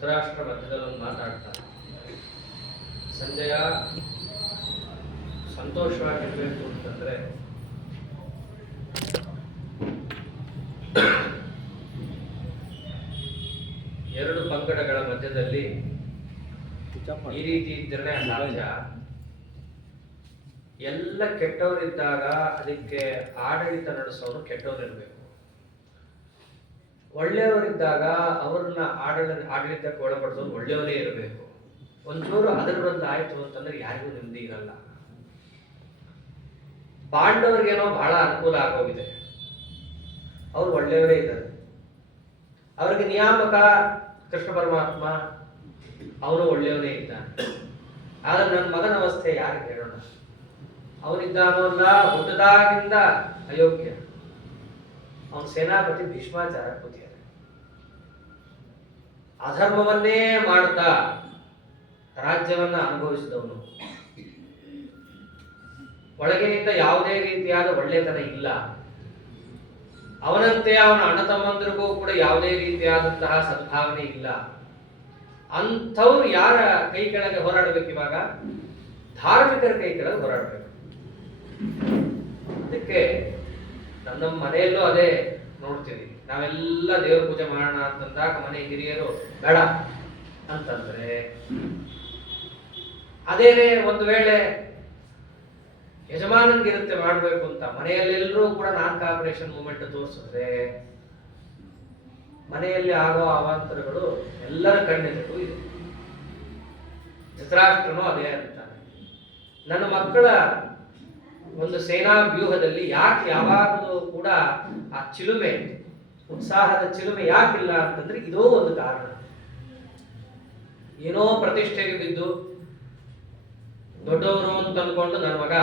ಧೃತರಾಷ್ಟ್ರ ಮಧ್ಯದಲ್ಲಿ ಮಾತಾಡ್ತಾನೆ. ಸಂಜಯ ಸಂತೋಷವಾಗಿರ್ಬೇಕು ಅಂತಂದ್ರೆ ಎರಡು ಪಂಗಡಗಳ ಮಧ್ಯದಲ್ಲಿ ಈ ರೀತಿ ಇದ್ರೆ ಸಾಧ್ಯ. ಎಲ್ಲ ಕೆಟ್ಟವರಿದ್ದಾಗ ಅದಕ್ಕೆ ಆಡಳಿತ ನಡೆಸೋರು ಕೆಟ್ಟವರಿರ್ಬೇಕು. ಒಳ್ಳೆಯವರಿದ್ದಾಗ ಅವ್ರನ್ನ ಆಡಳಿತಕ್ಕೆ ಒಳಪಡಿಸೋರು ಒಳ್ಳೆಯವರೇ ಇರಬೇಕು. ಒಂಚೂರು ಅದರ ಬದಲು ಆಯ್ತು ಅಂತಂದ್ರೆ ಯಾರಿಗೂ ನೆಮ್ಮದಿ ಇರಲ್ಲ. ಪಾಂಡವರಿಗೇನೋ ಬಹಳ ಅನುಕೂಲ ಆಗೋಗಿದೆ, ಅವ್ರು ಒಳ್ಳೆಯವರೇ ಇದ್ದಾರೆ. ಅವರಿಗೆ ನಿಯಾಮಕ ಕೃಷ್ಣ ಪರಮಾತ್ಮ, ಅವನು ಒಳ್ಳೆಯವನೇ ಇದ್ದಾನೆ. ಆದ್ರೆ ನನ್ನ ಮಗನ ಅವಸ್ಥೆ ಯಾರಿಗೆ ಹೇಳೋಣ? ಅವನಿದ್ದಾನಲ್ಲ ಹುಟ್ಟದಾಗಿಂದ ಅಯೋಗ್ಯ. ಅವನ ಸೇನಾಪತಿ ಭೀಷ್ಮಾಚಾರ ಕೂತಿದ್ದಾರೆ. ಅಧರ್ಮವನ್ನೇ ಮಾಡ್ತಾ ರಾಜ್ಯವನ್ನ ಅನುಭವಿಸಿದವನು. ಒಳಗಿನಿಂದ ಯಾವುದೇ ರೀತಿಯಾದ ಒಳ್ಳೆತನ ಇಲ್ಲ. ಅವನಂತೆ ಅವನ ಅಣ್ಣ ತಮ್ಮಂದಿರಿಗೂ ಕೂಡ ಯಾವುದೇ ರೀತಿಯಾದಂತಹ ಸದ್ಭಾವನೆ ಇಲ್ಲ. ಅಂಥವ್ರು ಯಾರ ಕೈ ಕೆಳಗೆ ಹೋರಾಡಬೇಕು? ಇವಾಗ ಧಾರ್ಮಿಕರ ಕೈ ಕೆಳಗೆ ಹೋರಾಡಬೇಕು. ಅದಕ್ಕೆ ನಮ್ಮ ಮನೆಯಲ್ಲೂ ಅದೇ ನೋಡ್ತೀವಿ. ನಾವೆಲ್ಲ ದೇವ್ರ ಪೂಜೆ ಮಾಡೋಣ ಅಂತಂದಾಗ ಮನೆ ಹಿರಿಯರು ಬೇಡ ಅಂತಂದ್ರೆ, ಅದೇನೆ ಒಂದು ವೇಳೆ ಯಜಮಾನಂಗಿರುತ್ತೆ ಮಾಡಬೇಕು ಅಂತ ಮನೆಯಲ್ಲೆಲ್ಲರೂ ಕೂಡ ನಾನ್ ಕಾಪರೇಷನ್ ಮೂಮೆಂಟ್ ತೋರಿಸಿದ್ರೆ ಮನೆಯಲ್ಲಿ ಆಗೋ ಅವಾಂತರಗಳು ಎಲ್ಲರ ಕಣ್ಣೆದುರು ಇದೆ. ಧೃತರಾಷ್ಟ್ರನು ಅದೇ ಅಂತಾನೆ. ನನ್ನ ಮಕ್ಕಳ ಒಂದು ಸೇನಾ ವ್ಯೂಹದಲ್ಲಿ ಯಾಕೆ ಯಾವಾಗಲೂ ಕೂಡ ಆ ಚಿಲುಮೆ, ಉತ್ಸಾಹದ ಚಿಲುಮೆ ಯಾಕಿಲ್ಲ ಅಂತಂದ್ರೆ ಇದೋ ಒಂದು ಕಾರಣ. ಏನೋ ಪ್ರತಿಷ್ಠೆಗೆ ಬಿದ್ದು ದೊಡ್ಡವರು ಅಂತ ಅಂದ್ಕೊಂಡು ನನ್ನ ಮಗ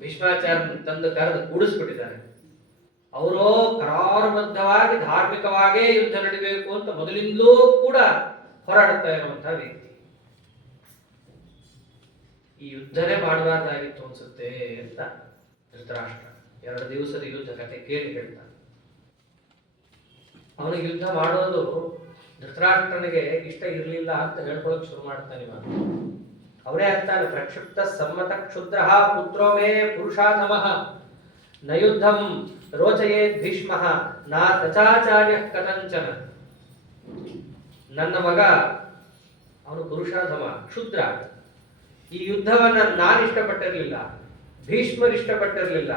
ಭೀಷ್ಮಾಚಾರ್ಯ ತಂದು ಕರೆದು ಕೂಡಿಸ್ಬಿಟ್ಟಿದ್ದಾರೆ. ಅವರೋ ಕರಾರುಬದ್ಧವಾಗಿ ಧಾರ್ಮಿಕವಾಗೇ ಯುದ್ಧ ನಡಿಬೇಕು ಅಂತ ಮೊದಲಿಂದಲೂ ಕೂಡ ಹೋರಾಡುತ್ತಾ ಇರುವಂತಹ ವ್ಯಕ್ತಿ. ಈ ಯುದ್ಧನೇ ಮಾಡಬಾರ್ದಾಗಿತ್ತು ಅನ್ಸುತ್ತೆ ಅಂತ ಧೃತರಾಷ್ಟ್ರ 2 ದಿವಸದ ಯುದ್ಧ ಕಥೆ ಕೇಳಿ ಹೇಳ್ತಾನೆ. ಅವನಿಗೆ ಯುದ್ಧ ಮಾಡೋದು ಧೃತರಾಷ್ಟ್ರನಿಗೆ ಇಷ್ಟ ಇರಲಿಲ್ಲ ಅಂತ ಹೇಳ್ಕೊಳಕ್ ಶುರು ಮಾಡ್ತಾನೆ. ಇವಾಗ ಅವನೇ ಅಂತಾನೆ, ಪ್ರಕ್ಷಿಪ್ತ ಸಮ್ಮತ ಕ್ಷುದ್ರ ಪುತ್ರೋ ಮೇ ಪುರುಷಾಧಮಃ ನ ಯುದ್ಧಂ ರೋಚಯೇತ್ ಭೀಷ್ಮಃ ನಾ ತಚಾಚಾರ್ಯ ಕಥಂಚನ. ನನ್ನ ಮಗ ಅವನು ಪುರುಷಾಧಮ, ಕ್ಷುದ್ರ. ಈ ಯುದ್ಧವನ್ನ ನಾನು ಇಷ್ಟಪಟ್ಟಿರಲಿಲ್ಲ, ಭೀಷ್ಮರು ಇಷ್ಟಪಟ್ಟಿರಲಿಲ್ಲ,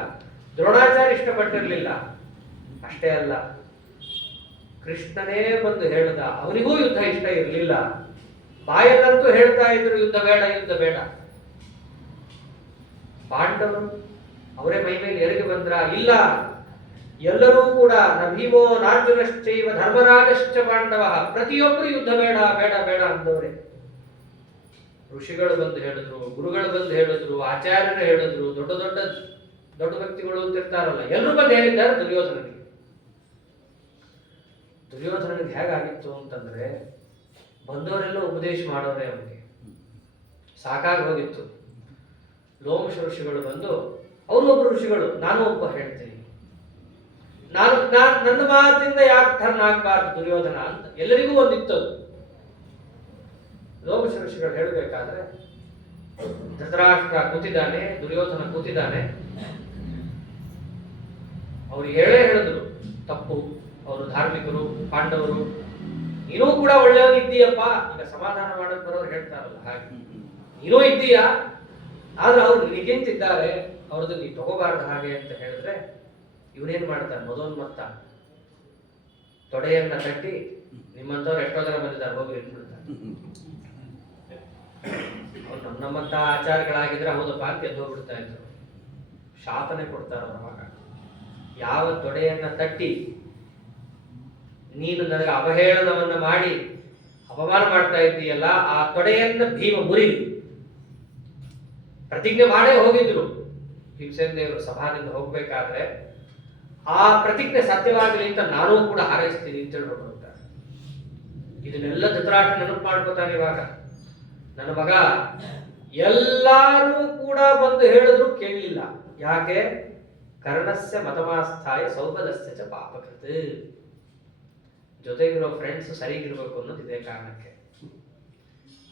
ದ್ರೋಣಾಚಾರ್ಯ ಇಷ್ಟಪಟ್ಟಿರಲಿಲ್ಲ. ಅಷ್ಟೇ ಅಲ್ಲ, ಕೃಷ್ಣನೇ ಬಂದು ಹೇಳ್ದ, ಅವನಿಗೂ ಯುದ್ಧ ಇಷ್ಟ ಇರಲಿಲ್ಲ. ಬಾಯಲ್ಲಂತೂ ಹೇಳ್ತಾ ಇದ್ರು ಯುದ್ಧ ಬೇಡ, ಯುದ್ಧ ಬೇಡ. ಪಾಂಡವರು ಅವರೇ ಮೈ ಮೇಲೆ ಎರಗಿ ಬಂದ್ರ? ಇಲ್ಲ, ಎಲ್ಲರೂ ಕೂಡ ನ ಭೀಮೋ ನಾರ್ಜುನಶ್ಚೈವ ಧರ್ಮರಾಜಶ್ಚ ಪಾಂಡವ, ಪ್ರತಿಯೊಬ್ಬರು ಯುದ್ಧ ಬೇಡ ಬೇಡ ಬೇಡ ಅಂದವರೇ. ಋಷಿಗಳು ಬಂದು ಹೇಳಿದ್ರು, ಗುರುಗಳು ಬಂದು ಹೇಳಿದ್ರು, ಆಚಾರ್ಯರು ಹೇಳಿದ್ರು, ದೊಡ್ಡ ದೊಡ್ಡ ದೊಡ್ಡ ವ್ಯಕ್ತಿಗಳು ಅಂತ ಇರ್ತಾರಲ್ಲ, ಎಲ್ಲರೂ ಬಂದು ಹೇಳಿದ್ದಾರೆ ದುರ್ಯೋಧನನಿಗೆ. ದುರ್ಯೋಧನನಿಗೆ ಹೇಗಾಗಿತ್ತು ಅಂತಂದ್ರೆ, ಬಂದವರೆಲ್ಲ ಉಪದೇಶ ಮಾಡೋರೆ, ಅವನಿಗೆ ಸಾಕಾಗಿ ಹೋಗಿತ್ತು. ಲೋಮಶ ಋಷಿಗಳು ಬಂದು, ಅವರು ಒಬ್ಬರು ಋಷಿಗಳು, ನಾನು ಒಬ್ಬ ಹೇಳ್ತೀನಿ, ನನ್ನ ಮಾತಿಂದ ಯಾಕೆ ಟರ್ನ್ ಆಗ್ಬಾರ್ದು ದುರ್ಯೋಧನ ಅಂತ ಎಲ್ಲರಿಗೂ ಒಂದಿತ್ತು. ಲೋಮಶ ಋಷಿಗಳು ಹೇಳಬೇಕಾದ್ರೆ ಧೃತರಾಷ್ಟ್ರ ಕೂತಿದ್ದಾನೆ, ದುರ್ಯೋಧನ ಕೂತಿದ್ದಾನೆ. ಅವ್ರು ಹೇಳಿದ್ರು ತಪ್ಪು, ಅವರು ಧಾರ್ಮಿಕರು, ಪಾಂಡವರು, ನೀನೂ ಕೂಡ ಒಳ್ಳೆಯವನಿದ್ದೀಯಪ್ಪ. ಈಗ ಸಮಾಧಾನ ಮಾಡಕ್ ಬರೋರು ಹೇಳ್ತಾರಲ್ಲ ಹಾಗೆ, ನೀನೂ ಇದ್ದೀಯಾ, ಆದ್ರೆ ಅವ್ರು ನಿಗಿಂತಿದ್ದಾರೆ, ಅವ್ರದ್ದು ನೀ ತಗೋಬಾರ್ದು ಹಾಗೆ ಅಂತ ಹೇಳಿದ್ರೆ ಇವನೇನ್ ಮಾಡ್ತಾನೆ? ಮದೋನ್ಮತ್ತ ತೊಡೆಯನ್ನ ತಟ್ಟಿ, ನಿಮ್ಮಂತವ್ರು ಎಷ್ಟೋ ಜನ ಬಂದಿದ್ದಾರೆ, ಹೋಗಿ ಇಟ್ಬಿಡ್ತಾರೆ. ಅವ್ರು ನಮ್ಮಂತ ಆಚಾರಗಳಾಗಿದ್ರೆ ಹೌದಪ್ಪ ಅಂತ ಎದ್ದು ಹೋಗ್ಬಿಡ್ತಾ ಇದ್ರು. ಶಾಪನೆ ಕೊಡ್ತಾರ ಅವ್ರ ಮಗ. ಯಾವ ತೊಡೆಯನ್ನ ತಟ್ಟಿ ನೀನು ನನಗೆ ಅವಹೇಳನವನ್ನ ಮಾಡಿ ಅಪಮಾನ ಮಾಡ್ತಾ ಇದ್ದೀಯಲ್ಲ, ಆ ತೊಡೆಯನ್ನ ಭೀಮ ಮುರಿ. ಪ್ರತಿಜ್ಞೆ ಮಾಡೇ ಹೋಗಿದ್ರು ಭೀಮಸೇನ ದೇವರು ಸಭಾದಿಂದ ಹೋಗ್ಬೇಕಾದ್ರೆ, ಆ ಪ್ರತಿಜ್ಞೆ ಸತ್ಯವಾಗಲಿ ಅಂತ ನಾನೂ ಕೂಡ ಹಾರೈಸ್ತೀನಿ ಅಂತ ಹೇಳ್ಬಿಟ್ಟು ಹೋಗ್ತಾರೆ. ಇದನ್ನೆಲ್ಲ ಧೃತರಾಷ್ಟ್ರ ನೆನಪು ಮಾಡ್ಕೋತಾನೆ. ಇವಾಗ ನನ್ನ ಮಗ ಎಲ್ಲರೂ ಕೂಡ ಬಂದು ಹೇಳಿದ್ರು ಕೇಳಲಿಲ್ಲ. ಯಾಕೆ? ಕರ್ಣಸ್ಯ ಮತಮಾಸ್ಥಾಯ ಸೌಭದಸ್ಯ ಚ ಪಾಪಕೃತ್. ಜೊತೆಗಿರೋ ಫ್ರೆಂಡ್ಸ್ ಸರಿಗಿರ್ಬೇಕು ಅನ್ನೋದು ಇದೇ ಕಾರಣಕ್ಕೆ.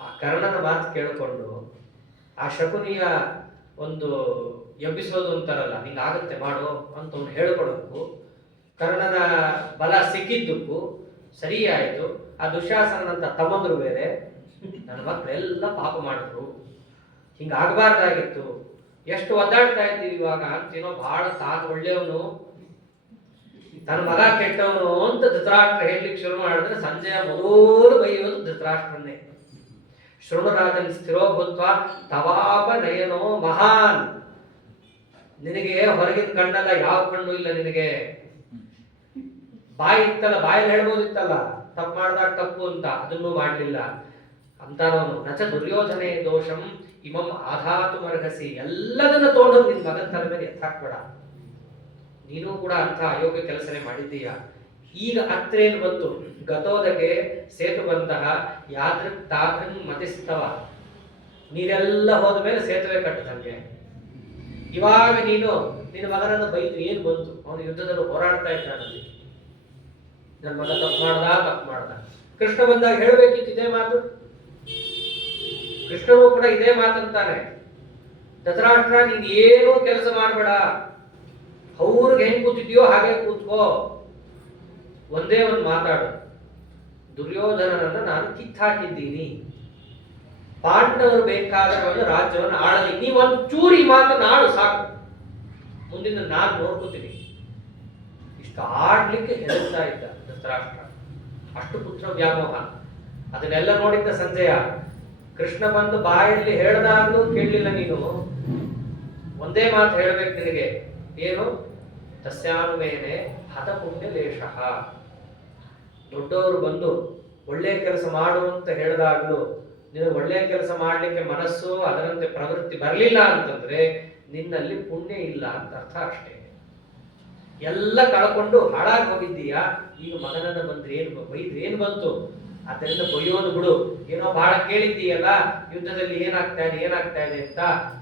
ಆ ಕರ್ಣನ ಮಾತು ಕೇಳಿಕೊಂಡು ಆ ಶಕುನಿಯ ಒಂದು ಎಬ್ಬಿಸೋದು ಅಂತಾರಲ್ಲ, ಹಿಂಗಾಗತ್ತೆ ಮಾಡು ಅಂತ ಅವ್ನು ಹೇಳ್ಕೊಡೋಕ್ಕೂ ಕರ್ಣನ ಬಲ ಸಿಕ್ಕಿದ್ದಕ್ಕೂ ಸರಿ ಆಯಿತು. ಆ ದುಶ್ಯಾಸನಂತ ತಮ್ಮಂದ್ರು ಬೇರೆ ನನ್ನ ಮಕ್ಕಳೆಲ್ಲ ಪಾಪ ಮಾಡಿದ್ರು, ಹಿಂಗಾಗಬಾರ್ದಾಗಿತ್ತು, ಎಷ್ಟು ಒದ್ದಾಡ್ತಾ ಇದ್ದೀವಿ ಇವಾಗ ಅಂತೀನೋ, ಬಹಳ ತಾನು ಒಳ್ಳೆಯವನು ತನ್ನ ಮಗ ಕೆಟ್ಟವನು ಅಂತ ಧೃತರಾಷ್ಟ್ರ ಹೇಳಲಿಕ್ಕೆ ಶುರು ಮಾಡಿದ್ರೆ ಸಂಜಯ ಮೊದಲು ಬೈಯೋದು ಧೃತರಾಷ್ಟ್ರನ್ನೇ. ಶೃಣುರಾಜನ್ ಸ್ಥಿರೋಭೂತ್ವ ತವಾಪ ನಯನೋ ಮಹಾನ್. ನಿನಗೆ ಹೊರಗಿನ ಕಣ್ಣಲ್ಲ, ಯಾವ ಕಣ್ಣು ಇಲ್ಲ ನಿನಗೆ. ಬಾಯಿ ಇತ್ತಲ್ಲ, ಬಾಯಲ್ಲಿ ಹೇಳ್ಬೋದಿತ್ತಲ್ಲ ತಪ್ಪು ಮಾಡ್ದಾಗ ತಪ್ಪು ಅಂತ, ಅದನ್ನೂ ಮಾಡಲಿಲ್ಲ ಅಂತಾನವನು. ನಚ ದುರ್ಯೋಧನೆ ದೋಷಂ ಇಮಂ ಆಧಾತು ಮರ್ಹಸಿ. ಎಲ್ಲದನ್ನ ತಗೊಂಡು ನಿನ್ ಮಗನ ತಲೆ ಮೇಲೆ ಎತ್ತಾಕ್ಬೇಡ. ನೀನು ಕೂಡ ಅಂಥ ಅಯೋಗ್ಯ ಕೆಲಸನೇ ಮಾಡಿದ್ದೀಯ. ಈಗ ಅತ್ರೇನು ಬಂತು, ಗತೋದಕ್ಕೆ ಸೇತು ಬಂತಹ ಯಾದೃಕ್ ತಾದೃಕ್ ಮತಿಸ್ತವ. ನೀರೆಲ್ಲ ಹೋದ ಮೇಲೆ ಸೇತುವೆ ಕಟ್ಟದಂಗೆ. ಇವಾಗ ನೀನು ನಿನ್ನ ಮಗನನ್ನು ಬೈದು ಏನು ಬಂತು? ಅವನು ಯುದ್ಧದಲ್ಲಿ ಹೋರಾಡ್ತಾ ಇದ್ದಾನಲ್ಲಿ, ನನ್ನ ಮಗ ತಪ್ಪು ಮಾಡ್ದ. ಕೃಷ್ಣ ಬಂದಾಗ ಹೇಳಬೇಕಿತ್ತು ಇದೇ ಮಾತು. ಕೃಷ್ಣನು ಕೂಡ ಇದೇ ಮಾತಂತಾನೆ, ಧೃತರಾಷ್ಟ್ರ ನೀನ್ ಏನೂ ಕೆಲಸ ಮಾಡಬೇಡ, ಅವ್ರಿಗೆ ಹೆಂಗ್ ಕೂತಿದ್ಯೋ ಹಾಗೆ ಕೂತ್ಕೋ, ಒಂದೇ ಒಂದು ಮಾತಾಡು, ದುರ್ಯೋಧನನನ್ನ ನಾನು ಕಿತ್ತಾಕಿದ್ದೀನಿ, ಪಾಂಡವರು ಬೇಕಾದ ಒಂದು ರಾಜ್ಯವನ್ನು ಆಳಲಿ, ನೀವು ಒಂದು ಚೂರಿ ಮಾತನ್ನ ಆಡು ಸಾಕು, ಮುಂದಿನ ನಾನು ನೋಡ್ಕೋತೀನಿ. ಇಷ್ಟು ಆಡ್ಲಿಕ್ಕೆ ಹೆದರ್ತಾ ಇದ್ದ ಧೃತರಾಷ್ಟ್ರ, ಅಷ್ಟು ಪುತ್ರ ವ್ಯಾಮೋಹ. ಅದನ್ನೆಲ್ಲ ನೋಡಿದ್ದ ಸಂಜಯ, ಕೃಷ್ಣ ಬಂದು ಬಾಯಲ್ಲಿ ಹೇಳ್ದಾಗ್ಲೂ ಕೇಳಲಿಲ್ಲ. ನೀನು ಒಂದೇ ಮಾತು ಹೇಳ್ಬೇಕು ನಿನಗೆ, ಏನು? ತಸ್ಯಾನುಮೇನೆ ಹತ ಪುಣ್ಯ ಲೇಷಃ. ದೊಡ್ಡವರು ಬಂದು ಒಳ್ಳೆ ಕೆಲಸ ಮಾಡು ಅಂತ ಹೇಳಿದಾಗ್ಲೂ ನೀನು ಒಳ್ಳೆ ಕೆಲಸ ಮಾಡ್ಲಿಕ್ಕೆ ಮನಸ್ಸು ಅದರಂತೆ ಪ್ರವೃತ್ತಿ ಬರಲಿಲ್ಲ ಅಂತಂದ್ರೆ ನಿನ್ನಲ್ಲಿ ಪುಣ್ಯ ಇಲ್ಲ ಅಂತ ಅರ್ಥ ಅಷ್ಟೇ. ಎಲ್ಲ ಕಳ್ಕೊಂಡು ಹಾಳಾಗಿ ಹೋಗಿದ್ದೀಯಾ. ಈಗ ಮಗನನ್ನ ಬಂದ್ರೆ ಏನು ಬೈದ್ರೆ ಏನು ಬಂತು? ಆದ್ದರಿಂದ ಬೈಯೋದು ಬಿಡು. ಏನೋ ಬಹಳ ಕೇಳಿದ್ದೀಯಲ್ಲ ಯುದ್ಧದಲ್ಲಿ ಏನಾಗ್ತಾ ಇದೆ ಅಂತ.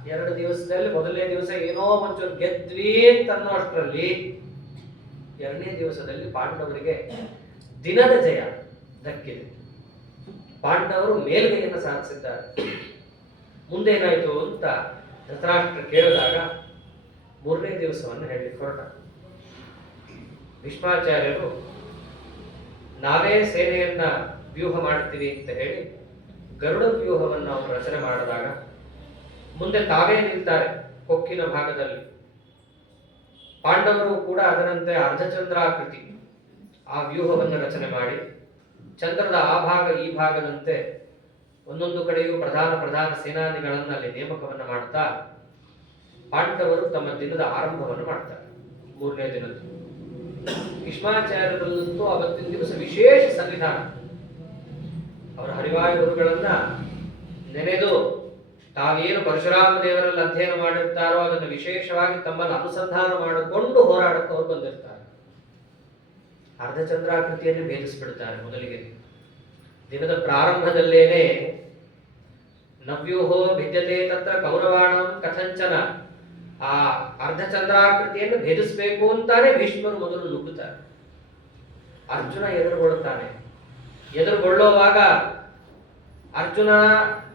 2 ದಿವಸದಲ್ಲಿ ಮೊದಲನೇ ದಿವಸ ಏನೋ ಒಂಚೂರು ಗೆದ್ವಿ ಅಂತ ಅನ್ನೋ ಅಷ್ಟರಲ್ಲಿ 2ನೇ ದಿವಸದಲ್ಲಿ ಪಾಂಡವರಿಗೆ ದಿನದ ಜಯ ದಕ್ಕಿದೆ. ಪಾಂಡವರು ಮೇಲ್ಗೈಯನ್ನು ಸಾಧಿಸಿದ್ದಾರೆ. ಮುಂದೇನಾಯ್ತು ಅಂತ ಧೃತರಾಷ್ಟ್ರ ಕೇಳಿದಾಗ 3ನೇ ದಿವಸವನ್ನು ಹೇಳಲಿಕ್ಕೆ ಹೊರಟ. ಭೀಷ್ಮಾಚಾರ್ಯರು ನಾವೇ ಸೇನೆಯನ್ನ ವ್ಯೂಹ ಮಾಡ್ತೀವಿ ಅಂತ ಹೇಳಿ ಗರುಡ ವ್ಯೂಹವನ್ನು ಅವರು ರಚನೆ ಮಾಡಿದಾಗ ಮುಂದೆ ತಾವೇ ನಿಲ್ತಾರೆ ಕೊಕ್ಕಿನ ಭಾಗದಲ್ಲಿ. ಪಾಂಡವರು ಕೂಡ ಅದರಂತೆ ಅರ್ಧಚಂದ್ರಾಕೃತಿ ಆ ವ್ಯೂಹವನ್ನು ರಚನೆ ಮಾಡಿ ಚಂದ್ರದ ಆ ಭಾಗ ಈ ಭಾಗದಂತೆ ಒಂದೊಂದು ಕಡೆಯೂ ಪ್ರಧಾನ ಸೇನಾನಿಗಳನ್ನು ಅಲ್ಲಿ ನೇಮಕವನ್ನು ಮಾಡ್ತಾ ಪಾಂಡವರು ತಮ್ಮ ದಿನದ ಆರಂಭವನ್ನು ಮಾಡ್ತಾರೆ. 3ನೇ ದಿನದ್ದು ಭೀಷ್ಮಾಚಾರ್ಯರಲ್ಲಂತೂ ಅವತ್ತಿನ ದಿವಸ ವಿಶೇಷ ಸನ್ನಿಧಾನ. ಅವರ ಹರಿವಾಯು ಗುರುಗಳನ್ನ ನೆನೆದು ತಾವೇನು ಪರಶುರಾಮ ದೇವರಲ್ಲಿ ಅಧ್ಯಯನ ಮಾಡಿರ್ತಾರೋ ಅದನ್ನು ವಿಶೇಷವಾಗಿ ತಮ್ಮನ್ನು ಅನುಸಂಧಾನ ಮಾಡಿಕೊಂಡು ಹೋರಾಡಕ್ಕೆ ಅವರು ಬಂದಿರ್ತಾರೆ. ಅರ್ಧಚಂದ್ರಾಕೃತಿಯನ್ನು ಭೇದಿಸ್ಬಿಡ್ತಾರೆ. ಮೊದಲಿಗೆ ದಿನದ ಪ್ರಾರಂಭದಲ್ಲೇನೆ ನವ್ಯೂಹೋ ಭಿದ್ಯತೆ ತತ್ರ ಕೌರವಾಣಂ ಕಥಂಚನ, ಆ ಅರ್ಧಚಂದ್ರಾಕೃತಿಯನ್ನು ಭೇದಿಸಬೇಕು ಅಂತಾನೆ ಭೀಷ್ಮರು ಮೊದಲು ನುಗ್ಗುತ್ತಾರೆ. ಅರ್ಜುನ ಎದುರುಗೊಳ್ಳುತ್ತಾನೆ. ಎದುರುಗೊಳ್ಳುವಾಗ ಅರ್ಜುನ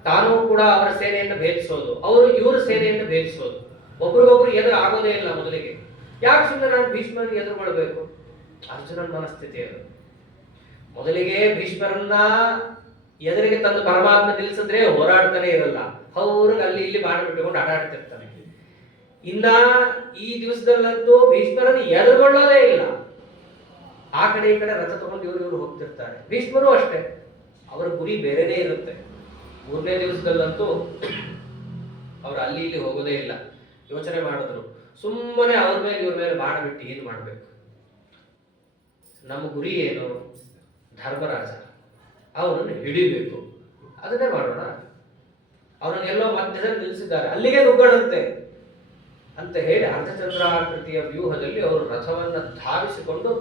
ತಾನೂ ಕೂಡ ಅವರ ಸೇನೆಯನ್ನು ಭೇದಿಸೋದು, ಅವರು ಇವರ ಸೇನೆಯನ್ನು ಭೇದಿಸೋದು, ಒಬ್ರಿಗೊಬ್ರು ಎದುರು ಆಗೋದೇ ಇಲ್ಲ. ಮೊದಲಿಗೆ ಯಾಕೆ ಸುಮ್ಮನೆ ನಾನು ಭೀಷ್ಮರನ್ನು ಎದುರುಗೊಳ್ಬೇಕು? ಅರ್ಜುನನ ಮನಸ್ಥಿತಿ ಅದು. ಮೊದಲಿಗೆ ಭೀಷ್ಮರನ್ನ ಎದುರಿಗೆ ತಂದು ಪರಮಾತ್ಮ ನಿಲ್ಲಿಸಿದ್ರೆ ಹೋರಾಡ್ತಾನೆ ಇರಲ್ಲ, ಅವ್ರಿಗೆ ಅಲ್ಲಿ ಇಲ್ಲಿ ಮಾಡಿಬಿಟ್ಟುಕೊಂಡು ಆಡಾಡ್ತಿರ್ತಾನೆ. ಇನ್ನ ಈ ದಿವಸದಲ್ಲಂತೂ ಭೀಷ್ಮರನ್ನು ಎದುರುಗೊಳ್ಳೋದೇ ಇಲ್ಲ. ಆ ಕಡೆ ಈ ಕಡೆ ರಥ ತಗೊಂಡು ಇವರು ಹೋಗ್ತಿರ್ತಾರೆ. ಭೀಷ್ಮರು ಅಷ್ಟೇ, ಅವರ ಗುರಿ ಬೇರೆನೇ ಇರುತ್ತೆ. 3ನೇ ದಿವಸದಲ್ಲಂತೂ ಅವ್ರು ಅಲ್ಲಿ ಇಲ್ಲಿ ಹೋಗೋದೇ ಇಲ್ಲ. ಯೋಚನೆ ಮಾಡಿದ್ರು, ಸುಮ್ಮನೆ ಅವ್ರ ಮೇಲೆ ಇವ್ರ ಮೇಲೆ ಮಾಡಿಬಿಟ್ಟು ಏನು ಮಾಡಬೇಕು? ನಮ್ಮ ಗುರಿ ಏನು? ಧರ್ಮರಾಜ, ಅವನನ್ನು ಹಿಡಿಬೇಕು, ಅದನ್ನೇ ಮಾಡೋಣ. ಅವರನ್ನು ಎಲ್ಲೋ ಮಧ್ಯದಲ್ಲಿ ನಿಲ್ಲಿಸಿದ್ದಾರೆ, ಅಲ್ಲಿಗೆ ನುಗ್ಗಣಂತೆ ಅಂತ ಹೇಳಿ ಅರ್ಧಚಂದ್ರಾಕೃತಿಯ ವ್ಯೂಹದಲ್ಲಿ ಅವರು ರಥವನ್ನು ಧಾವಿಸಿಕೊಂಡು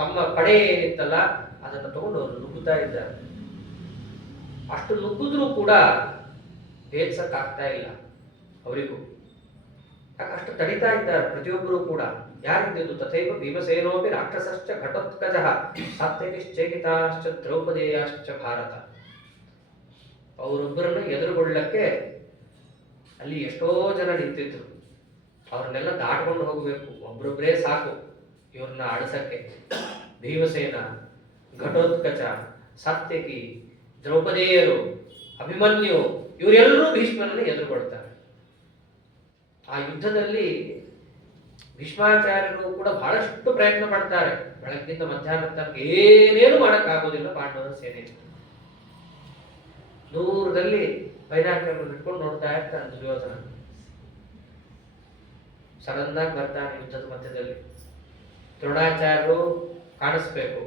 ತಮ್ಮ ಪಡೆ ಏನಿತ್ತಲ್ಲ ಅದನ್ನು ತಗೊಂಡು ಅವರು ನುಗ್ಗುತ್ತಾ ಇದ್ದಾರೆ. ಅಷ್ಟು ನುಗ್ಗಿದ್ರೂ ಕೂಡ ಭೇದಿಸಕ್ಕಾಗ್ತಾ ಇಲ್ಲ ಅವರಿಗೂ. ಅಷ್ಟು ತಡಿತಾ ಇದ್ದಾರೆ ಪ್ರತಿಯೊಬ್ಬರು ಕೂಡ. ಯಾರಿದ್ದು ತಥೈವ ಭೀಮಸೇನೋಪಿ ರಾಕ್ಷಸಶ್ಚ ಘಟೋತ್ಕಜಃ ಸಾತ್ಯಕಿಶ್ಚೇಕಿತಾಶ್ಚ ದ್ರೌಪದೇಯಾಶ್ಚ ಭಾರತ. ಅವರೊಬ್ಬರನ್ನು ಎದುರುಗೊಳ್ಳಕ್ಕೆ ಅಲ್ಲಿ ಎಷ್ಟೋ ಜನ ನಿಂತಿದ್ರು. ಅವ್ರನ್ನೆಲ್ಲ ದಾಟ್ಕೊಂಡು ಹೋಗಬೇಕು, ಒಬ್ರೊಬ್ಬರೇ ಸಾಕು ಇವ್ರನ್ನ ಆಡಿಸಕ್ಕೆ. ಭೀಮಸೇನ, ಘಟೋತ್ಕಚ, ಸಾತ್ಯಕಿ, ದ್ರೌಪದೇಯರು, ಅಭಿಮನ್ಯು ಇವರೆಲ್ಲರೂ ಭೀಷ್ಮನನ್ನು ಎದುರುಗೊಳ್ತಾರೆ. ಆ ಯುದ್ಧದಲ್ಲಿ ಭೀಷ್ಮಾಚಾರ್ಯರು ಕೂಡ ಬಹಳಷ್ಟು ಪ್ರಯತ್ನ ಪಡ್ತಾರೆ. ಬೆಳಗ್ಗಿಂದ ಮಧ್ಯಾಹ್ನ ತನಕ ಏನೇನು ಮಾಡಕ್ಕಾಗೋದಿಲ್ಲ ಪಾಂಡವರ ಸೇನೆ. ದೂರದಲ್ಲಿ ಬೈನಾಕ್ಯುಲರ್ ಇಟ್ಕೊಂಡು ನೋಡ್ತಾ ಇರ್ತಾನೆ ದುರ್ಯೋಧನ. ಸಡನ್ ಆಗಿ ಬರ್ತಾನೆ ಯುದ್ಧದ ಮಧ್ಯದಲ್ಲಿ. ದ್ರೋಣಾಚಾರ್ಯರು ಕಾಣಿಸ್ಬೇಕು,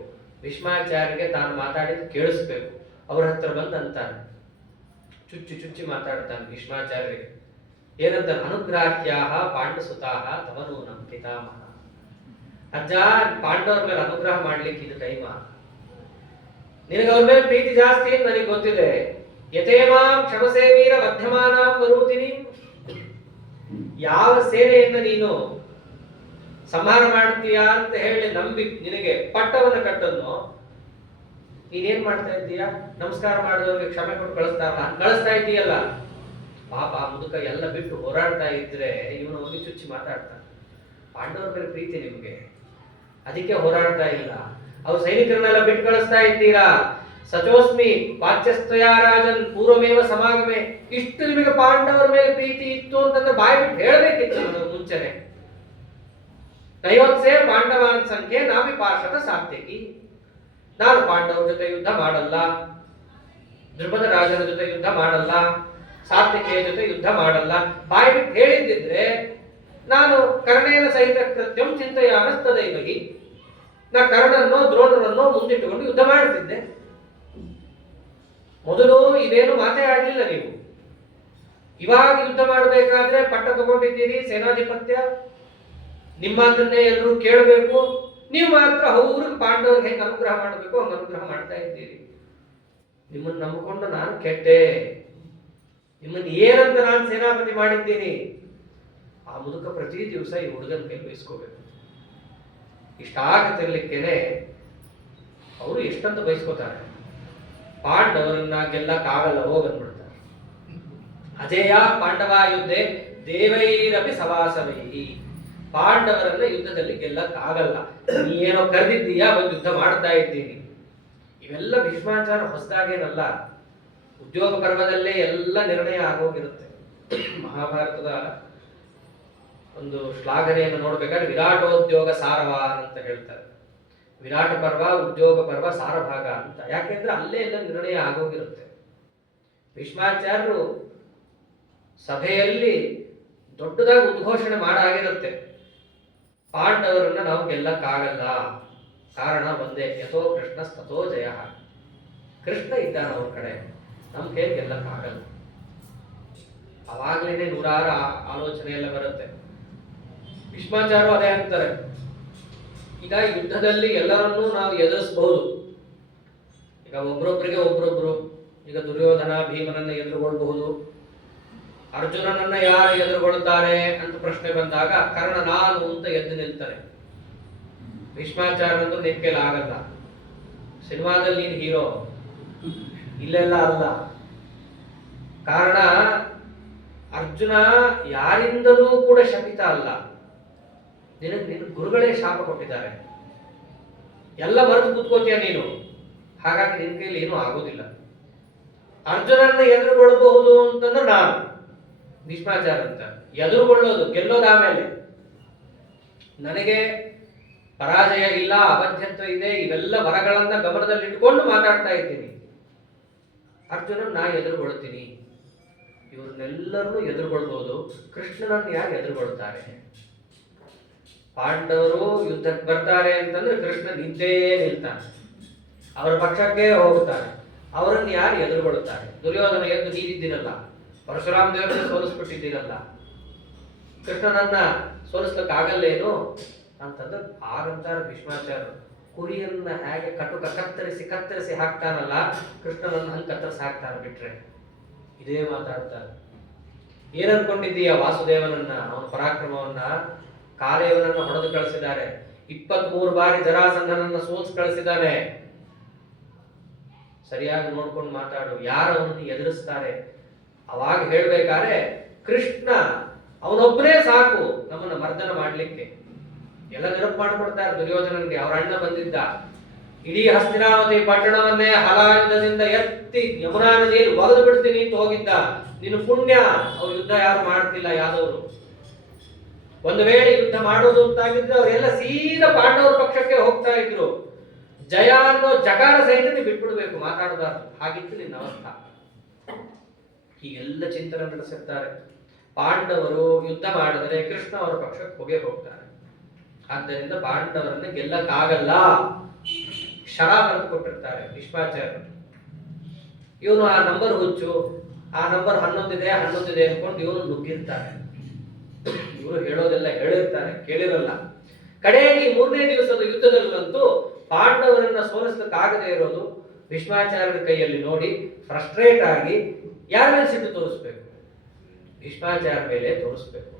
ಭೀಷ್ಮಾಚಾರ್ಯರಿಗೆ ತಾನು ಮಾತಾಡಿದ್ದು ಕೇಳಿಸ್ಬೇಕು. ಅವ್ರ ಹತ್ರ ಬಂದು ಅಂತಾನೆ, ಚುಚ್ಚಿ ಚುಚ್ಚಿ ಮಾತಾಡ್ತಾನೆ ಭೀಷ್ಮಾಚಾರ್ಯರಿಗೆ. ಏನಂತ? ಅನುಗ್ರಾಹ್ಯಾಹ ಪಾಂಡಸುತಾಹ ತಮನೂನಂ ಪಿತಾಮಹ. ಅಜ್ಜ, ಪಾಂಡವರ ಮೇಲೆ ಅನುಗ್ರಹ ಮಾಡ್ಲಿಕ್ಕೆ ಇದು ಟೈಮ. ನಿನಗೆ ಅವ್ರ ಮೇಲೆ ಪ್ರೀತಿ ಜಾಸ್ತಿ ಅಂತ ನನಗೆ ಗೊತ್ತಿದೆ. ಯಥೇಮಾಂ ಕ್ಷಮಸೇ ವೀರ ಮಧ್ಯಮಾನಾಂ ವರೂತಿನಿ. ಯಾವ ಸೇನೆಯನ್ನು ನೀನು ಸಂಹಾರ ಮಾಡ್ತೀಯಾ ಅಂತ ಹೇಳಿ ನಂಬಿ ನಿನಗೆ ಪಟ್ಟವನ್ನು ಕಟ್ಟನ್ನು ನೀನೇನ್ ಮಾಡ್ತಾ ಇದ್ದೀಯಾ? ನಮಸ್ಕಾರ ಮಾಡಿದವ್ರಿಗೆ ಕ್ಷಮೆ ಕೊಟ್ಟು ಕಳಿಸ್ತಾ ಇದ್ದೀಯಲ್ಲ. ಪಾಪ ಮುದುಕ ಎಲ್ಲ ಬಿಟ್ಟು ಹೋರಾಡ್ತಾ ಇದ್ರೆ ಇವನು ಹೋಗಿ ಚುಚ್ಚಿ ಮಾತಾಡ್ತಾನೆ. ಪಾಂಡವರ ಮೇಲೆ ಪ್ರೀತಿ ನಿಮ್ಗೆ, ಅದಕ್ಕೆ ಹೋರಾಡ್ತಾ ಇಲ್ಲ. ಅವ್ರು ಸೈನಿಕರನ್ನೆಲ್ಲ ಬಿಟ್ಟು ಕಳಿಸ್ತಾ ಇದ್ದೀರಾ. ಸಚೋಸ್ಮಿ ವಾಚ್ಯಸ್ತಯಾ ರಾಜನ್ ಪೂರ್ವಮೇವ ಸಮಾಗಮೆ. ಇಷ್ಟು ನಿಮಗೆ ಪಾಂಡವರ ಮೇಲೆ ಪ್ರೀತಿ ಇತ್ತು ಅಂತಂದ್ರೆ ಬಾಯಿ ಬಿಟ್ಟು ಹೇಳಬೇಕಿತ್ತು ಮುಂಚೆನೆ. ನಯೋತ್ಸೆ ಪಾಂಡವಾನ್ ಸಂಖ್ಯೆ ನಾಮಿ ಪಾರ್ಷದ ಸಾತ್ಯಕಿ. ನಾನು ಪಾಂಡವರ ಜೊತೆ ಯುದ್ಧ ಮಾಡಲ್ಲ, ದ್ರುಪದ ರಾಜನ ಜೊತೆ ಯುದ್ಧ ಮಾಡಲ್ಲ, ಸಾತ್ಯಕಿಯ ಜೊತೆ ಯುದ್ಧ ಮಾಡಲ್ಲ. ಬಾಯಿ ಬಿಟ್ಟು ಹೇಳಿದ್ದಿದ್ರೆ ನಾನು ಕರ್ಣೇನ ಸಹಿತ ಕೃತ್ಯಂ ಚಿಂತೆಯಾನಸ್ತದೈವಹಿ. ನಾ ಕರ್ಣನೋ ದ್ರೋಣರನ್ನೋ ಮುಂದಿಟ್ಟುಕೊಂಡು ಯುದ್ಧ ಮಾಡ್ತಿದ್ದೆ. ಮೊದಲು ಇದೇನು ಮಾತೇ ಆಗಲಿಲ್ಲ ನೀವು. ಇವಾಗ ಯುದ್ಧ ಮಾಡಬೇಕಾದ್ರೆ ಪಟ್ಟ ತಗೊಂಡಿದ್ದೀರಿ, ಸೇನಾಧಿಪತ್ಯ ನಿಮ್ಮದನ್ನೇ ಎಲ್ಲರೂ ಕೇಳಬೇಕು. ನೀವು ಮಾತ್ರ ಅವ್ರಿಗೆ ಪಾಂಡವ್ರಿಗೆ ಹೆಂಗೆ ಅನುಗ್ರಹ ಮಾಡಬೇಕು ಹಂಗೆ ಅನುಗ್ರಹ ಮಾಡ್ತಾ ಇದ್ದೀರಿ. ನಿಮ್ಮನ್ನು ನಂಬಿಕೊಂಡು ನಾನು ಕೆಟ್ಟೆ, ನಿಮ್ಮನ್ನು ಏನಂತ ನಾನು ಸೇನಾಪತಿ ಮಾಡಿದ್ದೀನಿ. ಆ ಮುದುಕ ಪ್ರತಿ ದಿವಸ ಈ ಹುಡುಗನ ಕೈ ಬಯಸ್ಕೋಬೇಕು. ಇಷ್ಟಾಗತಿರ್ಲಿಕ್ಕೇನೆ ಅವರು ಎಷ್ಟಂತ ಬಯಸ್ಕೋತಾರೆ. ಪಾಂಡವರನ್ನ ಗೆಲ್ಲಕ್ಕಾಗಲ್ಲ, ಹೋಗಂದ್ಬಿಡ್ತಾರೆ. ಅಜೇಯ ಪಾಂಡವ ಯುದ್ಧೆ ದೇವೈರಪಿ ಸವಾಸವೈ. ಪಾಂಡವರನ್ನ ಯುದ್ಧದಲ್ಲಿ ಗೆಲ್ಲಕ್ಕಾಗಲ್ಲ. ನೀನೇನೋ ಕರೆದಿದ್ದೀಯಾ, ಒಂದು ಯುದ್ಧ ಮಾಡ್ತಾ ಇದ್ದೀನಿ. ಇವೆಲ್ಲ ಭೀಷ್ಮಾಚಾರ ಹೊಸದಾಗೇನಲ್ಲ. ಉದ್ಯೋಗ ಪರ್ವದಲ್ಲೇ ಎಲ್ಲ ನಿರ್ಣಯ ಆಗೋಗಿರುತ್ತೆ. ಮಹಾಭಾರತದ ಒಂದು ಶ್ಲಾಘನೆಯನ್ನು ನೋಡ್ಬೇಕಾದ್ರೆ ವಿರಾಟೋದ್ಯೋಗ ಸಾರವಾನ್ ಅಂತ ಹೇಳ್ತಾರೆ. ವಿರಾಟ ಪರ್ವ, ಉದ್ಯೋಗ ಪರ್ವ, ಸಾರಭಾಗ ಅಂತ. ಯಾಕೆಂದ್ರೆ ಅಲ್ಲೇ ಎಲ್ಲ ನಿರ್ಣಯ ಆಗೋಗಿರುತ್ತೆ. ಭೀಷ್ಮಾಚಾರ್ಯರು ಸಭೆಯಲ್ಲಿ ದೊಡ್ಡದಾಗಿ ಉದ್ಘೋಷಣೆ ಮಾಡಾಗಿರುತ್ತೆ. ಪಾಂಡವರನ್ನ ನಾವು ಗೆಲ್ಲಕ್ಕಾಗಲ್ಲ, ಕಾರಣ ಒಂದೇ, ಯಥೋ ಕೃಷ್ಣ ತಥೋ ಜಯ. ಕೃಷ್ಣ ಇದ್ದಾನ ಅವ್ರ ಕಡೆ, ನಮ್ಮ ಕೈ ಗೆಲ್ಲಕ್ಕಾಗಲ್ಲ. ಅವಾಗ್ಲೇನೆ ನೂರಾರು ಆಲೋಚನೆ ಎಲ್ಲ ಬರುತ್ತೆ. ಭೀಷ್ಮಾಚಾರ್ಯರು ಅದೇ ಅಂತಾರೆ, ಈಗ ಯುದ್ಧದಲ್ಲಿ ಎಲ್ಲರನ್ನೂ ನಾವು ಎದುರಿಸಬಹುದು. ಈಗ ಒಬ್ರೊಬ್ರು, ಈಗ ದುರ್ಯೋಧನ ಭೀಮನನ್ನ ಎದುರುಗೊಳ್ಳಬಹುದು. ಅರ್ಜುನನನ್ನ ಯಾರು ಎದುರುಗೊಳ್ಳುತ್ತಾರೆ ಅಂತ ಪ್ರಶ್ನೆ ಬಂದಾಗ ಕರ್ಣ ನಾನು ಅಂತ ಎದ್ದು ನಿಲ್ತಾರೆ. ಭೀಷ್ಮಾಚಾರ್ಯರಂತೂ ನಿನ್ ಕೈಲಿ ಆಗಲ್ಲ. ಸಿನಿಮಾದಲ್ಲಿ ನೀನು ಹೀರೋ, ಇಲ್ಲೆಲ್ಲ ಅಲ್ಲ. ಕಾರಣ ಅರ್ಜುನ ಯಾರಿಂದಲೂ ಕೂಡ ಶಪಿತ ಅಲ್ಲ. ನಿನ್ನ ಗುರುಗಳೇ ಶಾಪ ಕೊಟ್ಟಿದ್ದಾರೆ. ಎಲ್ಲ ಮರೆತು ಕೂತ್ಕೋತೀಯ ನೀನು, ಹಾಗಾಗಿ ನಿನ್ನ ಕೈಲಿ ಏನೂ ಆಗೋದಿಲ್ಲ. ಅರ್ಜುನನ್ನ ಎದುರುಗೊಳ್ಳಬಹುದು ಅಂತಂದ್ರೆ ನಾನು ಭೀಷ್ಮಾಚಾರ್ಯ ಅಂತ ಎದುರುಗೊಳ್ಳೋದು, ಗೆಲ್ಲೋದು ಆಮೇಲೆ. ನನಗೆ ಪರಾಜಯ ಇಲ್ಲ, ಅಬದ್ಧತ್ವ ಇದೆ, ಇವೆಲ್ಲ ವರಗಳನ್ನ ಗಮನದಲ್ಲಿಟ್ಟುಕೊಂಡು ಮಾತಾಡ್ತಾ ಇದ್ದೀನಿ. ಅರ್ಜುನನ್ ನಾ ಎದುರುಗೊಳ್ತೀನಿ. ಇವ್ರನ್ನೆಲ್ಲರನ್ನೂ ಎದುರುಗೊಳ್ಬಹುದು, ಕೃಷ್ಣನನ್ನು ಯಾರು ಎದುರುಗೊಳ್ತಾರೆ? ಪಾಂಡವರು ಯುದ್ಧಕ್ಕೆ ಬರ್ತಾರೆ ಅಂತಂದ್ರೆ ಕೃಷ್ಣ ನಿಂತೇ ನಿಲ್ತಾನೆ, ಅವರ ಪಕ್ಷಕ್ಕೆ ಹೋಗ್ತಾನೆ. ಅವರನ್ನು ಯಾರು ಎದುರುಗೊಳ್ಳುತ್ತಾರೆ? ದುರ್ಯೋಧನ ಎದ್ದು ನೀರಿದ್ದೀರಲ್ಲ, ಪರಶುರಾಮ ದೇವರನ್ನ ಸೋಲಿಸ್ಬಿಟ್ಟಿದ್ದೀರಲ್ಲ, ಕೃಷ್ಣನನ್ನ ಸೋಲಿಸ್ಲಿಕ್ಕಾಗಲ್ಲೇನು ಅಂತಂದ್ರೆ ಆಗಂತಾರೆ ಭೀಷ್ಮಾಚಾರ್ಯರು. ಕುರಿಯನ್ನ ಹೇಗೆ ಕತ್ತರಿಸಿ ಹಾಕ್ತಾನಲ್ಲ, ಕೃಷ್ಣನನ್ನ ಹಂಗೆ ಕತ್ತರಿಸಿ ಹಾಕ್ತಾನೆ. ಬಿಟ್ರೆ ಇದೇ ಮಾತಾಡ್ತಾರೆ. ಏನನ್ಕೊಂಡಿದ್ದೀಯ ವಾಸುದೇವನನ್ನ, ಅವನ ಪರಾಕ್ರಮವನ್ನ? ಕಾಲೇವನನ್ನು ಹೊಡೆದು ಕಳಿಸಿದ್ದಾರೆ. 23 ಬಾರಿ ಜರಾಸಂಧನನ್ನು ಸೋಲ್ಸಿ ಕಳಿಸಿದ್ದಾನೆ. ಸರಿಯಾಗಿ ನೋಡ್ಕೊಂಡು ಮಾತಾಡು, ಯಾರು ಅವನನ್ನು ಎದುರಿಸ್ತಾರೆ? ಅವಾಗ ಹೇಳ್ಬೇಕಾದ್ರೆ ಕೃಷ್ಣ ಅವನೊಬ್ಬನೇ ಸಾಕು ನಮ್ಮನ್ನ ಮರ್ದನ ಮಾಡ್ಲಿಕ್ಕೆ. ಎಲ್ಲ ನೆನಪು ಮಾಡ್ಕೊಡ್ತಾರೆ ದುರ್ಯೋಧನನಿಗೆ. ಅವ್ರ ಅಣ್ಣ ಬಂದಿದ್ದ, ಇಡೀ ಹಸ್ತಿನಾವತಿ ಪಟ್ಟಣವನ್ನೇ ಹಲಾಯುಧದಿಂದ ಎತ್ತಿ ಯಮುನಾ ನದಿಯಲ್ಲಿ ಒಗೆದು ಬಿಡ್ತೀನಿ ಅಂತ ಹೋಗಿದ್ದ. ನಿನ್ನ ಪುಣ್ಯ ಅವ್ರು ಯುದ್ಧ ಯಾರು ಮಾಡ್ತಿಲ್ಲ ಯಾದವರು. ಒಂದು ವೇಳೆ ಯುದ್ಧ ಮಾಡೋದು ಅಂತಾಗಿದ್ರೆ ಅವರೆಲ್ಲ ಸೀದಾ ಪಾಂಡವರ ಪಕ್ಷಕ್ಕೆ ಹೋಗ್ತಾ ಇದ್ರು. ಜಯ ಅನ್ನೋ ಜಕಾರ ಸಹಿತ ನೀವು ಬಿಟ್ಬಿಡ್ಬೇಕು, ಮಾತಾಡಬಾರ್ದು. ಹಾಗಿತ್ತು ನಿನ್ನ ಅವಸ್ಥಾ. ಹೀಗೆಲ್ಲ ಚಿಂತನೆ ನಡೆಸಿರ್ತಾರೆ. ಪಾಂಡವರು ಯುದ್ಧ ಮಾಡಿದರೆ ಕೃಷ್ಣ ಅವರ ಪಕ್ಷಕ್ಕೆ ಹೋಗ್ತಾರೆ. ಆದ್ದರಿಂದ ಪಾಂಡವರನ್ನ ಗೆಲ್ಲಕ್ಕಾಗಲ್ಲ. ಶರ ಬರೆದು ಕೊಟ್ಟಿರ್ತಾರೆ ಭೀಷ್ಮಾಚಾರ್ಯರು. ಇವನು ಆ ನಂಬರ್ ಹುಚ್ಚು, ಆ ನಂಬರ್ 11 ಅನ್ಕೊಂಡು ಇವನು ನುಗ್ಗಿರ್ತಾರೆ. ಇವರು ಹೇಳೋದೆಲ್ಲ ಹೇಳಿರ್ತಾರೆ, ಕೇಳಿರಲ್ಲ. ಕಡೆಗೆ 3ನೇ ದಿವಸದ ಯುದ್ಧದಲ್ಲಂತೂ ಪಾಂಡವರನ್ನ ಸೋಲಿಸಲಿಕ್ಕಾಗದೇ ಇರೋದು ಭೀಷ್ಮಾಚಾರ್ಯರ ಕೈಯಲ್ಲಿ ನೋಡಿ ಫ್ರಸ್ಟ್ರೇಟ್ ಆಗಿ ಯಾರ ಮೇಲೆ ಸಿಟ್ಟು ತೋರಿಸ್ಬೇಕು? ಭೀಷ್ಮಾಚಾರ್ಯ ಮೇಲೆ ತೋರಿಸ್ಬೇಕು.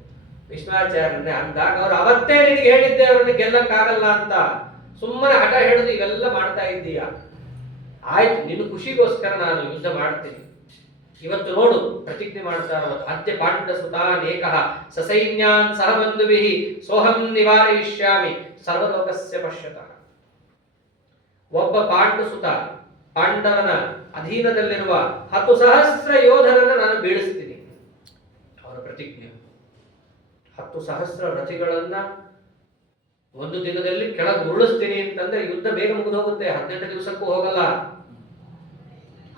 ಭೀಷ್ಮಾಚಾರ್ಯರನ್ನೇ ಅಂದಾಗ ಅವ್ರು ಅವತ್ತೇ ನಿನಗೆ ಹೇಳಿದ್ದೆ ಅವ್ರನ್ನ ಗೆಲ್ಲಕ್ಕಾಗಲ್ಲ ಅಂತ. ಸುಮ್ಮನೆ ಹಠ ಹಿಡಿದು ಇವೆಲ್ಲ ಮಾಡ್ತಾ ಇದ್ದೀಯ. ಆಯ್ತು, ನಿನ್ನ ಖುಷಿಗೋಸ್ಕರ ನಾನು ಯುದ್ಧ ಮಾಡ್ತೀನಿ. ಇವತ್ತು ನೋಡು ಪ್ರತಿಜ್ಞೆ ಮಾಡ್ತಾರೆ. ಅದ್ಯ ಪಾಂಡ ಸುತಾನೇಕಃ ಸಸೈನ್ಯಾನ್ ಸಹ ಬಂಧುಭಿಃ ಸೋಹಂ ನಿವಾರಯಿಷ್ಯಾಮಿ ಸರ್ವಲೋಕಸ್ಯ ಪಶ್ಯತಃ. ಒಬ್ಬ ಪಾಂಡು ಸುತ, ಪಾಂಡವನ ಅಧೀನದಲ್ಲಿರುವ 10,000 ಯೋಧರನ್ನು ನಾನು ಬೀಳಿಸ್ತೀನಿ. ಅವರ ಪ್ರತಿಜ್ಞೆ. 10,000 ರಥಿಗಳನ್ನ ಒಂದು ದಿನದಲ್ಲಿ ಕೆಳಗೆ ಉರುಳಿಸ್ತೀನಿ ಅಂತಂದ್ರೆ ಯುದ್ಧ ಬೇಗ ಮುಗಿದು ಹೋಗುತ್ತೆ, 18 ದಿವಸಕ್ಕೂ ಹೋಗಲ್ಲ.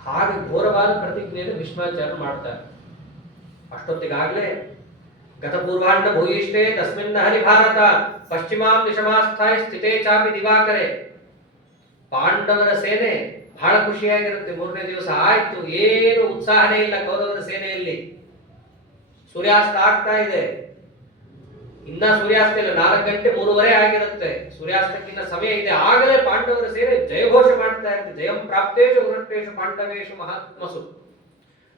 ಹಾಗೆ ಘೋರವಾದ ಪ್ರತಿಜ್ಞೆಯನ್ನು ಭೀಷ್ಮಾಚಾರ್ಯ ಮಾಡ್ತಾರೆ. ಅಷ್ಟೊತ್ತಿಗಾಗಲೇ ಗತಪೂರ್ವಾಂಡ ಭೂಯಿಷ್ಠೆ ತಸ್ಮಿನ್ನ ಹರಿ ಭಾರತ ಪಶ್ಚಿಮಾಂ ದಿಶಮಾಸ್ಥಾಯ ಸ್ಥಿತೇ ಚಾಪಿ ದಿವಾಕರೆ. ಪಾಂಡವರ ಸೇನೆ ಬಹಳ ಖುಷಿಯಾಗಿರುತ್ತೆ. 3ನೇ ದಿವಸ ಆಯ್ತು, ಏನು ಉತ್ಸಾಹನೇ ಇಲ್ಲ ಕೌರವರ ಸೇನೆಯಲ್ಲಿ. ಸೂರ್ಯಾಸ್ತ ಆಗ್ತಾ ಇದೆ. ಇನ್ನ ಸೂರ್ಯಾಸ್ತ ಇಲ್ಲ, 4 ಗಂಟೆ 3:30 ಆಗಿರುತ್ತೆ. ಸೂರ್ಯಾಸ್ತಕ್ಕಿನ್ನ ಸಮಯ ಇದೆ. ಆಗಲೇ ಪಾಂಡವರ ಸೇನೆ ಜಯಘೋಷ ಮಾಡ್ತಾ ಇರುತ್ತೆ. ಜಯಂ ಪ್ರಾಪ್ತೇಶು ವೃಷ್ಟೇಶು ಪಾಂಡವೇಶು ಮಹಾತ್ಮಸು.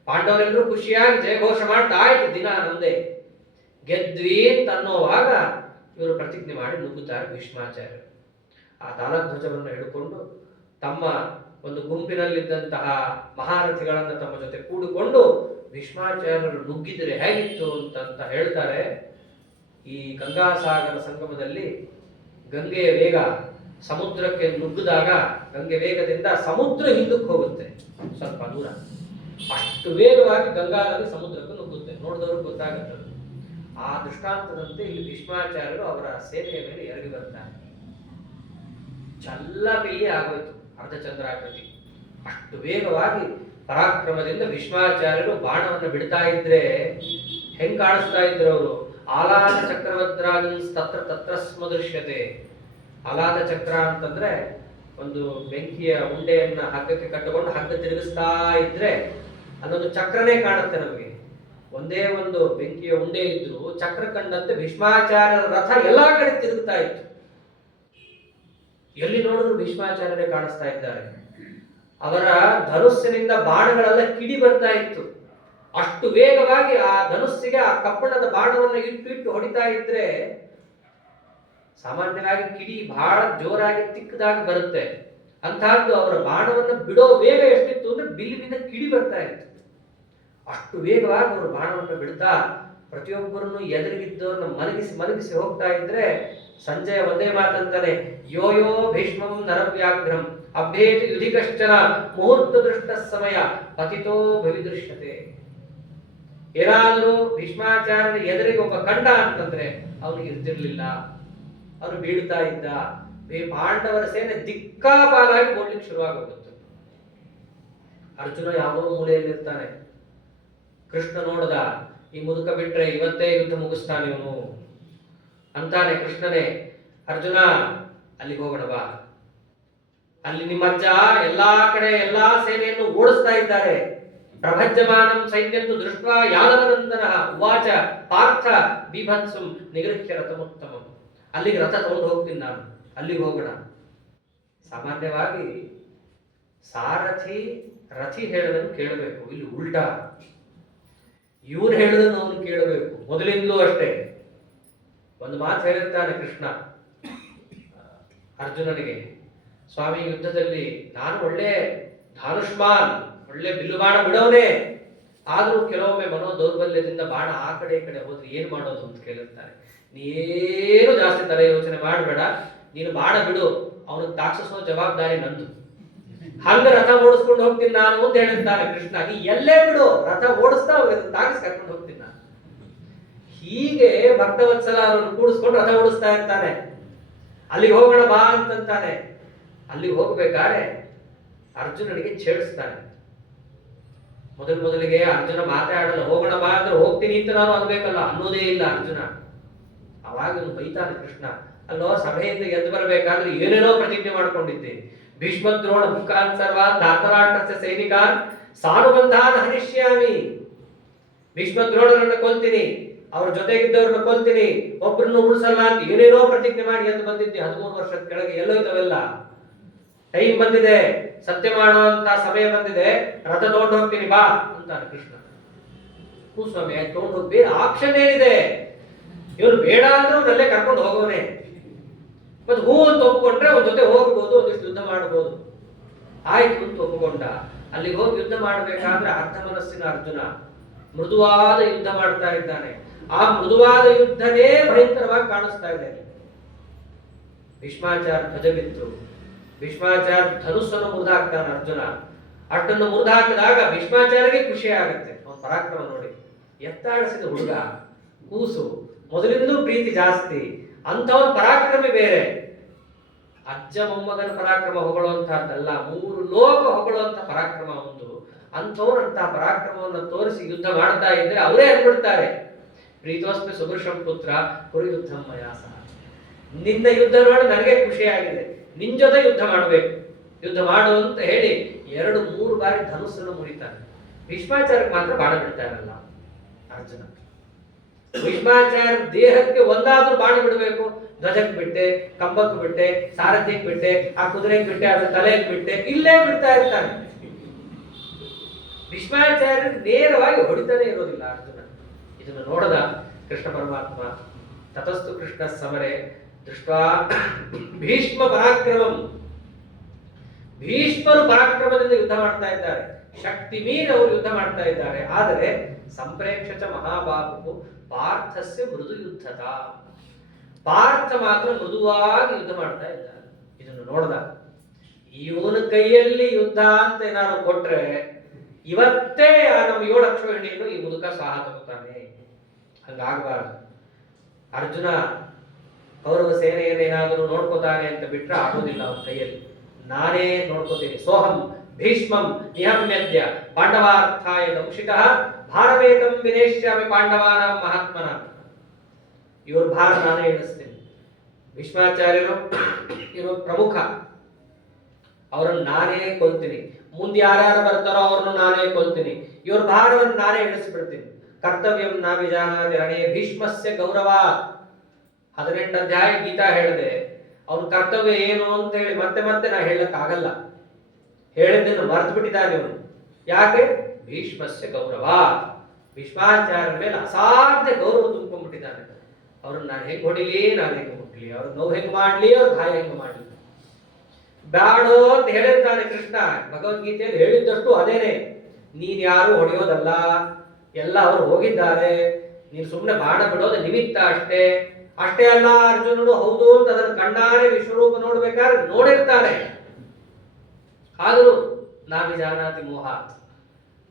ಪಾಂಡವರೆಲ್ಲರೂ ಖುಷಿಯಾಗಿ ಜಯಘೋಷ ಮಾಡ್ತಾ ಆಯ್ತು, ದಿನ ನಮ್ದೇ, ಗೆದ್ವಿ ಅಂತ ಅನ್ನೋವಾಗ ಇವರು ಪ್ರತಿಜ್ಞೆ ಮಾಡಿ ನುಗ್ಗುತ್ತಾರೆ ಭೀಷ್ಮಾಚಾರ್ಯರು. ಆ ತಾಲಧ್ವಜವನ್ನು ಹಿಡ್ಕೊಂಡು ತಮ್ಮ ಒಂದು ಗುಂಪಿನಲ್ಲಿದ್ದಂತಹ ಮಹಾರಥಿಗಳನ್ನ ತಮ್ಮ ಜೊತೆ ಕೂಡಿಕೊಂಡು ಭೀಷ್ಮಾಚಾರ್ಯರು ನುಗ್ಗಿದ್ರೆ ಹೇಗಿತ್ತು ಅಂತ ಹೇಳ್ತಾರೆ. ಈ ಗಂಗಾಸಾಗರ ಸಂಗಮದಲ್ಲಿ ಗಂಗೆಯ ವೇಗ ಸಮುದ್ರಕ್ಕೆ ನುಗ್ಗಿದಾಗ ಗಂಗೆ ವೇಗದಿಂದ ಸಮುದ್ರ ಹಿಂದಕ್ಕೆ ಹೋಗುತ್ತೆ ಸ್ವಲ್ಪ ದೂರ. ಅಷ್ಟು ವೇಗವಾಗಿ ಗಂಗಾ ನದಿ ಸಮುದ್ರಕ್ಕೆ ನುಗ್ಗುತ್ತೆ. ನೋಡಿದವ್ರಿಗೆ ಗೊತ್ತಾಗುತ್ತೆ. ಆ ದೃಷ್ಟಾಂತದಂತೆ ಇಲ್ಲಿ ಭೀಷ್ಮಾಚಾರ್ಯರು ಅವರ ಸೇನೆಯ ಮೇಲೆ ಎರಗಿ ಬರ್ತಾರೆ. ಚಲ್ಲಬಿಲ್ಲಿ ಆಗೋಯ್ತು ಅರ್ಧಚಂದ್ರಾಕೃತಿ. ಅಷ್ಟು ವೇಗವಾಗಿ ಪರಾಕ್ರಮದಿಂದ ಭೀಷ್ಮಾಚಾರ್ಯರು ಬಾಣವನ್ನು ಬಿಡ್ತಾ ಇದ್ರೆ ಹೆಂಗ್ ಕಾಣಿಸ್ತಾ ಇದ್ರು ಅವರು? ಆಲಾದ ಚಕ್ರವದ್ರಾಜನ್ ತತ್ರ ತತ್ರ ಸ್ಮದೃಶ್ಯತೆ. ಆಲಾದ ಚಕ್ರ ಅಂತಂದ್ರೆ ಒಂದು ಬೆಂಕಿಯ ಉಂಡೆಯನ್ನ ಹಗ್ಗಕ್ಕೆ ಕಟ್ಟಿಕೊಂಡು ಹಗ್ಗ ತಿರುಗಿಸ್ತಾ ಇದ್ರೆ ಅಲ್ಲೊಂದು ಚಕ್ರನೇ ಕಾಣುತ್ತೆ ನಮಗೆ. ಒಂದೇ ಒಂದು ಬೆಂಕಿಯ ಉಂಡೆ ಇದ್ರು ಚಕ್ರ ಕಂಡಂತೆ ಭೀಷ್ಮಾಚಾರ್ಯರ ರಥ ಎಲ್ಲಾ ಕಡೆ ತಿರುಗ್ತಾ ಇತ್ತು. ಎಲ್ಲಿ ನೋಡಿದ್ರು ಭೀಷ್ಮಾಚಾರ್ಯರೇ ಕಾಣಿಸ್ತಾ ಇದ್ದಾರೆ. ಅವರ ಧನುಸ್ಸಿನಿಂದ ಬಾಣಗಳೆಲ್ಲ ಕಿಡಿ ಬರ್ತಾ ಇತ್ತು. ಅಷ್ಟು ವೇಗವಾಗಿ ಆ ಧನುಸ್ಸಿಗೆ ಆ ಕಬ್ಬಣದ ಬಾಣವನ್ನು ಇಟ್ಟು ಹೊಡಿತಾ ಇದ್ರೆ ಸಾಮಾನ್ಯವಾಗಿ ಕಿಡಿ ಬಹಳ ಜೋರಾಗಿ ತಿಕ್ಕದಾಗ ಬರುತ್ತೆ. ಅಂತಹದ್ದು ಅವರ ಬಾಣವನ್ನು ಬಿಡೋ ವೇಗ ಎಷ್ಟಿತ್ತು ಅಂದ್ರೆ ಬಿಲ್ಲಿನಿಂದ ಕಿಡಿ ಬರ್ತಾ ಇತ್ತು. ಅಷ್ಟು ವೇಗವಾಗಿ ಅವರು ಬಾಣವನ್ನು ಬಿಡ್ತಾ ಪ್ರತಿಯೊಬ್ಬರನ್ನು ಎದುರಿಗಿದ್ದವ್ರನ್ನ ಮಲಗಿಸಿ ಹೋಗ್ತಾ ಇದ್ರೆ ಸಂಜಯ ಒಂದೇ ಮಾತಂತಾನೆ, ಯೋ ಯೋ ಭೀಷ್ಮಂ ನರವ್ಯಾಘ್ರಂ ಅಭ್ಯೇತಿ ಯುಧಿ ಕಶ್ಚನ ಮುಹೂರ್ತ ದೃಷ್ಟ ಸಮಯ ಪತಿತೋ ಭವಿದೃಶ್ಯತೆ. ಏನಾದ್ರೂ ಭೀಷ್ಮಾಚಾರ್ಯರ ಎದುರಿಗೆ ಒಬ್ಬ ಕಂಡ ಅಂತಂದ್ರೆ ಅವನಿಗೆ ಇರ್ತಿರ್ಲಿಲ್ಲ, ಅವನು ಬೀಳ್ತಾ ಇದ್ದ. ಪಾಂಡವರ ಸೇನೆ ದಿಕ್ಕಾಪಾಲಾಗಿ ಓಡ್ಲಿಕ್ಕೆ ಶುರುವಾಗೋಗುತ್ತೆ. ಅರ್ಜುನ ಯಾವುದೋ ಮೂಲೆಯಲ್ಲಿರ್ತಾನೆ. ಕೃಷ್ಣ ನೋಡ್ದ, ಈ ಮುದುಕ ಬಿಟ್ರೆ ಇವತ್ತೇ ಯುದ್ಧ ಮುಗಿಸ್ತಾನೆ ಇವನು ಅಂತಾನೆ. ಕೃಷ್ಣನೇ, ಅರ್ಜುನ ಅಲ್ಲಿಗೆ ಹೋಗೋಣ ಬಾ, ಅಲ್ಲಿ ನಿಮ್ಮ ಅಜ್ಜ ಎಲ್ಲಾ ಕಡೆ ಎಲ್ಲಾ ಸೇನೆಯನ್ನು ಓಡಿಸ್ತಾ ಇದ್ದಾರೆ. ಪ್ರಭಜ್ಯಮಾನಂ ಸೈನ್ಯಂತು ದೃಷ್ಟ್ವಾ ಯಾದವನಂದನ ಉವಾಚ ಪಾರ್ಥ ಬಿಭತ್ಸುಂ ನಿಗೃಹ್ಯ ರಥಮುತ್ತಮಂ. ಅಲ್ಲಿಗೆ ರಥ ತಗೊಂಡು ಹೋಗ್ತೀನಿ ನಾನು, ಅಲ್ಲಿಗೆ ಹೋಗೋಣ. ಸಾಮಾನ್ಯವಾಗಿ ಸಾರಥಿ ರಥಿ ಹೇಳೋದನ್ನು ಕೇಳಬೇಕು. ಇಲ್ಲಿ ಉಲ್ಟಾ, ಇವನು ಹೇಳೋದನ್ನು ಅವನು ಕೇಳಬೇಕು. ಮೊದಲಿಂದಲೂ ಅಷ್ಟೇ ಒಂದು ಮಾತು ಹೇಳಿರ್ತಾನೆ ಕೃಷ್ಣ ಅರ್ಜುನನಿಗೆ, ಸ್ವಾಮಿ ಯುದ್ಧದಲ್ಲಿ ನಾನು ಒಳ್ಳೆ ಧಾನುಷ್ಮಾನ್, ಒಳ್ಳೆ ಬಿಲ್ಲು ಬಾಣ ಬಿಡೋನೆ, ಆದ್ರೂ ಕೆಲವೊಮ್ಮೆ ಮನೋ ದೌರ್ಬಲ್ಯದಿಂದ ಬಾಣ ಆ ಕಡೆ ಈ ಕಡೆ ಹೋದ್ರೆ ಏನ್ ಮಾಡೋದು ಅಂತ ಕೇಳಿರ್ತಾರೆ. ನೀನು ಜಾಸ್ತಿ ತಲೆ ಯೋಚನೆ ಮಾಡಬೇಡ, ನೀನು ಬಾಣ ಬಿಡು, ಅವನು ತಾಕ್ಷಿಸೋ ಜವಾಬ್ದಾರಿ ನಂದು, ಹಂಗ ರಥ ಓಡಿಸ್ಕೊಂಡು ಹೋಗ್ತೀನಿ ನಾನು ಅಂತ ಹೇಳಿರ್ತಾನೆ ಕೃಷ್ಣ. ನೀ ಎಲ್ಲೇ ಬಿಡು, ರಥ ಓಡಿಸ್ತಾ ಅವ್ರಿಗೆ ತಾಗಿಸ್ ಕರ್ಕೊಂಡು ಹೋಗ್ತೀನಿ ನಾನು. ಹೀಗೆ ಭಕ್ತವತ್ಸಲ ಅವರನ್ನು ಕೂಡಿಸ್ಕೊಂಡು ರಥ ಓಡಿಸ್ತಾ ಇರ್ತಾನೆ. ಅಲ್ಲಿಗೆ ಹೋಗೋಣ ಬಾ ಅಂತಂತಾನೆ. ಅಲ್ಲಿಗೆ ಹೋಗ್ಬೇಕಾದ್ರೆ ಅರ್ಜುನನಿಗೆ ಛೇಡಿಸ್ತಾನೆ. ಮೊದಲಿಗೆ ಅರ್ಜುನ ಮಾತಾಡಲ್ಲ, ಹೋಗೋಣ ಬಾ ಅಂದ್ರೆ ಹೋಗ್ತೀನಿ ಅಂತ ನಾನು ಅನ್ಬೇಕಲ್ಲ, ಅನ್ನೋದೇ ಇಲ್ಲ ಅರ್ಜುನ. ಅವಾಗ ಬೈತಾನೆ ಕೃಷ್ಣ, ಅಲ್ಲೋ ಸಭೆಯಿಂದ ಎದ್ದು ಬರಬೇಕಾದ್ರೆ ಏನೇನೋ ಪ್ರತಿಜ್ಞೆ ಮಾಡ್ಕೊಂಡಿದ್ದೆ, ಭೀಷ್ಮದ್ರೋಣ ಮುಖಾನ್ ಸರ್ವಾನ್ ಧಾತರಾಷ್ಟ್ರಸ್ಯ ಸೈನಿಕಾನ್ ಸಾನುಬಂಧಾನ್ ಹನಿಷ್ಯಾಮಿ, ಭೀಷ್ಮದ್ರೋಣರನ್ನ ಕೊಲ್ತೀನಿ, ಅವ್ರ ಜೊತೆಗಿದ್ದವ್ರನ್ನ ಕೊಲ್ತೀನಿ, ಒಬ್ಬರನ್ನು ಉಳಿಸಲ್ಲ ಅಂತ ಏನೇನೋ ಪ್ರತಿಜ್ಞೆ ಮಾಡಿ ಎದ್ದು ಬಂದಿದ್ದೆ. 13 ವರ್ಷದ ಕೆಳಗೆ ಎಲ್ಲೋಯ್ತವೆಲ್ಲ. ಟೈಮ್ ಬಂದಿದೆ, ಸತ್ಯ ಮಾಡುವಂತ ಸಮಯ ಬಂದಿದೆ, ರಥ ತಗೊಂಡು ಹೋಗ್ತೀನಿ ಬಾ ಅಂತಾನೆ ಕೃಷ್ಣ. ಹೂ ಸ್ವಾಮಿ ಆಯ್ತು ತಗೊಂಡು ಹೋಗ್ಬಿ, ಆಪ್ಷನ್ ಏನಿದೆ, ಇವನು ಬೇಡ ಅಂದ್ರೂ ನಲ್ಲೇ ಕರ್ಕೊಂಡು ಹೋಗೋನೆ, ಮತ್ತೆ ಹೂ ಅಂತ ಒಪ್ಪಿಕೊಂಡ್ರೆ ಒಂದ್ ಜೊತೆ ಹೋಗ್ಬೋದು, ಒಂದಿಷ್ಟು ಯುದ್ಧ ಮಾಡ್ಬೋದು. ಆಯ್ತು ಅಂತ ಒಪ್ಪಿಕೊಂಡ. ಅಲ್ಲಿಗೆ ಹೋಗಿ ಯುದ್ಧ ಮಾಡ್ಬೇಕಾದ್ರೆ ಅರ್ಧ ಮನಸ್ಸಿನ ಅರ್ಜುನ ಮೃದುವಾದ ಯುದ್ಧ ಮಾಡ್ತಾ ಇದ್ದಾನೆ. ಆ ಮೃದುವಾದ ಯುದ್ಧನೇ ಭಯಂಕರವಾಗಿ ಕಾಣಿಸ್ತಾ ಇದೆ. ಭೀಷ್ಮಾಚಾರ್ಯ ಧ್ವಜ ಬಿತ್ತು, ಭೀಷ್ಮಾಚಾರ್ಯ ಧನುಸ್ಸನ್ನು ಮುರಿದಾಕ್ತಾನೆ ಅರ್ಜುನ. ಅಟ್ಟನ್ನು ಮುರಿದಾಕಿದಾಗ ಭೀಷ್ಮಾಚಾರ್ಯಗೆ ಖುಷಿ ಆಗುತ್ತೆ. ಅವನ ಪರಾಕ್ರಮ ನೋಡಿ, ಎತ್ತಾಡಿಸಿದ ಹುಡುಗ, ಕೂಸು, ಮೊದಲಿಂದಲೂ ಪ್ರೀತಿ ಜಾಸ್ತಿ, ಅಂಥವನ ಪರಾಕ್ರಮಿ ಬೇರೆ. ಅಜ್ಜ ಮೊಮ್ಮಗನ ಪರಾಕ್ರಮ ಹೊಗಳುವಂತಹದ್ದಲ್ಲ, 3 ಲೋಕ ಹೊಗಳುವಂತ ಪರಾಕ್ರಮ ಒಂದು. ಅಂಥವನಂತ ಪರಾಕ್ರಮವನ್ನು ತೋರಿಸಿ ಯುದ್ಧ ಮಾಡ್ತಾ ಇದ್ರೆ ಅವರೇ ಅಂದ್ಬಿಡ್ತಾರೆ, ಪ್ರೀತೋಸ್ಮಿ ಸುಭೃಶಂ ಪುತ್ರ ಕುರು ಯುದ್ಧಂ ಮಯಾ ಸಹ. ನಿನ್ನ ಯುದ್ಧ ನೋಡಿ ನನಗೆ ಖುಷಿಯಾಗಿದೆ, ನಿನ್ ಜೊತೆ ಯುದ್ಧ ಮಾಡಬೇಕು, ಯುದ್ಧ ಮಾಡು ಅಂತ ಹೇಳಿ 2-3 ಬಾರಿ ಧನುಸ್ಸನ್ನು ಮುರಿತಾನೆ. ಭೀಷ್ಮಾಚಾರ್ಯಕ್ಕೆ ಮಾತ್ರ ಬಾಣ ಬಿಡ್ತಾ ಇರಲ್ಲ ಅರ್ಜುನ. ಭೀಷ್ಮಾಚಾರ್ಯ ದೇಹಕ್ಕೆ ಒಂದಾದ್ರೂ ಬಾಣ ಬಿಡಬೇಕು. ಧ್ವಜಕ್ಕೆ ಬಿಟ್ಟೆ, ಕಂಬಕ್ಕೆ ಬಿಟ್ಟೆ, ಸಾರಥಿಗೆ ಬಿಟ್ಟೆ, ಆ ಕುದುರೆಗೆ ಬಿಟ್ಟೆ, ಅದ್ರ ತಲೆಗೆ ಬಿಟ್ಟೆ, ಇಲ್ಲೇ ಬಿಡ್ತಾ ಇರ್ತಾನೆ. ಭೀಷ್ಮಾಚಾರ್ಯ ನೇರವಾಗಿ ಹೊಡಿತಾನೆ ಇರೋದಿಲ್ಲ ಅರ್ಜುನ. ಇದನ್ನು ನೋಡದ ಕೃಷ್ಣ ಪರಮಾತ್ಮ ತತಸ್ತು ಕೃಷ್ಣ ಸಮರೆ ದೃಷ್ಟಾ ಭೀಷ್ಮ ಪರಾಕ್ರಮಂ, ಭೀಷ್ಮರು ಪರಾಕ್ರಮದಿಂದ ಯುದ್ಧ ಮಾಡ್ತಾ ಇದ್ದಾರೆ, ಶಕ್ತಿ ಮೀರಿ ಅವರು ಯುದ್ಧ ಮಾಡ್ತಾ ಇದ್ದಾರೆ. ಆದರೆ ಸಂಪ್ರೇಕ್ಷತ ಮಹಾಬಾಹು ಪಾರ್ಥಸ್ಯ ಮೃದು ಯುದ್ಧತ, ಪಾರ್ಥ ಮಾತ್ರ ಮೃದುವಾಗಿ ಯುದ್ಧ ಮಾಡ್ತಾ ಇದ್ದಾರೆ. ಇದನ್ನು ನೋಡ್ದ ಇವನ ಕೈಯಲ್ಲಿ ಯುದ್ಧ ಅಂತ ಏನಾದ್ರು ಕೊಟ್ರೆ ಇವತ್ತೇ ನಮ್ಮ 7 ಅಕ್ಷೋಹಿಣಿಯನ್ನು ಈ ಮುದುಕ ಸಾಹ ತಗೋತಾನೆ. ಹಂಗಾಗಬಾರದು. ಅರ್ಜುನ ಕೌರವ ಸೇನೆಯನ್ನೇನಾದರೂ ನೋಡ್ಕೋತಾನೆ ಅಂತ ಬಿಟ್ರೆ ಆಗೋದಿಲ್ಲ ಅವನ ಕೈಯಲ್ಲಿ. ನಾನೇ ನೋಡ್ಕೋತೀನಿ. ಸೋಹಂ ಭೀಷ್ಮಂ ನಿಹಮ್ಯದ್ಯ ಪಾಂಡವಾರ್ಥಾಯ ದಂಶಿತಃ ಭಾರವೇತಂ ವಿನೇಶ್ಯಾಮಿ ಪಾಂಡವಾನಾಂ ಮಹಾತ್ಮನ. ಇವ್ರ ಭಾರ ನಾನೇ ಎಣಿಸ್ತೀನಿ. ಭೀಷ್ಮಾಚಾರ್ಯರು ಇವರು ಪ್ರಮುಖ, ಅವರನ್ನು ನಾನೇ ಕೊಲ್ತೀನಿ. ಮುಂದೆ ಯಾರ್ಯಾರು ಬರ್ತಾರೋ ಅವ್ರನ್ನು ನಾನೇ ಕೊಲ್ತೀನಿ. ಇವ್ರ ಭಾರವನ್ನು ನಾನೇ ಎಣಿಸ್ಬಿಡ್ತೀನಿ. ಕರ್ತವ್ಯಂ ನಾವಿಜಾನಾತಿ ರಣೇ ಭೀಷ್ಮಸ್ಯ ಗೌರವ. 18 ಅಧ್ಯಾಯ ಗೀತಾ ಹೇಳಿದೆ. ಅವನ ಕರ್ತವ್ಯ ಏನು ಅಂತ ಹೇಳಿ ಮತ್ತೆ ಮತ್ತೆ ನಾ ಹೇಳಕ್ಕಾಗಲ್ಲ. ಹೇಳಿದ್ದನ್ನು ಮರೆತು ಬಿಟ್ಟಿದ್ದಾನೆ ಅವನು. ಯಾಕೆ? ಭೀಷ್ಮಸ್ಯ ಗೌರವ. ಭೀಷ್ಮಾಚಾರ್ಯರ ಮೇಲೆ ಅಸಾಧ್ಯ ಗೌರವ ತುಂಬಿಕೊಂಡಿದ್ದಾನೆ. ಅವ್ರನ್ನ ನಾನು ಹೆಂಗ್ ಹೊಡಿಲಿ, ನಾನು ಹೆಂಗ್ ಮುಟ್ಲಿ, ಅವ್ರ ನೋವು ಹೆಂಗ್ ಮಾಡ್ಲಿ, ಅವ್ರ ಗಾಯ ಹೆಂಗ್ ಮಾಡ್ಲಿ, ಬ್ಯಾಡೋ ಅಂತ ಹೇಳಿರ್ತಾನೆ ಕೃಷ್ಣ. ಭಗವದ್ಗೀತೆಯಲ್ಲಿ ಹೇಳಿದ್ದಷ್ಟು ಅದೇನೆ. ನೀನ್ ಯಾರು ಹೊಡೆಯೋದಲ್ಲ, ಎಲ್ಲ ಅವರು ಹೋಗಿದ್ದಾರೆ, ನೀನು ಸುಮ್ಮನೆ ಬಾಣ ಬಿಡೋದು ನಿಮಿತ್ತ ಅಷ್ಟೇ. ಅಷ್ಟೇ ಅಲ್ಲ, ಅರ್ಜುನನು ಹೌದು ಅಂತ ಅದನ್ನು ಕಣ್ಣಾರೆ ವಿಶ್ವರೂಪ ನೋಡ್ಬೇಕಾದ್ರೆ ನೋಡಿರ್ತಾನೆ. ಆದರೂ ನಾವಿಜಾನಾತಿ ಮೋಹಾತ್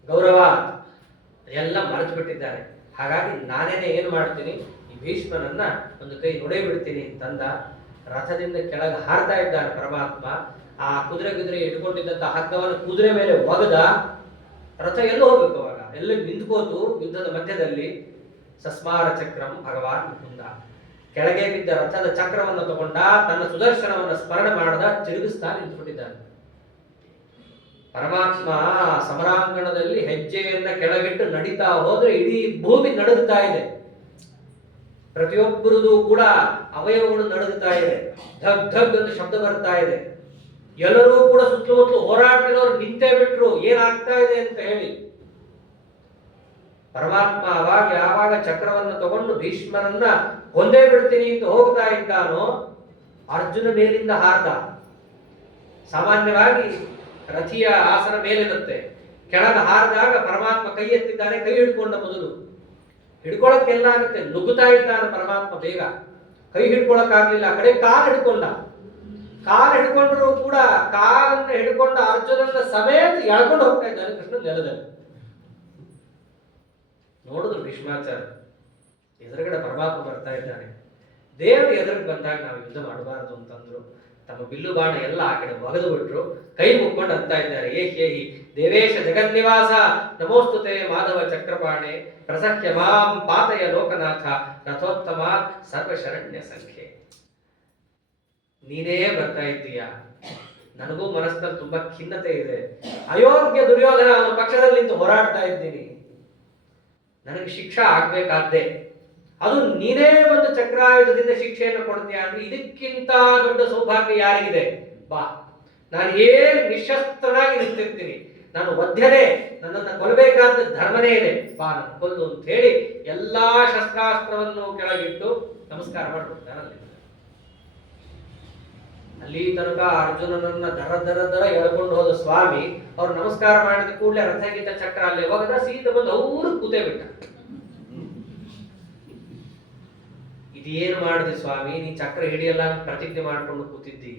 ಗೌರವಾತ್ ಎಲ್ಲ ಮರೆತು ಬಿಟ್ಟಿದ್ದಾರೆ. ಹಾಗಾಗಿ ನಾನೇನೆ ಏನು ಮಾಡ್ತೀನಿ, ಈ ಭೀಷ್ಮನನ್ನ ಒಂದು ಕೈ ನೊಡೆ ಬಿಡ್ತೀನಿ ಅಂತಂದ. ರಥದಿಂದ ಕೆಳಗೆ ಹಾರ್ತಾ ಇದ್ದಾನೆ ಪರಮಾತ್ಮ. ಆ ಕುದುರೆ ಇಟ್ಕೊಂಡಿದ್ದಂತ ಹಗ್ಗವನ್ನು ಕುದುರೆ ಮೇಲೆ ಒಗದ. ರಥ ಎಲ್ಲೂ ಹೋಗ್ಬೇಕು ಅವಾಗ, ಎಲ್ಲ ನಿಂತ್ಕೋತು ಯುದ್ಧದ ಮಧ್ಯದಲ್ಲಿ. ಸಸ್ಮಾರ ಚಕ್ರಂ ಭಗವಾನ್ ಮುಕುಂದ. ಕೆಳಗೆ ಬಿದ್ದ ರಥದ ಚಕ್ರವನ್ನು ತಗೊಂಡ, ತನ್ನ ಸುದರ್ಶನವನ್ನು ಸ್ಮರಣೆ ಮಾಡದ, ತಿರುಗಿಸ್ತಾ ನಿಂತ್ಕೊಂಡಿದ್ದಾನೆ. ಪರಮಾತ್ಮ ಸಮರಾಂಗಣದಲ್ಲಿ ಹೆಜ್ಜೆಯನ್ನ ಕೆಳಗಿಟ್ಟು ನಡೀತಾ ಹೋದ್ರೆ ಇಡೀ ಭೂಮಿ ನಡುಗ್ತಾ ಇದೆ. ಪ್ರತಿಯೊಬ್ಬರದು ಕೂಡ ಅವಯವಗಳು ನಡುಗ್ತಾ ಇದೆ. ಧಗ್ ಧಗ್ ಅಂತ ಶಬ್ದ ಬರ್ತಾ ಇದೆ. ಎಲ್ಲರೂ ಕೂಡ ಸುತ್ತಮುತ್ತಲು ಹೋರಾಡ್ತಿರೋರು ನಿಂತೇ ಬಿಟ್ರು, ಏನಾಗ್ತಾ ಇದೆ ಅಂತ ಹೇಳಿ. ಪರಮಾತ್ಮ ಅವಾಗ ಯಾವಾಗ ಚಕ್ರವನ್ನು ತಗೊಂಡು ಭೀಷ್ಮರನ್ನ ಕೊಂದೇ ಬಿಡ್ತೀನಿ ಅಂತ ಹೋಗ್ತಾ ಇದ್ದಾನೋ ಅರ್ಜುನ ಮೇಲಿಂದ ಹಾರ್ದ. ಸಾಮಾನ್ಯವಾಗಿ ರಥಿಯ ಆಸನ ಮೇಲಿರುತ್ತೆ, ಕೆಳಗೆ ಹಾರಿದಾಗ ಪರಮಾತ್ಮ ಕೈ ಎತ್ತಿದ್ದಾನೆ, ಕೈ ಹಿಡ್ಕೊಂಡ ಮೊದಲು ಹಿಡ್ಕೊಳಕ್ಕೆಲ್ಲ ಆಗುತ್ತೆ, ನುಗ್ಗುತ್ತಾ ಇದ್ದಾನೆ ಪರಮಾತ್ಮ ಬೇಗ, ಕೈ ಹಿಡ್ಕೊಳಕ್ಕಾಗ್ಲಿಲ್ಲ, ಕಡೆ ಕಾಲು ಹಿಡ್ಕೊಂಡ. ಕಾಲು ಹಿಡ್ಕೊಂಡ್ರು ಕೂಡ ಕಾಲನ್ನು ಹಿಡ್ಕೊಂಡ ಅರ್ಜುನನ ಸಮೇತ ಎಳ್ಕೊಂಡು ಹೋಗ್ತಾ ಇದ್ದಾನೆ ಕೃಷ್ಣ ನೆಲದಲ್ಲಿ. ನೋಡಿದ್ರು ಭೀಷ್ಮಾಚಾರ್ಯ, ಎದುರುಗಡೆ ಪರಮಾತ್ಮ ಬರ್ತಾ ಇದ್ದಾನೆ. ದೇವರು ಎದುರಿಗೆ ಬಂದಾಗ ನಾವು ಯುದ್ಧ ಮಾಡಬಾರದು ಅಂತಂದ್ರು. ತಮ್ಮ ಬಿಲ್ಲು ಬಾಣ ಎಲ್ಲ ಆ ಕಡೆ ಒಗೆದು ಬಿಟ್ರು, ಕೈ ಮುಕ್ಕೊಂಡು ಅಂತ ಇದ್ದಾರೆ, ಏಹಿ ದೇವೇಶ ಜಗನ್ನಿವಾಸ ನಮೋಸ್ತುತೆ ಮಾಧವ ಚಕ್ರಪಾಣೆ ಪ್ರಸಖ್ಯ ಮಾಂ ಪಾತಯ ಲೋಕನಾಥ ರಥೋತ್ತಮ ಸರ್ವಶರಣ್ಯ ಸಂಖ್ಯೆ. ನೀನೇ ಬರ್ತಾ ಇದ್ದೀಯ, ನನಗೂ ಮನಸ್ಸಿನಲ್ಲಿ ತುಂಬಾ ಖಿನ್ನತೆ ಇದೆ. ಅಯೋಗ್ಯ ದುರ್ಯೋಧನ ಅವನ ಪಕ್ಷದಲ್ಲಿ ನಿಂತು ಹೋರಾಡ್ತಾ ಇದ್ದೀನಿ, ನನಗೆ ಶಿಕ್ಷಾ ಆಗ್ಬೇಕಾದ್ದೆ, ಅದು ನೀನೇ ಒಂದು ಚಕ್ರಾಯುಧದಿಂದ ಶಿಕ್ಷೆಯನ್ನು ಕೊಡ್ತೀಯ ಅಂದ್ರೆ ಇದಕ್ಕಿಂತ ದೊಡ್ಡ ಸೌಭಾಗ್ಯ ಯಾರಿಗಿದೆ? ಬಾ, ನಾನು ಏನ್ ನಿಶಸ್ತ್ರನಾಗಿ ನಿಂತಿರ್ತೀನಿ, ನಾನು ವಧ್ಯನೇ, ನನ್ನನ್ನು ಕೊಲ್ಲಬೇಕಾದ ಧರ್ಮನೇ ಇದೆ, ಬಾ ನನ್ನ ಕೊಲ್ಲು ಅಂತ ಹೇಳಿ ಎಲ್ಲಾ ಶಸ್ತ್ರಾಸ್ತ್ರವನ್ನು ಕೆಳಗಿಟ್ಟು ನಮಸ್ಕಾರ ಮಾಡ್ಬಿಡ್ತಾರಲ್ಲಿ. ಅಲ್ಲಿ ತನಕ ಅರ್ಜುನನನ್ನ ದರ ಎಳ್ಕೊಂಡು ಹೋದ ಸ್ವಾಮಿ ಅವ್ರು ನಮಸ್ಕಾರ ಮಾಡಿದ ಕೂಡಲೇ ರಥಗೀತ ಚಕ್ರ ಅಲ್ಲೇ ಹೋಗದ ಸೀತ ಬಂದು ಅವರು ಕೂತೇ ಬಿಟ್ಟ. ಇದೇನು ಮಾಡಿದೆ ಸ್ವಾಮಿ, ನೀ ಚಕ್ರ ಹಿಡಿಯಲ್ಲ ಅಂತ ಪ್ರತಿಜ್ಞೆ ಮಾಡ್ಕೊಂಡು ಕೂತಿದ್ದಿ,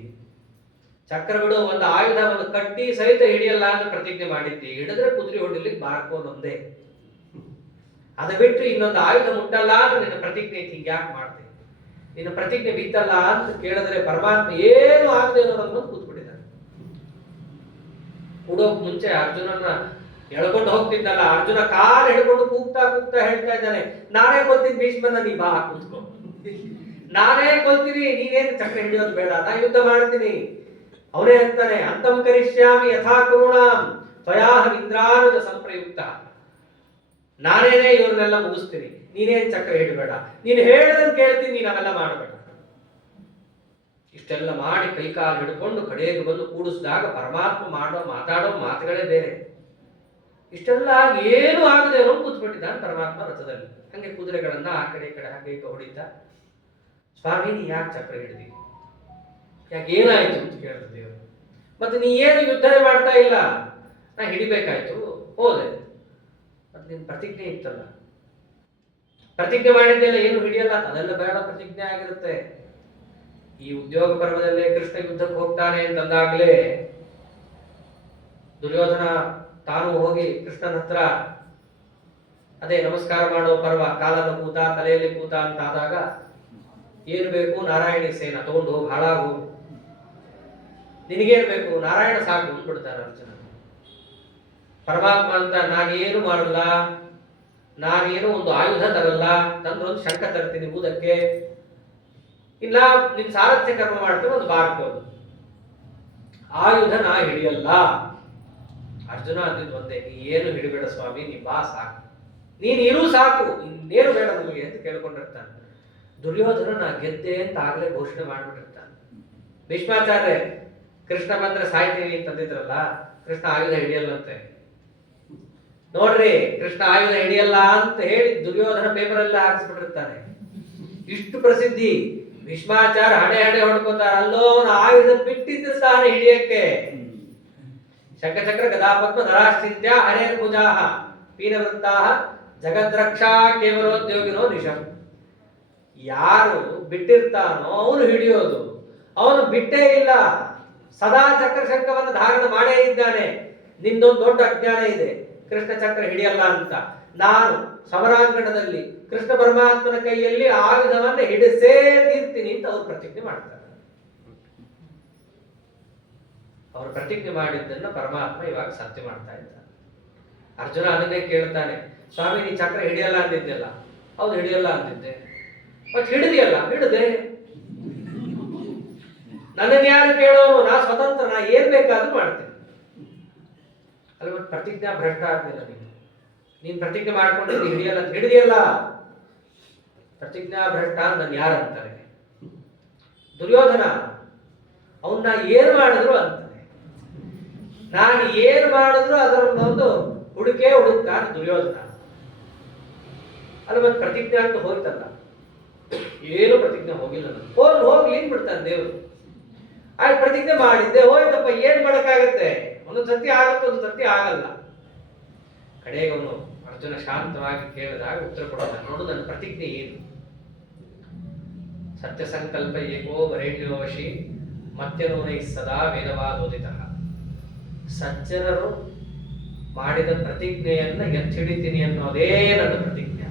ಚಕ್ರ ಬಿಡು, ಒಂದು ಆಯುಧವನ್ನು ಕಟ್ಟಿ ಸಹಿತ ಹಿಡಿಯಲ್ಲ ಅಂತ ಪ್ರತಿಜ್ಞೆ ಮಾಡಿದ್ದಿ, ಹಿಡಿದ್ರೆ ಕುದುರೆ ಹೊಡಿಲಿಕ್ಕೆ ಬಾರ್ಕೋನ್ ಒಂದೇ, ಅದು ಬಿಟ್ಟು ಇನ್ನೊಂದು ಆಯುಧ ಮುಟ್ಟಲ್ಲ ಅಂತ ನಿನ್ನ ಪ್ರತಿಜ್ಞೆ ಹಿಂಗೆ ಯಾಕೆ ಮಾಡ್ದೆ, ನಿನ್ನ ಪ್ರತಿಜ್ಞೆ ಬಿತ್ತಲ್ಲ ಅಂತ ಕೇಳಿದ್ರೆ ಪರಮಾತ್ಮ ಏನು ಆಗದೆ ಅನ್ನೋದನ್ನು ಕೂತ್ಬಿಟ್ಟಿದ್ದಾನೆ. ಕೂಡೋಕ್ ಮುಂಚೆ ಅರ್ಜುನನ ಎಳ್ಕೊಂಡು ಹೋಗ್ತಿದ್ದಲ್ಲ, ಅರ್ಜುನ ಕಾಲು ಹಿಡ್ಕೊಂಡು ಕೂಗ್ತಾ ಹೇಳ್ತಾ ಇದ್ದಾನೆ, ನಾನೇ ಕೊಲ್ತೀನಿ ಭೀಷ್ಮನ, ನೀ ಬಾ ಕೂತ್ಕೊ, ನಾನೇ ಕೊಲ್ತೀನಿ, ನೀನೇನು ಚಕ್ರ ಹಿಡಿಯೋದು ಬೇಡ, ನಾ ಯುದ್ಧ ಮಾಡ್ತೀನಿ. ಅವನೇ ಅಂತಾನೆ, ಅಂತಂ ಕರಿಷ್ಯಾಮಿ ಯಥಾ ಕರುಣಾಂ ತ್ವಯಾಹ ಇಂದ್ರಾನುಜ ಸಂಪ್ರಯುಕ್ತ, ನಾನೇನೇ ಇವ್ರನ್ನೆಲ್ಲ ಮುಗಿಸ್ತೀನಿ, ನೀನೇನ್ ಚಕ್ರ ಹಿಡಬೇಡ, ನೀನು ಹೇಳ್ದಂಗೆ ಕೇಳ್ತೀನಿ, ನೀನ್ ಅವೆಲ್ಲ ಮಾಡಬೇಡ. ಇಷ್ಟೆಲ್ಲ ಮಾಡಿ ಕೈಕಾಲು ಹಿಡ್ಕೊಂಡು ಕಡೆಗೆ ಬಂದು ಕೂಡಿಸಿದಾಗ ಪರಮಾತ್ಮ ಮಾತಾಡೋ ಮಾತುಗಳೇ ಬೇರೆ. ಇಷ್ಟೆಲ್ಲ ಏನು ಆಗದೆ ಅನ್ನೋ ಕೂತ್ಬಿಟ್ಟಿದ್ದಾನೆ ಪರಮಾತ್ಮ ರಥದಲ್ಲಿ. ಹಂಗೆ ಕುದುರೆಗಳನ್ನ ಆ ಕಡೆ ಈ ಕಡೆ ಹಾಗೆ ಹೊಡಿತ, ಸ್ವಾಮಿ ನೀ ಯಾಕೆ ಚಕ್ರ ಹಿಡಿದಿ, ಯಾಕೆ ಏನಾಯ್ತು ಅಂತ ಕೇಳಿದ್ರು ದೇವರು. ಮತ್ತೆ ನೀ ಏನು ಯುದ್ಧನೇ ಮಾಡ್ತಾ ಇಲ್ಲ, ನಾ ಹಿಡಿಬೇಕಾಯ್ತು ಹೋದೆ, ಮತ್ತೆ ನಿನ್ ಪ್ರತಿಜ್ಞೆ ಇತ್ತಲ್ಲ, ಪ್ರತಿಜ್ಞೆ ಮಾಡಿದ್ದೆಲ್ಲ ಏನು ಹಿಡಿಯಲ್ಲ, ಅದೆಲ್ಲ ಬೇಡ ಪ್ರತಿಜ್ಞೆ ಆಗಿರುತ್ತೆ. ಈ ಉದ್ಯೋಗ ಪರ್ವದಲ್ಲೇ ಕೃಷ್ಣ ಯುದ್ಧಕ್ಕೆ ಹೋಗ್ತಾನೆ ಅಂತಂದಾಗ್ಲೇ ದುರ್ಯೋಧನ ತಾನು ಹೋಗಿ ಕೃಷ್ಣನ ಹತ್ರ ಅದೇ ನಮಸ್ಕಾರ ಮಾಡೋ ಪರ್ವ, ಕಾಲದ ಕೂತ ತಲೆಯಲ್ಲಿ ಕೂತ ಅಂತ ಆದಾಗ ಏನು ಬೇಕು, ನಾರಾಯಣಿ ಸೇನ ತಗೊಂಡು ಹೋಗಿ ಹಾಳಾಗು, ನಿನಗೇನು ಬೇಕು, ನಾರಾಯಣ ಸಾಕು ಅಂದ್ಬಿಡ್ತಾನೆ ಅರ್ಜುನ. ಪರಮಾತ್ಮ ಅಂತ ನಾನೇನು ಮಾಡಲ್ಲ, ನಾನೇನು ಒಂದು ಆಯುಧ ತರಲ್ಲ, ತಂದು ಒಂದು ಶಂಕ ತರ್ತೀನಿ ಊದಕ್ಕೆ, ಇಲ್ಲ ನಿನ್ ಸಾರಥ್ಯ ಕರ್ಮ ಮಾಡ್ತೀನಿ ಒಂದು ಬಾರ್ಕೋದು, ಆಯುಧ ನಾ ಹಿಡಿಯಲ್ಲ. ಅರ್ಜುನ ಅಂದಿದ್ದು ಒಂದೇ, ನೀ ಏನು ಹಿಡಿಬೇಡ ಸ್ವಾಮಿ, ನೀ ಬಾ ಸಾಕು, ನೀನ್ ಇರು ಸಾಕು, ಇನ್ನೇನು ಬೇಡ ನಮಗೆ ಅಂತ ಕೇಳ್ಕೊಂಡಿರ್ತಾನೆ. ದುರ್ಯೋಧನ ನಾ ಗೆದ್ದೆ ಅಂತ ಆಗ್ಲೇ ಘೋಷಣೆ ಮಾಡ್ಬಿಟ್ಟಿರ್ತಾನೆ. ಭೀಷ್ಮಾಚಾರ್ಯ ಕೃಷ್ಣ ಬಂದ್ರೆ ಸಾಯ್ತೀವಿ ಅಂತಂದಿದ್ರಲ್ಲ, ಕೃಷ್ಣ ಆಯುಧ ಹಿಡಿಯಲ್ಲಂತೆ. ನೋಡ್ರಿ, ಕೃಷ್ಣ ಆಯುಧ ಹಿಡಿಯಲ್ಲ ಅಂತ ಹೇಳಿ ದುರ್ಯೋಧನ ಪೇಪರ್ ಎಲ್ಲ ಹಾಕಿಸ್ಬಿಟ್ಟಿರ್ತಾನೆ. ಇಷ್ಟು ಪ್ರಸಿದ್ಧಿ. ಭೀಷ್ಮಾಚಾರ್ಯ ಹಣೆ ಹೊಡ್ಕೋತಾರ, ಅಲ್ಲೋ ಅವನ ಆಯುಧ ಬಿಟ್ಟಿದ್ದಾನೆ ಹಿಡಿಯಕ್ಕೆ. ಶಂಖಚಕ್ರ ಗದಾಪದ್ಮ ಧರಾಶ್ಚಿತ್ಯ ಹರೇರ್ ಭುಜಾಹ ಪೀನವೃತ್ತಾಹ ಜಗದ್ರಕ್ಷಾ ಕೇವಲೋದ್ಯೋಗಿನೋ ನಿಶಂ. ಯಾರು ಬಿಟ್ಟಿರ್ತಾನೋ ಅವನು ಹಿಡಿಯೋದು, ಅವನು ಬಿಟ್ಟೇ ಇಲ್ಲ, ಸದಾ ಚಕ್ರ ಶಂಖವನ್ನು ಧಾರಣ ಮಾಡೇ ಇದ್ದಾನೆ. ನಿಂದೊಂದು ದೊಡ್ಡ ಅಜ್ಞಾನ ಇದೆ, ಕೃಷ್ಣ ಚಕ್ರ ಹಿಡಿಯಲ್ಲ ಅಂತ. ನಾನು ಸಮರಾಂಗಣದಲ್ಲಿ ಕೃಷ್ಣ ಪರಮಾತ್ಮನ ಕೈಯಲ್ಲಿ ಆಯುಧವನ್ನು ಹಿಡಿಸೇ ತೀರ್ತೀನಿ ಅಂತ ಅವ್ರು ಪ್ರತಿಜ್ಞೆ ಮಾಡ್ತಾರೆ. ಅವರು ಪ್ರತಿಜ್ಞೆ ಮಾಡಿದ್ದನ್ನ ಪರಮಾತ್ಮ ಇವಾಗ ಸತ್ಯ ಮಾಡ್ತಾ ಇದ್ದಾನೆ. ಅರ್ಜುನ ಅದನ್ನೇ ಕೇಳ್ತಾನೆ, ಸ್ವಾಮಿ ನೀ ಚಕ್ರ ಹಿಡಿಯಲ್ಲ ಅಂದಿದ್ದೆಲ್ಲ, ಹೌದು ಹಿಡಿಯಲ್ಲ ಅಂದಿದ್ದೆ, ಮತ್ತೆ ಹಿಡಿದಿಯಲ್ಲ, ಹಿಡಿದೆ, ನನ್ನನ್ನು ಯಾರು ಕೇಳೋನು, ನಾ ಸ್ವತಂತ್ರ, ನಾ ಏನ್ ಬೇಕಾದ್ರೂ ಮಾಡ್ತೇನೆ. ಅಲ್ಲಿ ಮತ್ತೆ ಪ್ರತಿಜ್ಞಾ ಭ್ರಷ್ಟ ಆಗ್ಲಿಲ್ಲ ನೀನ್ ಪ್ರತಿಜ್ಞೆ ಮಾಡ್ಕೊಂಡಿದ್ದಿ ಹಿಡಿಯಲ್ಲ ಅಂತ, ಹಿಡಿದಿಯಲ್ಲ, ಪ್ರತಿಜ್ಞಾ ಭ್ರಷ್ಟ ನನ್ ಯಾರು ಅಂತಾರೆ? ದುರ್ಯೋಧನ ಅವನ್ನ ಏನು ಮಾಡಿದ್ರು ಅಂತಾನೆ. ನಾನು ಏನು ಮಾಡಿದ್ರು ಅದರ ಒಂದು ಹುಡುಕಾನ ದುರ್ಯೋಧನ. ಅಲ್ಲ ಮತ್ತೆ ಪ್ರತಿಜ್ಞೆ ಅಂತ ಹೋಯ್ತಲ್ಲ, ಏನು ಪ್ರತಿಜ್ಞೆ ಹೋಗಿಲ್ಲ. ಹೋಗ್ಲಿ ಬಿಡ್ತಾನೆ ದೇವರು. ಆಯ್ತು ಪ್ರತಿಜ್ಞೆ ಮಾಡಿದ್ದೆ ಹೋಯ್ತಪ್ಪ, ಏನ್ ಮಾಡಕ್ಕಾಗತ್ತೆ? ಒಂದೊಂದು ಸತ್ಯ ಆಗುತ್ತೆ, ಒಂದು ಸತ್ಯ ಆಗಲ್ಲ. ಕಡೆಗೆ ಅವನು ಅರ್ಜುನ ಶಾಂತವಾಗಿ ಕೇಳಿದಾಗ ಉತ್ತರ ಕೊಡೋಣ, ನೋಡು ನನ್ನ ಪ್ರತಿಜ್ಞೆ ಏನು? ಸತ್ಯ ಸಂಕಲ್ಪ ಏಕೋ ವರೇಣ್ಯೋವಶಿ ಮತ್ಯನೂನೈ ಸದಾ ವೇದವಾದೋದಿತ. ಸಜ್ಜನರು ಮಾಡಿದ ಪ್ರತಿಜ್ಞೆಯನ್ನ ಎತ್ತಿಡಿತೀನಿ ಅನ್ನೋದೇ ನನ್ನ ಪ್ರತಿಜ್ಞೆ.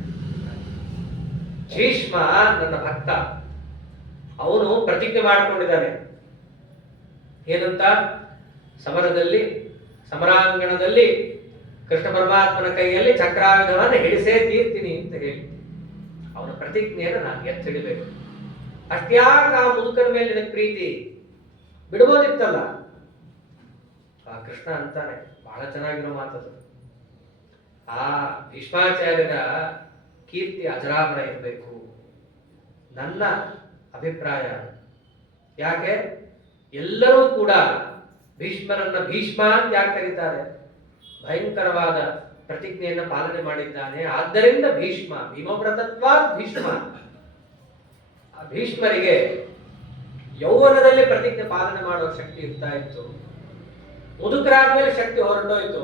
ಭೀಷ್ಮ ನನ್ನ ಭಕ್ತ, ಅವನು ಪ್ರತಿಜ್ಞೆ ಮಾಡಿಕೊಂಡಿದ್ದಾನೆ. ಏನಂತ? ಸಮರದಲ್ಲಿ, ಸಮರಾಂಗಣದಲ್ಲಿ ಕೃಷ್ಣ ಪರಮಾತ್ಮನ ಕೈಯಲ್ಲಿ ಚಕ್ರಾಯುಧವನ್ನು ಹಿಡಿಸೇ ತೀರ್ತೀನಿ ಅಂತ ಹೇಳಿ ಅವನ ಪ್ರತಿಜ್ಞೆಯನ್ನು ನಾನು ಎತ್ತಿಡಬೇಕು. ಅಷ್ಟ್ಯಾಗ ಆ ಮುದುಕನ ಮೇಲೆ ನಿನಗೆ ಪ್ರೀತಿ ಬಿಡ್ಬೋದಿತ್ತಲ್ಲ. ಆ ಕೃಷ್ಣ ಅಂತಾನೆ, ಬಹಳ ಚೆನ್ನಾಗಿರೋ ಮಾತದು. ಆ ಭೀಷ್ಮಾಚಾರ್ಯರ ಕೀರ್ತಿ ಅಜರಾಮರ ಇರಬೇಕು, ನನ್ನ ಅಭಿಪ್ರಾಯ. ಯಾಕೆ ಎಲ್ಲರೂ ಕೂಡ ಭೀಷ್ಮರನ್ನ ಭೀಷ್ಮ ಅಂತ ಯಾಕೆ ಕರೀತಾರೆ? ಭಯಂಕರವಾದ ಪ್ರತಿಜ್ಞೆಯನ್ನು ಪಾಲನೆ ಮಾಡಿದ್ದಾನೆ, ಆದ್ದರಿಂದ ಭೀಷ್ಮ. ಭೀಮವ್ರತತ್ವಾತ್ ಭೀಷ್ಮ. ಆ ಭೀಷ್ಮರಿಗೆ ಯೌವನದಲ್ಲಿ ಪ್ರತಿಜ್ಞೆ ಪಾಲನೆ ಮಾಡುವ ಶಕ್ತಿ ಇರ್ತಾ ಇತ್ತು. ಮುದುಕರಾದ್ಮೇಲೆ ಶಕ್ತಿ ಹೊರಟೋಯ್ತು.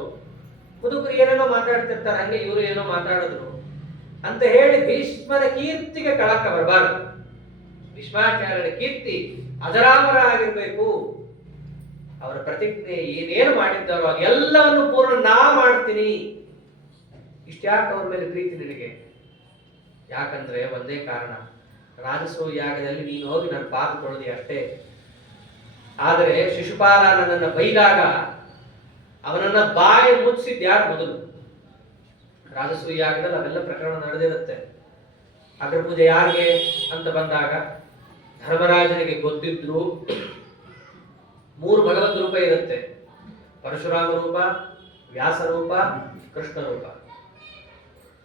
ಮುದುಕರು ಏನೇನೋ ಮಾತಾಡ್ತಿರ್ತಾರೆ, ಹಂಗೆ ಇವರು ಏನೋ ಮಾತಾಡಿದ್ರು ಅಂತ ಹೇಳಿ ಭೀಷ್ಮನ ಕೀರ್ತಿಗೆ ಕಳಕ ಬರಬಾರದು. ಭೀಷ್ಮಾಚಾರ್ಯರ ಕೀರ್ತಿ ಅಜರಾಮರ ಆಗಿರ್ಬೇಕು. ಅವರ ಪ್ರತಿಜ್ಞೆ ಏನೇನು ಮಾಡಿದ್ದಾರೋ ಎಲ್ಲವನ್ನು ಪೂರ್ಣ ನಾ ಮಾಡ್ತೀನಿ. ಇಷ್ಟ್ಯಾಕೆ ಅವ್ರ ಮೇಲೆ ಪ್ರೀತಿ ನಿನಗೆ? ಯಾಕಂದ್ರೆ ಒಂದೇ ಕಾರಣ, ರಾಜಸೂಯ ಯಾಗದಲ್ಲಿ ನೀನು ಹೋಗಿ ನನ್ನ ಪಾದ ತೊಳೆದಿ ಅಷ್ಟೇ. ಆದರೆ ಶಿಶುಪಾಲ ನನ್ನನ್ನು ಬೈದಾಗ ಅವನನ್ನ ಬಾಯಿ ಮುಚ್ಚಿದ್ ಯಾರು ಮೊದಲು? ರಾಜಸೂಯ ಯಾಗದಲ್ಲಿ ಅವೆಲ್ಲ ಪ್ರಕರಣ ನಡೆದಿರುತ್ತೆ. ಅಗ್ರ ಪೂಜೆ ಯಾರಿಗೆ ಅಂತ ಬಂದಾಗ ಧರ್ಮರಾಜನಿಗೆ ಗೊತ್ತಿದ್ರು 3 ಭಗವದ್ ರೂಪ ಇರುತ್ತೆ: ಪರಶುರಾಮ ರೂಪ, ವ್ಯಾಸ ರೂಪ, ಕೃಷ್ಣ ರೂಪ.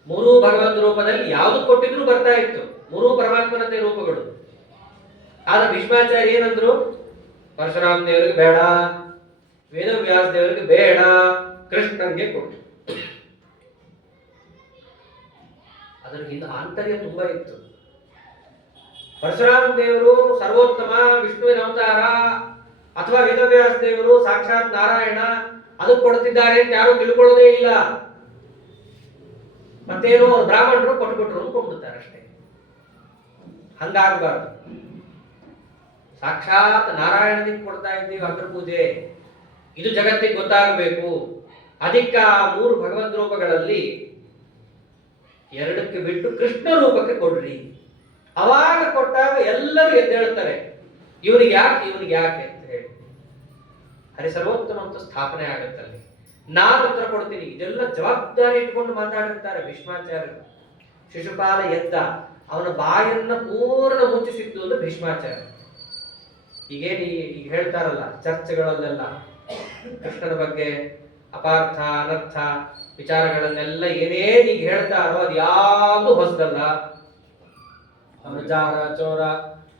3 ಭಗವದ್ ರೂಪದಲ್ಲಿ ಯಾವುದು ಕೊಟ್ಟಿದ್ರು ಬರ್ತಾ ಇತ್ತು, 3 ಪರಮಾತ್ಮನತೆ ರೂಪಗಳು. ಆದ್ರೆ ಭೀಷ್ಮಾಚಾರ್ಯ ಏನಂದ್ರು? ಪರಶುರಾಮ ದೇವರಿಗೆ ಬೇಡ, ವೇದವ್ಯಾಸ ದೇವರಿಗೆ ಬೇಡ, ಕೃಷ್ಣನ್ಗೆ ಕೊಟ್ಟು. ಅದರ ಹಿಂದೆ ಆಂತರ್ಯ ತುಂಬಾ ಇತ್ತು. ಪರಶುರಾಮ ದೇವರು ಸರ್ವೋತ್ತಮ, ವಿಷ್ಣುವಿನ ಅವತಾರ, ಅಥವಾ ವೇದವ್ಯಾಸ ದೇವರು ಸಾಕ್ಷಾತ್ ನಾರಾಯಣ, ಅದಕ್ಕೆ ಕೊಡ್ತಿದ್ದಾರೆ ಅಂತ ಯಾರು ತಿಳ್ಕೊಳ್ಳೋದೇ ಇಲ್ಲ. ಮತ್ತೇನೋ ಬ್ರಾಹ್ಮಣರು ಕೊಟ್ಬಿಟ್ರು ಅಂದ್ಕೊಂಡ್ಬಿಡ್ತಾರೆ ಅಷ್ಟೇ. ಹಂಗಾಗಬಾರ್ದು. ಸಾಕ್ಷಾತ್ ನಾರಾಯಣನಿಗೆ ಕೊಡ್ತಾ ಇದ್ದೀವಿ ಅಗ್ರ ಪೂಜೆ, ಇದು ಜಗತ್ತಿಗೆ ಗೊತ್ತಾಗಬೇಕು. ಅದಕ್ಕೆ ಆ 3 ಭಗವದ್ ರೂಪಗಳಲ್ಲಿ 2ಕ್ಕೆ ಬಿಟ್ಟು ಕೃಷ್ಣ ರೂಪಕ್ಕೆ ಕೊಡ್ರಿ. ಅವಾಗ ಕೊಟ್ಟಾಗ ಎಲ್ಲರೂ ಎದ್ದೇಳ್ತಾರೆ, ಇವನಿಗೆ ಯಾಕೆ ಅಂತ ಹೇಳಿ. ಹರಿಸರ್ವೋತ್ತಮ ಅಂತ ಸ್ಥಾಪನೆ ಆಗುತ್ತಲ್ಲಿ. ನಾನು ಉತ್ತರ ಕೊಡ್ತೀನಿ. ಇದೆಲ್ಲ ಜವಾಬ್ದಾರಿ ಇಟ್ಕೊಂಡು ಮಾತಾಡಿರ್ತಾರೆ ಭೀಷ್ಮಾಚಾರ್ಯರು. ಶಿಶುಪಾಲ ಎದ್ದ, ಅವನ ಬಾಯನ್ನ ಪೂರ್ಣ ಮುಚ್ಚಿಸಿದ್ದು ಅಂದ್ರೆ ಭೀಷ್ಮಾಚಾರ್ಯ. ಈಗ ಹೇಳ್ತಾರಲ್ಲ ಚರ್ಚೆಗಳಲ್ಲೆಲ್ಲ ಕೃಷ್ಣನ ಬಗ್ಗೆ ಅಪಾರ್ಥ ಅನರ್ಥ ವಿಚಾರಗಳನ್ನೆಲ್ಲ ಏನೇನು ಈಗ ಹೇಳ್ತಾರೋ ಅದು ಯಾವುದು ಹೊಸದಲ್ಲ. ಅವನು ಜಾರ ಚೋರ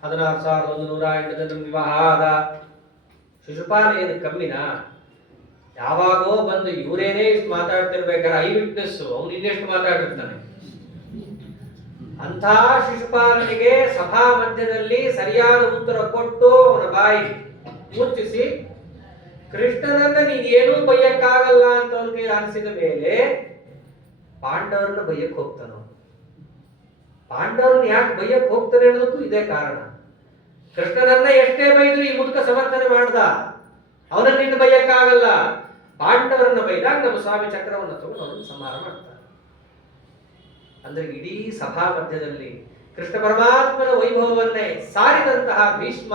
16,108 ಜನ ವಿವಾಹ ಆದ. ಶಿಶುಪಾಲ ಏನು ಕಮ್ಮಿನಾ? ಯಾವಾಗೋ ಬಂದು ಇವರೇನೇ ಇಷ್ಟು ಮಾತಾಡ್ತಿರ್ಬೇಕಾದ್ರೆ ಐ ವಿಟ್ನೆಸ್ ಅವನು ಇನ್ನೆಷ್ಟು ಮಾತಾಡಿರ್ತಾನೆ. ಅಂಥ ಶಿಶುಪಾಲನಿಗೆ ಸಭಾ ಮಧ್ಯದಲ್ಲಿ ಸರಿಯಾದ ಉತ್ತರ ಕೊಟ್ಟು ಅವನ ಬಾಯಿ ಮುಚ್ಚಿಸಿ ಕೃಷ್ಣನನ್ನ ನೀನ್ ಏನೂ ಬೈಯಕ್ಕಾಗಲ್ಲ ಅಂತ ಅವನ ಕೈ ಅನಿಸಿದ ಮೇಲೆ ಪಾಂಡವರನ್ನ ಬೈಯಕ್ ಹೋಗ್ತಾನ. ಪಾಂಡವರನ್ನ ಯಾಕೆ ಬೈಯಕ್ ಹೋಗ್ತಾನೆ ಅನ್ನೋದಕ್ಕೂ ಇದೇ ಕಾರಣ. ಕೃಷ್ಣನನ್ನ ಎಷ್ಟೇ ಬೈದ್ರು ಈ ಮುದುಕ ಸಮರ್ಥನೆ ಮಾಡ್ದ, ಅವನನ್ನ ಬೈಯಕ್ಕಾಗಲ್ಲ. ಪಾಂಡವರನ್ನ ಬೈದಾಗ ನಮ್ಮ ಸ್ವಾಮಿ ಚಕ್ರವನ್ನು ತಗೊಂಡು ಅವನನ್ನು ಸಂಹಾರ ಮಾಡ್ತಾರೆ. ಅಂದ್ರೆ ಇಡೀ ಸಭಾ ಮಧ್ಯದಲ್ಲಿ ಕೃಷ್ಣ ಪರಮಾತ್ಮನ ವೈಭವವನ್ನೇ ಸಾರಿದಂತಹ ಭೀಷ್ಮ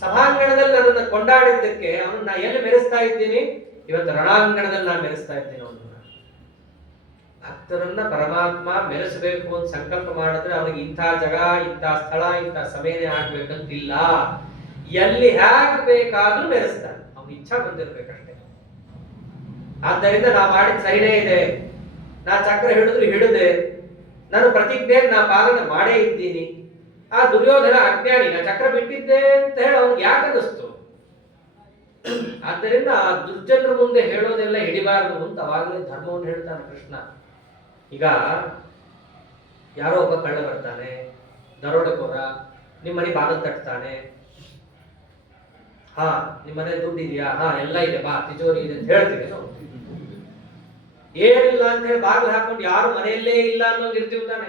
ಸಭಾಂಗಣದಲ್ಲಿ ನನ್ನನ್ನು ಕೊಂಡಾಡಿದ್ದಕ್ಕೆ ಅವನನ್ನ ಎಲ್ಲಿ ಮೆರೆಸ್ತಾ ಇದ್ದೀನಿ? ಇವತ್ತು ರಣಾಂಗಣದಲ್ಲಿ ನಾನು ಮೆರೆಸ್ತಾ ಇದ್ದೀನಿ ಅವನನ್ನ. ಭಕ್ತರನ್ನ ಪರಮಾತ್ಮ ಮೆರೆಸಬೇಕು ಅಂತ ಸಂಕಲ್ಪ ಮಾಡಿದ್ರೆ ಅವನಿಗೆ ಇಂಥ ಜಾಗ, ಇಂಥ ಸ್ಥಳ, ಇಂಥ ಸಮಯನೇ ಆಗ್ಬೇಕಂತಿಲ್ಲ. ಎಲ್ಲಿ ಹ್ಯಾಕ್ ಬೇಕಾದ್ರೂ ಮೆರೆಸ್ತಾನೆ. ಅವನ ಇಚ್ಛಾ ಬಂದಿರ್ಬೇಕಷ್ಟೇ. ಆದ್ದರಿಂದ ನಾ ಮಾಡಿದ ಸರಿನೇ ಇದೆ, ನಾ ಚಕ್ರ ಹಿಡಿದ್ರು ಹಿಡಿದೆ, ನಾನು ಪ್ರತಿಜ್ಞೆ ನಾ ಪಾಲನೆ ಮಾಡೇ ಇದ್ದೀನಿ. ಆ ದುರ್ಯೋಧನ ಅಜ್ಞಾನಿ, ನಾ ಚಕ್ರ ಬಿಟ್ಟಿದ್ದೆ ಅಂತ ಹೇಳಿ ಅವ್ನಿಗೆ ಯಾಕೆ ಅನ್ನಿಸ್ತು? ಆದ್ದರಿಂದ ಆ ದುರ್ಜನರ ಮುಂದೆ ಹೇಳೋದೆಲ್ಲ ಹಿಡಿಬಾರದು ಅಂತ ಅವಾಗಲೇ ಧರ್ಮವನ್ನು ಹೇಳ್ತಾನೆ ಕೃಷ್ಣ. ಈಗ ಯಾರೋ ಒಬ್ಬ ಕಳ್ಳ ಬರ್ತಾನೆ, ದರೋಡೆಕೋರ, ನಿಮ್ಮ ಮನೆ ಬಾಗಿಲು ತಟ್ತಾನೆ. ಹಾ, ನಿಮ್ಮ ಮನೆ ದುಡ್ಡು ಇದೆಯಾ? ಹಾ, ಎಲ್ಲ ಇದೆ, ಬಾ, ತಿಜೋರಿ ಇದೆ ಅಂತ ಹೇಳ್ತೀವಿ ನಾವು. ಏನಿಲ್ಲ ಅಂತ ಹೇಳಿ ಬಾಗಿಲು ಹಾಕೊಂಡು ಯಾರು ಮನೆಯಲ್ಲೇ ಇಲ್ಲ ಅನ್ನೋದು ಇರ್ತೀವಿ ತಾನೆ.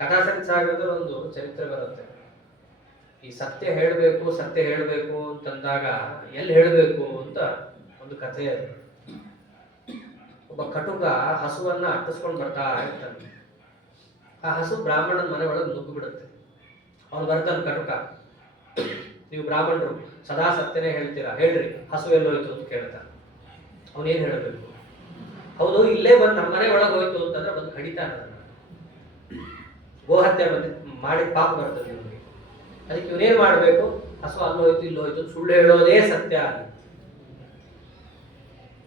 ಕಥಾಸಂಖ್ಯ ಸಾಗರದಲ್ಲಿ ಒಂದು ಚರಿತ್ರೆ ಬರುತ್ತೆ. ಈ ಸತ್ಯ ಹೇಳಬೇಕು ಅಂತಂದಾಗ ಎಲ್ಲಿ ಹೇಳಬೇಕು ಅಂತ ಒಂದು ಕಥೆ ಅದು. ಒಬ್ಬ ಕಟುಕ ಹಸುವನ್ನ ಅಟ್ಟಿಸ್ಕೊಂಡು ಬರ್ತಾ ಇರ್ತಾನೆ. ಆ ಹಸು ಬ್ರಾಹ್ಮಣನ ಮನೆ ಒಳಗೆ ನುಗ್ಗು ಬಿಡುತ್ತೆ. ಅವನು ಬರ್ತಾನೆ ಕಟುಕ, ನೀವು ಬ್ರಾಹ್ಮಣರು ಸದಾ ಸತ್ಯನೇ ಹೇಳ್ತೀರಾ, ಹೇಳ್ರಿ ಹಸು ಎಲ್ಲೋಯ್ತು ಅಂತ ಕೇಳ್ತಾನೆ. ಅವನೇನ್ ಹೇಳಬೇಕು? ಹೌದು, ಇಲ್ಲೇ ಬಂದು ನಮ್ಮ ಮನೆ ಒಳಗೆ ಹೋಯ್ತು ಅಂತಂದ್ರೆ ಬಂದು ಕಡಿತಾನೆ. ಗೋಹತ್ಯೆ ಮಾಡಿದ ಪಾಪ ಬರ್ತದೆ ನಿಮಗೆ. ಅದಕ್ಕೆ ಇವನೇನ್ ಮಾಡ್ಬೇಕು? ಹಸು ಅಲ್ಲೋಯ್ತು ಇಲ್ಲೋಯ್ತು ಸುಳ್ಳು ಹೇಳೋದೇ ಸತ್ಯ.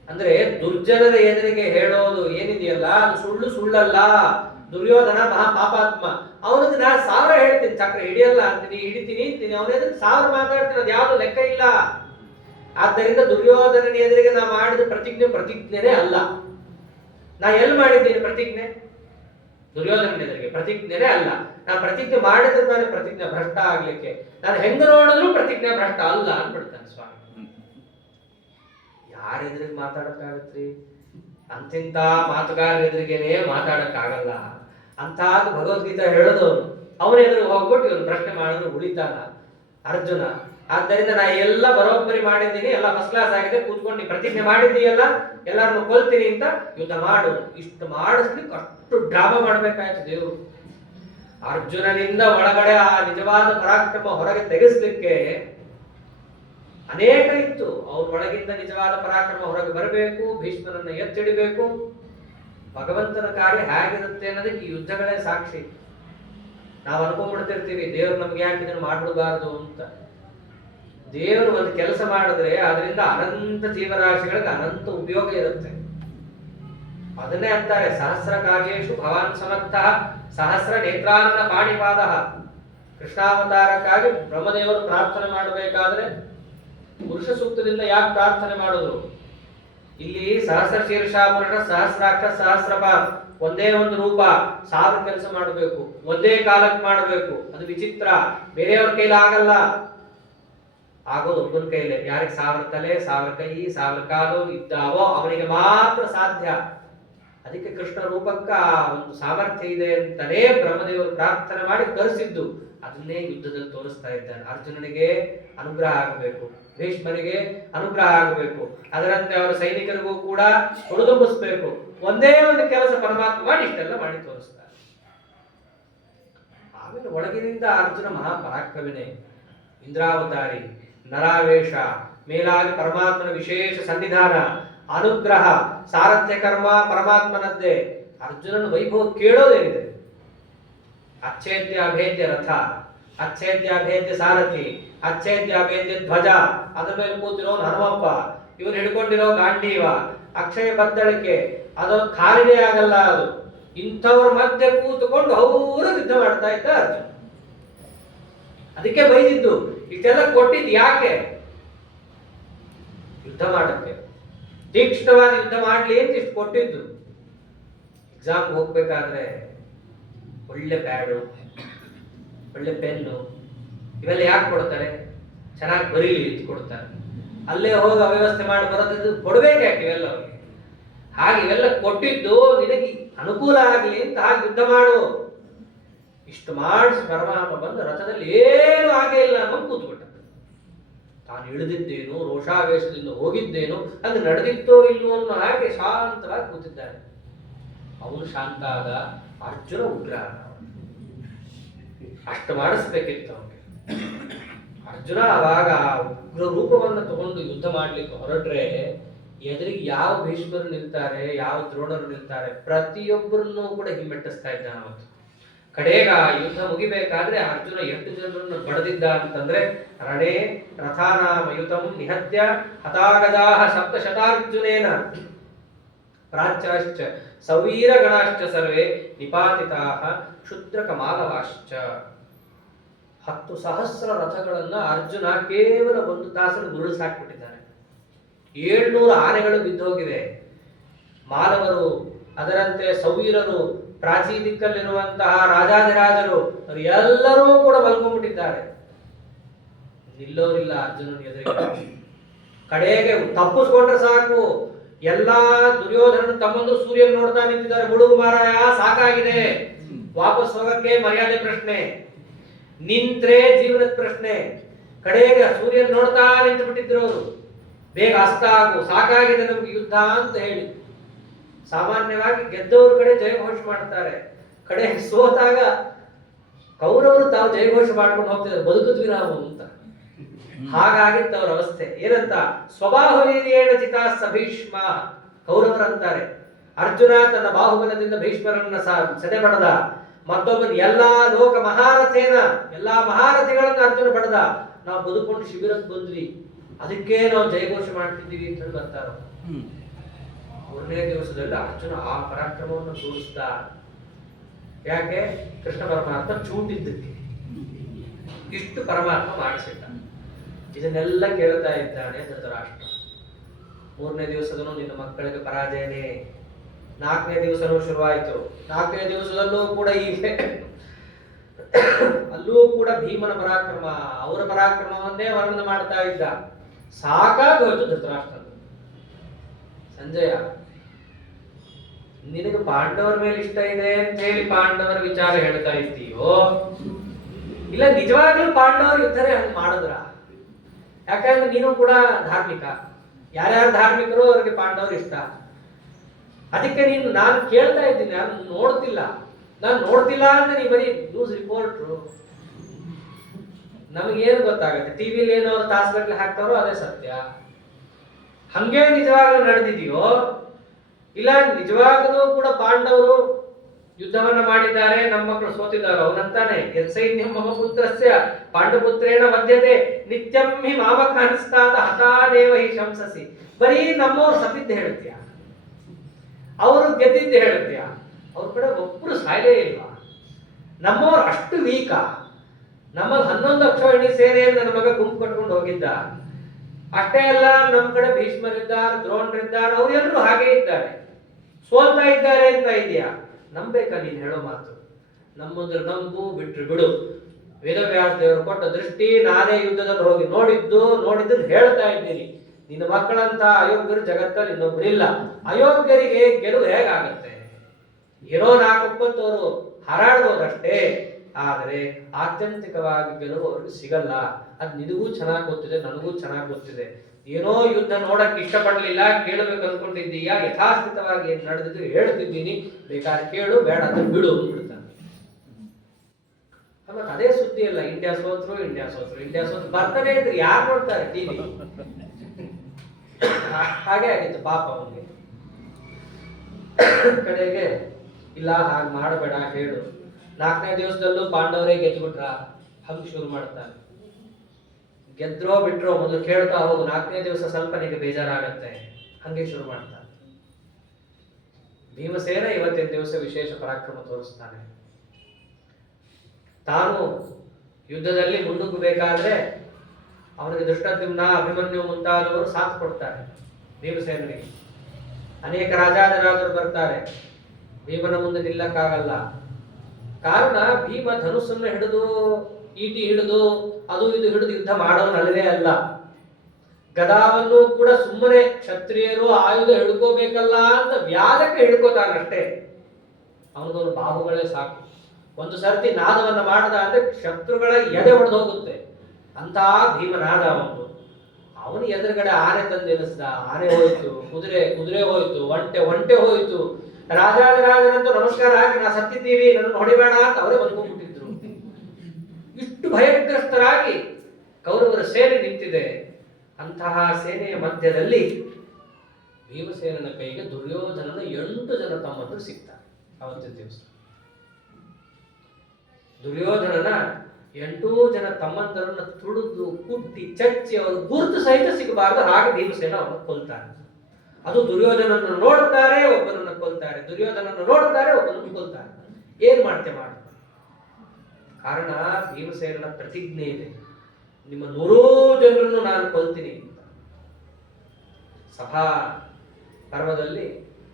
ಅಂದ್ರೆ ದುರ್ಜನರ ಎದುರಿಗೆ ಹೇಳೋದು ಏನಿದೆಯಲ್ಲ ಅದು ಸುಳ್ಳಲ್ಲ. ದುರ್ಯೋಧನ ಮಹಾ ಪಾಪಾತ್ಮ. ಅವನಿಗೆ ನಾನು 1000 ಹೇಳ್ತೀನಿ, ಚಕ್ರ ಹಿಡಿಯಲ್ಲ ಅಂತೀನಿ, ಹಿಡಿತೀನಿ ಅವನ ಎದುರು 1000 ಮಾತಾಡ್ತೀನಿ, ಅದು ಯಾವ್ದು ಲೆಕ್ಕ ಇಲ್ಲ. ಆದ್ದರಿಂದ ದುರ್ಯೋಧನನ ಎದುರಿಗೆ ನಾ ಮಾಡಿದ ಪ್ರತಿಜ್ಞೆನೇ ಅಲ್ಲ. ನಾ ಎಲ್ಲಿ ಮಾಡಿದ್ದೀನಿ ಪ್ರತಿಜ್ಞೆ? ದುರ್ಯೋಧನ ಎದುರಿಗೆ ಪ್ರತಿಜ್ಞೆನೇ ಅಲ್ಲ. ನಾ ಪ್ರತಿಜ್ಞೆ ಮಾಡಿದ್ರೆ ತಾನೇ ಪ್ರತಿಜ್ಞೆ ಭ್ರಷ್ಟ ಆಗ್ಲಿಕ್ಕೆ. ನಾನು ಹೆಂಗ ನೋಡಿದ್ರು ಪ್ರತಿಜ್ಞೆ ಭ್ರಷ್ಟ ಅಲ್ಲ ಅಂದ್ಬಿಡ್ತಾನೆ ಸ್ವಾಮಿ. ಯಾರ ಎದುರಿಗೆ ಮಾತಾಡಕ್ಕಾಗತ್ರಿ? ಅಂತಿಂತ ಮಾತುಗಾರ ಎದುರಿಗೇನೆ ಮಾತಾಡಕ್ಕಾಗಲ್ಲ. ಅಂತಾದ ಭಗವದ್ಗೀತಾ ಹೇಳೋದವನು ಅವನ ಎದುರು ಹೋಗ್ಬಿಟ್ಟು ಇವನು ಪ್ರಶ್ನೆ ಮಾಡಿದ್ರು ಉಳಿತಾನ ಅರ್ಜುನ. ಆದ್ದರಿಂದ ನಾ ಎಲ್ಲ ಬರೋಬ್ಬರಿ ಮಾಡಿದ್ದೀನಿ, ಎಲ್ಲ ಫಸ್ಟ್ ಕ್ಲಾಸ್ ಆಗಿದೆ, ಕೂತ್ಕೊಂಡು ನೀ ಪ್ರತಿಜ್ಞೆ ಮಾಡಿದ್ದೀಯಲ್ಲ, ಎಲ್ಲರನ್ನು ಕೊಲ್ತೀನಿ ಅಂತ ಯುದ್ಧ ಮಾಡು. ಇಷ್ಟು ಮಾಡಿಸ್ಲಿಕ್ಕೆ ಅಷ್ಟು ಡ್ರಾಮಾ ಮಾಡ್ಬೇಕಾಯ್ತು ದೇವರು. ಅರ್ಜುನನಿಂದ ಒಳಗಡೆ ಆ ನಿಜವಾದ ಪರಾಕ್ರಮ ಹೊರಗೆ ತೆಗೆಸ್ಲಿಕ್ಕೆ ಅನೇಕ ಇತ್ತು. ಅವ್ರ ಒಳಗಿಂದ ನಿಜವಾದ ಪರಾಕ್ರಮ ಹೊರಗೆ ಬರಬೇಕು, ಭೀಷ್ಮನನ್ನ ಎತ್ತಿಡಬೇಕು. ಭಗವಂತನ ಕಾರ್ಯ ಹೇಗಿರುತ್ತೆ ಅನ್ನೋದಕ್ಕೆ ಯುದ್ಧಗಳೇ ಸಾಕ್ಷಿ. ನಾವು ಅನ್ಕೊಂಡ್ಬಿಡ್ತಿರ್ತೀವಿ ದೇವ್ರು ನಮ್ಗೆ ಯಾಕೆ ಇದನ್ನು ಮಾಡ್ಬಿಡಬಾರ್ದು ಅಂತ. ದೇವರು ಒಂದು ಕೆಲಸ ಮಾಡಿದ್ರೆ ಅದರಿಂದ ಅನಂತ ಜೀವರಾಶಿಗಳಿಗೆ ಅನಂತ ಉಪಯೋಗ ಇರುತ್ತೆ. ಅದನ್ನೇ ಅಂತಾರೆ ಸಹಸ್ರ ಕಾರ್ಯೇಶು ಭವಾನ್ ಸಮರ್ಥ ಸಹಸ್ರ ನೇತ್ರಾನ್ನ ಪಾಣಿಪಾದ. ಕೃಷ್ಣಾವತಾರಕ್ಕಾಗಿ ಬ್ರಹ್ಮದೇವರು ಪ್ರಾರ್ಥನೆ ಮಾಡಬೇಕಾದ್ರೆ ಪುರುಷ ಸೂಕ್ತದಿಂದ ಯಾಕೆ ಪ್ರಾರ್ಥನೆ ಮಾಡಿದ್ರು? ಇಲ್ಲಿ ಸಹಸ್ರ ಶೀರ್ಷಾಭರಣ, ಸಹಸ್ರಾಕ್ಷ, ಸಹಸ್ರಪಾದ, ಒಂದೇ ಒಂದು ರೂಪ 1000 ಕೆಲಸ ಮಾಡಬೇಕು, ಒಂದೇ ಕಾಲಕ್ಕೆ ಮಾಡಬೇಕು. ಅದು ವಿಚಿತ್ರ, ಬೇರೆಯವ್ರ ಕೈಲಿ ಆಗಲ್ಲ. ಆಗೋದು ಒಬ್ಬನ ಕೈಲೇ. ಯಾರಿಗೆ 1000 ತಲೆ, 1000 ಕೈ, 1000 ಕಾಲು ಇದ್ದಾವೋ ಅವನಿಗೆ ಮಾತ್ರ ಸಾಧ್ಯ. ಅದಕ್ಕೆ ಕೃಷ್ಣ ರೂಪಕ್ಕ ಒಂದು ಸಾಮರ್ಥ್ಯ ಇದೆ ಅಂತಾನೇ ಬ್ರಹ್ಮದೇವರು ಪ್ರಾರ್ಥನೆ ಮಾಡಿ ಕರೆಸಿದ್ದು. ಅದನ್ನೇ ಯುದ್ಧದಲ್ಲಿ ತೋರಿಸ್ತಾ ಇದ್ದಾನೆ. ಅರ್ಜುನನಿಗೆ ಅನುಗ್ರಹ ಆಗಬೇಕು, ಭೀಷ್ಮನಿಗೆ ಅನುಗ್ರಹ ಆಗಬೇಕು, ಅದರಂತೆ ಅವರ ಸೈನಿಕರಿಗೂ ಕೂಡ ಹುರಿದುಂಬಿಸ್ಬೇಕು. ಒಂದೇ ಒಂದು ಕೆಲಸ ಪರಮಾತ್ಮ ಮಾಡಿ ಇಷ್ಟೆಲ್ಲ ಮಾಡಿ ತೋರಿಸ್ತಾರೆ. ಆಮೇಲೆ ಒಳಗಿನಿಂದ ಅರ್ಜುನ ಮಹಾಪರಾಕ್ರಮನೇ, ಇಂದ್ರಾವತಾರಿ, ನರಾವೇಶ, ಮೇಲಾಗಿ ಪರಮಾತ್ಮನ ವಿಶೇಷ ಸನ್ನಿಧಾನ, ಅನುಗ್ರಹ, ಸಾರಥ್ಯ ಕರ್ಮ ಪರಮಾತ್ಮನದ್ದೇ. ಅರ್ಜುನನ ವೈಭವ ಕೇಳೋದೇನಿದೆ? ಅಚ್ಛೇದ್ಯ ಅಭೇದ್ಯ ರಥ, ಅಚ್ಛೇದ್ಯ ಅಭೇದ್ಯ ಸಾರಥಿ, ಅಚ್ಛೇದ್ಯ ಅಭೇದ್ಯ ಧ್ವಜ, ಅದ್ರ ಮೇಲೆ ಕೂತಿರೋ ಹನುಮಪ್ಪ, ಇವನು ಹಿಡ್ಕೊಂಡಿರೋ ಗಾಂಡೀವ, ಅಕ್ಷಯ ಬದ್ದಳಿಕೆ, ಅದೊಂದು ಖಾಲಿನೇ ಆಗಲ್ಲ. ಅದು ಇಂಥವ್ರ ಮಧ್ಯೆ ಕೂತುಕೊಂಡು ಅವರು ಯುದ್ಧ ಮಾಡ್ತಾ ಇದ್ದ ಅರ್ಜುನ. ಅದಕ್ಕೆ ಬೈದಿದ್ದು, ಇಷ್ಟೆಲ್ಲ ಕೊಟ್ಟಿದ್ದು ಯಾಕೆ? ಯುದ್ಧ ಮಾಡಕ್ಕೆ, ತೀಕ್ಷ್ಣವಾಗಿ ಯುದ್ಧ ಮಾಡ್ಲಿ ಅಂತ ಇಷ್ಟು ಕೊಟ್ಟಿದ್ದು. ಎಕ್ಸಾಮ್ ಹೋಗ್ಬೇಕಾದ್ರೆ ಒಳ್ಳೆ ಪ್ಯಾಡು, ಒಳ್ಳೆ ಪೆನ್ನು ಇವೆಲ್ಲ ಯಾಕೆ ಕೊಡ್ತಾರೆ? ಚೆನ್ನಾಗಿ ಬರೀಲಿ ಅಂತ ಕೊಡ್ತಾರೆ. ಅಲ್ಲೇ ಹೋಗಿ ಅವ್ಯವಸ್ಥೆ ಮಾಡಿ ಬರೋದು ಕೊಡ್ಬೇಕು ಯಾಕೆ ಇವೆಲ್ಲ ಅವ್ರಿಗೆ? ಹಾಗೆ ಇವೆಲ್ಲ ಕೊಟ್ಟಿದ್ದು ನಿನಗೆ ಅನುಕೂಲ ಆಗಲಿ ಅಂತ ಹಾಗೆ ಯುದ್ಧ ಮಾಡು. ಇಷ್ಟು ಮಾಡಿಸಿ ಪರಮಾತ್ಮ ಬಂದು ರಥದಲ್ಲಿ ಏನು ಆಗೇ ಇಲ್ಲ ಅನ್ನೋ ಕೂತ್ಬಿಟ್ಟ. ತಾನು ಇಳಿದಿದ್ದೇನು, ರೋಷಾವೇಶದಿಂದ ಹೋಗಿದ್ದೇನು, ಅದು ನಡೆದಿತ್ತೋ ಇಲ್ವೋ ಅನ್ನೋ ಹಾಗೆ ಶಾಂತವಾಗಿ ಕೂತಿದ್ದಾನೆ. ಅವನು ಶಾಂತ ಆದ, ಅರ್ಜುನ ಉಗ್ರ ಆದ. ಅಷ್ಟು ಮಾಡಿಸ್ಬೇಕಿತ್ತು ಅವನಿಗೆ. ಅರ್ಜುನ ಆವಾಗ ಉಗ್ರ ರೂಪವನ್ನು ತಗೊಂಡು ಯುದ್ಧ ಮಾಡ್ಲಿಕ್ಕೆ ಹೊರಟ್ರೆ ಎದುರಿಗೆ ಯಾವ ಭೀಷ್ಮರು ನಿಲ್ತಾರೆ, ಯಾವ ದ್ರೋಣರು ನಿಲ್ತಾರೆ, ಪ್ರತಿಯೊಬ್ಬರನ್ನು ಕೂಡ ಹಿಮ್ಮೆಟ್ಟಿಸ್ತಾ ಇದ್ದಾನೆ ಅವತ್ತು. ಕಡೆಗ ಯುದ್ಧ ಮುಗಿಬೇಕಾದ್ರೆ ಅರ್ಜುನ 8 ಜನರನ್ನು ಬಡದಿದ್ದ ಅಂತಂದ್ರೆ, ರಣೇ ರಥಾನಾಮಯುತಂ ನಿಹತ್ಯ ಹತಾಗದಾಹ ಸಪ್ತಶತಾರ್ಜುನೇನ ಪ್ರಾಚ್ಯಶ್ಚ ಸವೀರಗಣಾಶ್ಚ ಸರ್ವೇ ನಿಪಾತಿತಾಹ ಕ್ಷುದ್ರಕ ಮಾಲವಾಶ್ಚ. 10,000 ರಥಗಳನ್ನ ಅರ್ಜುನ ಕೇವಲ 1 ತಾಸಲ್ಲಿ ಉರುಳಿಸಾಕ್ಬಿಟ್ಟಿದ್ದಾನೆ. 700 ಆನೆಗಳು ಬಿದ್ದೋಗಿವೆ. ಮಾಲವರು ಅದರಂತೆ ಸೌವೀರರು, ಪ್ರಾಚೀ ದಿಕ್ಕಲ್ಲಿರುವಂತಹ ರಾಜಾಧಿರಾಜರು ಎಲ್ಲರೂ ಕೂಡ ಮಲ್ಕೊಂಡ್ಬಿಟ್ಟಿದ್ದಾರೆ. ನಿಲ್ಲೋರಿಲ್ಲ ಅರ್ಜುನನ ಎದುರಿಗೆ. ಕಡೆಗೆ ತಪ್ಪಿಸ್ಕೊಂಡ್ರೆ ಸಾಕು, ಎಲ್ಲಾ ದುರ್ಯೋಧನ ತಮ್ಮಂದು ಸೂರ್ಯನ್ ನೋಡ್ತಾ ನಿಂತಿದ್ದಾರೆ. ಮುಳುಗು ಮಾರಾಯ, ಸಾಕಾಗಿದೆ, ವಾಪಸ್ ಹೋಗಕ್ಕೆ ಮರ್ಯಾದೆ ಪ್ರಶ್ನೆ, ನಿಂತ್ರೆ ಜೀವನದ ಪ್ರಶ್ನೆ. ಕಡೆಗೆ ಸೂರ್ಯನ್ ನೋಡ್ತಾ ನಿಂತು ಬಿಟ್ಟಿದ್ರು ಅವರು. ಬೇಗ ಅಸ್ತ ಆಗು, ಸಾಕಾಗಿದೆ ನಮ್ಗೆ ಯುದ್ಧ ಅಂತ ಹೇಳಿ. ಸಾಮಾನ್ಯವಾಗಿ ಗೆದ್ದವ್ರ ಕಡೆ ಜಯಘೋಷ ಮಾಡ್ತಾರೆ, ಕಡೆ ಸೋತಾಗ ಕೌರವರು ತಾವು ಜಯಘೋಷ ಮಾಡ್ಕೊಂಡು ಹೋಗ್ತಿದ್ದಾರೆ, ಬದುಕಿದ್ವಿ ನಾವು ಅಂತ. ಹಾಗಾಗಿತ್ತು ಅವರ ಅವಸ್ಥೆ. ಏನಂತ? ಸ್ವಬಾಹುವೀರ್ಯೇಣ ಜಿತಾಸ್ಸ ಭೀಷ್ಮ. ಕೌರವರಂತಾರೆ, ಅರ್ಜುನ ತನ್ನ ಬಾಹುಬಲದಿಂದ ಭೀಷ್ಮರನ್ನ ಸದೆ ಬಡದ, ಮತ್ತೊಬ್ಬನು ಎಲ್ಲಾ ಲೋಕ ಮಹಾರಥೇನ, ಎಲ್ಲಾ ಮಹಾರಥಿಗಳನ್ನ ಅರ್ಜುನ ಬಡದ, ನಾವು ಬದುಕೊಂಡು ಶಿಬಿರಕ್ಕೆ ಬಂದ್ವಿ, ಅದಕ್ಕೆ ನಾವು ಜಯಘೋಷ ಮಾಡ್ತಿದ್ದೀವಿ ಅಂತ ಹೇಳಿ ಬರ್ತಾರ. ಮೂರನೇ ದಿವಸದಲ್ಲಿ ಅರ್ಜುನ ಆ ಪರಾಕ್ರಮವನ್ನು ತೋರಿಸ್ದ. ಯಾಕೆ? ಕೃಷ್ಣ ಪರಮಾತ್ಮ ಚೂಟಿದ್ದಕ್ಕೆ ಇಷ್ಟು ಪರಮಾತ್ಮ ಮಾಡಿಸಿದ್ದ. ಇದನ್ನೆಲ್ಲ ಕೇಳ್ತಾ ಇದ್ದಾನೆ ಧೃತರಾಷ್ಟ್ರ. ಮೂರನೇ ದಿವಸದೂ ನಿನ್ನ ಮಕ್ಕಳಿಗೆ ಪರಾಜಯನೇ. ನಾಲ್ಕನೇ ದಿವಸನೂ ಶುರುವಾಯಿತು. ನಾಲ್ಕನೇ ದಿವಸದಲ್ಲೂ ಕೂಡ ಹೀಗೆ, ಅಲ್ಲೂ ಕೂಡ ಭೀಮನ ಪರಾಕ್ರಮ, ಅವರ ಪರಾಕ್ರಮವನ್ನೇ ವರ್ಣನೆ ಮಾಡ್ತಾ ಇದ್ದ. ಸಾಕಾಗೋಯ್ತು ಧೃತರಾಷ್ಟ್ರ. ಸಂಜಯ, ನಿನಗೆ ಪಾಂಡವರ ಮೇಲೆ ಇಷ್ಟ ಇದೆ ಅಂತ ಹೇಳಿ ಪಾಂಡವರ ವಿಚಾರ ಹೇಳ್ತಾ ಇದ್ದೀಯೋ, ಇಲ್ಲ ನಿಜವಾಗ್ಲೂ ಪಾಂಡವರು ಯುದ್ಧನೇ ಹಂಗೆ ಮಾಡಿದ್ರ? ಯಾಕಂದ್ರೆ ನೀನು ಕೂಡ ಧಾರ್ಮಿಕ, ಯಾರ್ಯಾರು ಧಾರ್ಮಿಕರು ಅವರಿಗೆ ಪಾಂಡವರು ಇಷ್ಟ. ಅದಕ್ಕೆ ನೀನು, ನಾನು ಕೇಳ್ತಾ ಇದ್ದೀನಿ, ನಾನು ನೋಡ್ತಿಲ್ಲ ಅಂತ ನೀ ಬರೀ ನ್ಯೂಸ್ ರಿಪೋರ್ಟ್ರು. ನಮಗೇನು ಗೊತ್ತಾಗತ್ತೆ? ಟಿವಿಲಿ ಏನೋ ತಾಸುಗಟ್ಟಲೆ ಹಾಕ್ತಾರೋ ಅದೇ ಸತ್ಯ. ಹಂಗೆ ನಿಜವಾಗ್ಲೂ ನಡೆದಿದೆಯೋ, ಇಲ್ಲ ನಿಜವಾಗಲೂ ಕೂಡ ಪಾಂಡವರು ಯುದ್ಧವನ್ನ ಮಾಡಿದ್ದಾರೆ, ನಮ್ಮ ಮಕ್ಕಳು ಸೋತಿದ್ದಾರೆ. ಅವನಂತಾನೆ ಯತ್ಸೈನ್ಯಂ ಮಮ ಪುತ್ರಸ್ಯ ಪಾಂಡುಪುತ್ರೇಣ ಮಧ್ಯತೆ ನಿತ್ಯಂ ಹಿ ಮಾಮಕಾನಿಸ್ತಾದ ಹತಾದೇವ ಹಿ ಶಂಸಸಿ. ಬರೀ ನಮ್ಮವ್ರು ಸತ್ತಿದ್ದೆ ಹೇಳ್ತೀಯ, ಅವರು ಗೆದ್ದಿದ್ದೆ ಹೇಳ್ತೀಯ. ಅವ್ರ ಕಡೆ ಒಬ್ಬರು ಸಾಯಲೇ ಇಲ್ವಾ? ನಮ್ಮವ್ರು ಅಷ್ಟು ವೀಕ. ನಮ್ಮಲ್ಲಿ 11 ಅಕ್ಷೋಹಿಣಿ ಸೇನೆಯಿಂದ ನನ್ನ ಮಗ ಗುಂಪು ಕಟ್ಕೊಂಡು ಹೋಗಿದ್ದ. ಅಷ್ಟೇ ಅಲ್ಲ, ನಮ್ಮ ಕಡೆ ಭೀಷ್ಮರಿದ್ದಾರೆ, ದ್ರೋಣರಿದ್ದಾರೆ, ಅವರೆಲ್ಲರೂ ಹಾಗೆ ಇದ್ದಾರೆ, ಸೋಲ್ತಾ ಇದ್ದಾರೆ ಅಂತ ಇದೆಯಾ? ನಂಬೇಕಾ ನೀನ್ ಹೇಳೋ ಮಾತು? ನಮ್ಮಂದ್ರೆ ನಂಬು, ಬಿಟ್ರು ಬಿಡು. ವೇದವ್ಯಾಸ ದೇವರು ಕೊಟ್ಟ ದೃಷ್ಟಿ, ನಾನೇ ಯುದ್ಧದಲ್ಲಿ ಹೋಗಿ ನೋಡಿದ್ದನ್ನು ಹೇಳ್ತಾ ಇದ್ದೀನಿ. ನಿನ್ನ ಮಕ್ಕಳಂತ ಅಯೋಗ್ಯರು ಜಗತ್ತಲ್ಲಿ ಇನ್ನೊಬ್ಬರಿಲ್ಲ. ಅಯೋಗ್ಯರಿಗೆ ಗೆಲುವು ಹೇಗಾಗತ್ತೆ? ಏನೋ 4-9 ಅವರು ಹಾರಾಡ್ಬೋದಷ್ಟೇ, ಆದರೆ ಆತ್ಯಂತಿಕವಾಗಿ ಗೆಲುವು ಅವ್ರಿಗೆ ಸಿಗಲ್ಲ. ಅದ್ ನಿನಗೂ ಚೆನ್ನಾಗಿ ಗೊತ್ತಿದೆ, ನನಗೂ ಚೆನ್ನಾಗಿ ಗೊತ್ತಿದೆ. ಏನೋ ಯುದ್ಧ ನೋಡಕ್ ಇಷ್ಟಪಡ್ಲಿಲ್ಲ, ಕೇಳಬೇಕು ಅನ್ಕೊಂಡಿದ್ದೀಯಾ, ಯಥಾಸ್ಥಿತವಾಗಿ ಏನ್ ನಡೆದಿದ್ದು ಹೇಳ್ತಿದ್ದೀನಿ, ಬೇಕಾದ್ರೆ ಕೇಳು, ಬೇಡ ಅಂತ ಬಿಡು ಅಂದ್ಬಿಡ್ತಾನೆ. ಮತ್ತೆ ಅದೇ ಸುದ್ದಿ ಅಲ್ಲ, ಇಂಡಿಯಾ ಸೋತ್ರು ಬರ್ತಾನೆ ಇದ್ರೆ ಯಾರು ನೋಡ್ತಾರೆ ಟಿವಿ? ಹಾಗೆ ಆಗಿತ್ತು ಪಾಪ ಅವನಿಗೆ. ಕಡೆಗೆ ಇಲ್ಲ, ಹಾಗೆ ಮಾಡಬೇಡ, ಹೇಳು. 4ನೇ ದಿವಸದಲ್ಲೂ ಪಾಂಡವರೇ ಗೆದ್ಬಿಟ್ರ? ಹಂಗ್ ಶುರು ಮಾಡ್ತಾನೆ. ಗೆದ್ರೋ ಬಿಟ್ರೋ ಮೊದಲು ಕೇಳ್ತಾ ಹೋಗು. 4ನೇ ದಿವಸ ಸ್ವಲ್ಪ ನಿಮಗೆ ಬೇಜಾರಾಗತ್ತೆ, ಹಂಗೆ ಶುರು ಮಾಡ್ತಾನೆ. ಭೀಮಸೇನ ಇವತ್ತಿನ ದಿವಸ ವಿಶೇಷ ಪರಾಕ್ರಮ ತೋರಿಸ್ತಾನೆ. ತಾನು ಯುದ್ಧದಲ್ಲಿ ಮುನ್ನುಗ್ಗಬೇಕಾದ್ರೆ ಅವನಿಗೆ ಧೃಷ್ಟದ್ಯುಮ್ನ, ಅಭಿಮನ್ಯು ಮುಂತಾದವರು ಸಾಥ್ ಕೊಡ್ತಾರೆ ಭೀಮಸೇನಿಗೆ. ಅನೇಕ ರಾಜಾದಿರಾಜರು ಬರ್ತಾರೆ, ಭೀಮನ ಮುಂದೆ ನಿಲ್ಲಕ್ಕಾಗಲ್ಲ. ಕಾರಣ, ಭೀಮ ಧನುಸ್ಸನ್ನು ಹಿಡಿದು, ಈಟಿ ಹಿಡಿದು, ಅದು ಇದು ಹಿಡಿದು ಯುದ್ಧ ಮಾಡೋನಲ್ಲವೇ ಅಲ್ಲ. ಗದಾವನ್ನು ಕೂಡ ಸುಮ್ಮನೆ ಕ್ಷತ್ರಿಯರು ಆಯುಧ ಹಿಡ್ಕೋಬೇಕಲ್ಲ ಅಂತ ವ್ಯಾಜಕ್ಕೆ ಹಿಡ್ಕೋತಾನಷ್ಟೇ. ಅವನಿಗೊಂದು ಬಾಹುಗಳೇ ಸಾಕು. ಒಂದು ಸರ್ತಿ ನಾದವನ್ನ ಮಾಡದ ಅಂದ್ರೆ ಶತ್ರುಗಳ ಎದೆ ಹೊಡೆದು ಹೋಗುತ್ತೆ ಅಂತ ಭೀಮನಾದ ಅವನು. ಅವನು ಎದುರುಗಡೆ ಆನೆ ತಂದು ನಿಲ್ಲಿಸ್ದ, ಆನೆ ಹೋಯ್ತು, ಕುದುರೆ ಹೋಯ್ತು, ಒಂಟೆ ಹೋಯ್ತು. ರಾಜಾದಿರಾಜನಂತೂ ನಮಸ್ಕಾರ ಹಾಕಿ, ನಾ ಸತ್ತಿದ್ದೀವಿ, ನನ್ನ ಹೊಡಿಬೇಡ ಅಂತ ಅವರೇ ಬಂದ್ಕೊಂಡ್ಬಿಟ್ಟಿದ್ರು. ಇಷ್ಟು ಭಯಗ್ರಸ್ತರಾಗಿ ಕೌರವರ ಸೇನೆ ನಿಂತಿದೆ. ಅಂತಹ ಸೇನೆಯ ಮಧ್ಯದಲ್ಲಿ ಭೀಮಸೇನನ ಕೈಗೆ ದುರ್ಯೋಧನನ 8 ಜನ ತಮ್ಮಂದರು ಸಿಗ್ತಾರೆ. ಅವತ್ತಿನ ದಿವಸ ದುರ್ಯೋಧನನ 8 ಜನ ತಮ್ಮಂದರನ್ನ ತುಳಿದು ಕುಟ್ಟಿ ಚಚ್ಚಿ ಅವರು ಗುರುತು ಸಹಿತ ಸಿಗಬಾರದು, ಹಾಗೆ ಭೀಮಸೇನ ಅವರನ್ನು ಕೊಲ್ತಾನೆ. ಅದು ದುರ್ಯೋಧನನ್ನು ನೋಡ್ತಾರೆ, ಒಬ್ಬನನ್ನು ಕೊಲ್ತಾರೆ, ದುರ್ಯೋಧನನ್ನು ನೋಡ್ತಾರೆ, ಒಬ್ಬನನ್ನು ಕೊಲ್ತಾರೆ. ಏನ್ ಮಾಡ್ತೇವೆ ಮಾಡಿ? ಕಾರಣ, ಭೀಮಸೇನನ ಪ್ರತಿಜ್ಞೆ ಇದೆ, ನಿಮ್ಮ 100 ಜನರನ್ನು ನಾನು ಕೊಲ್ತೀನಿ ಅಂತ. ಸಭಾ ಪರ್ವದಲ್ಲಿ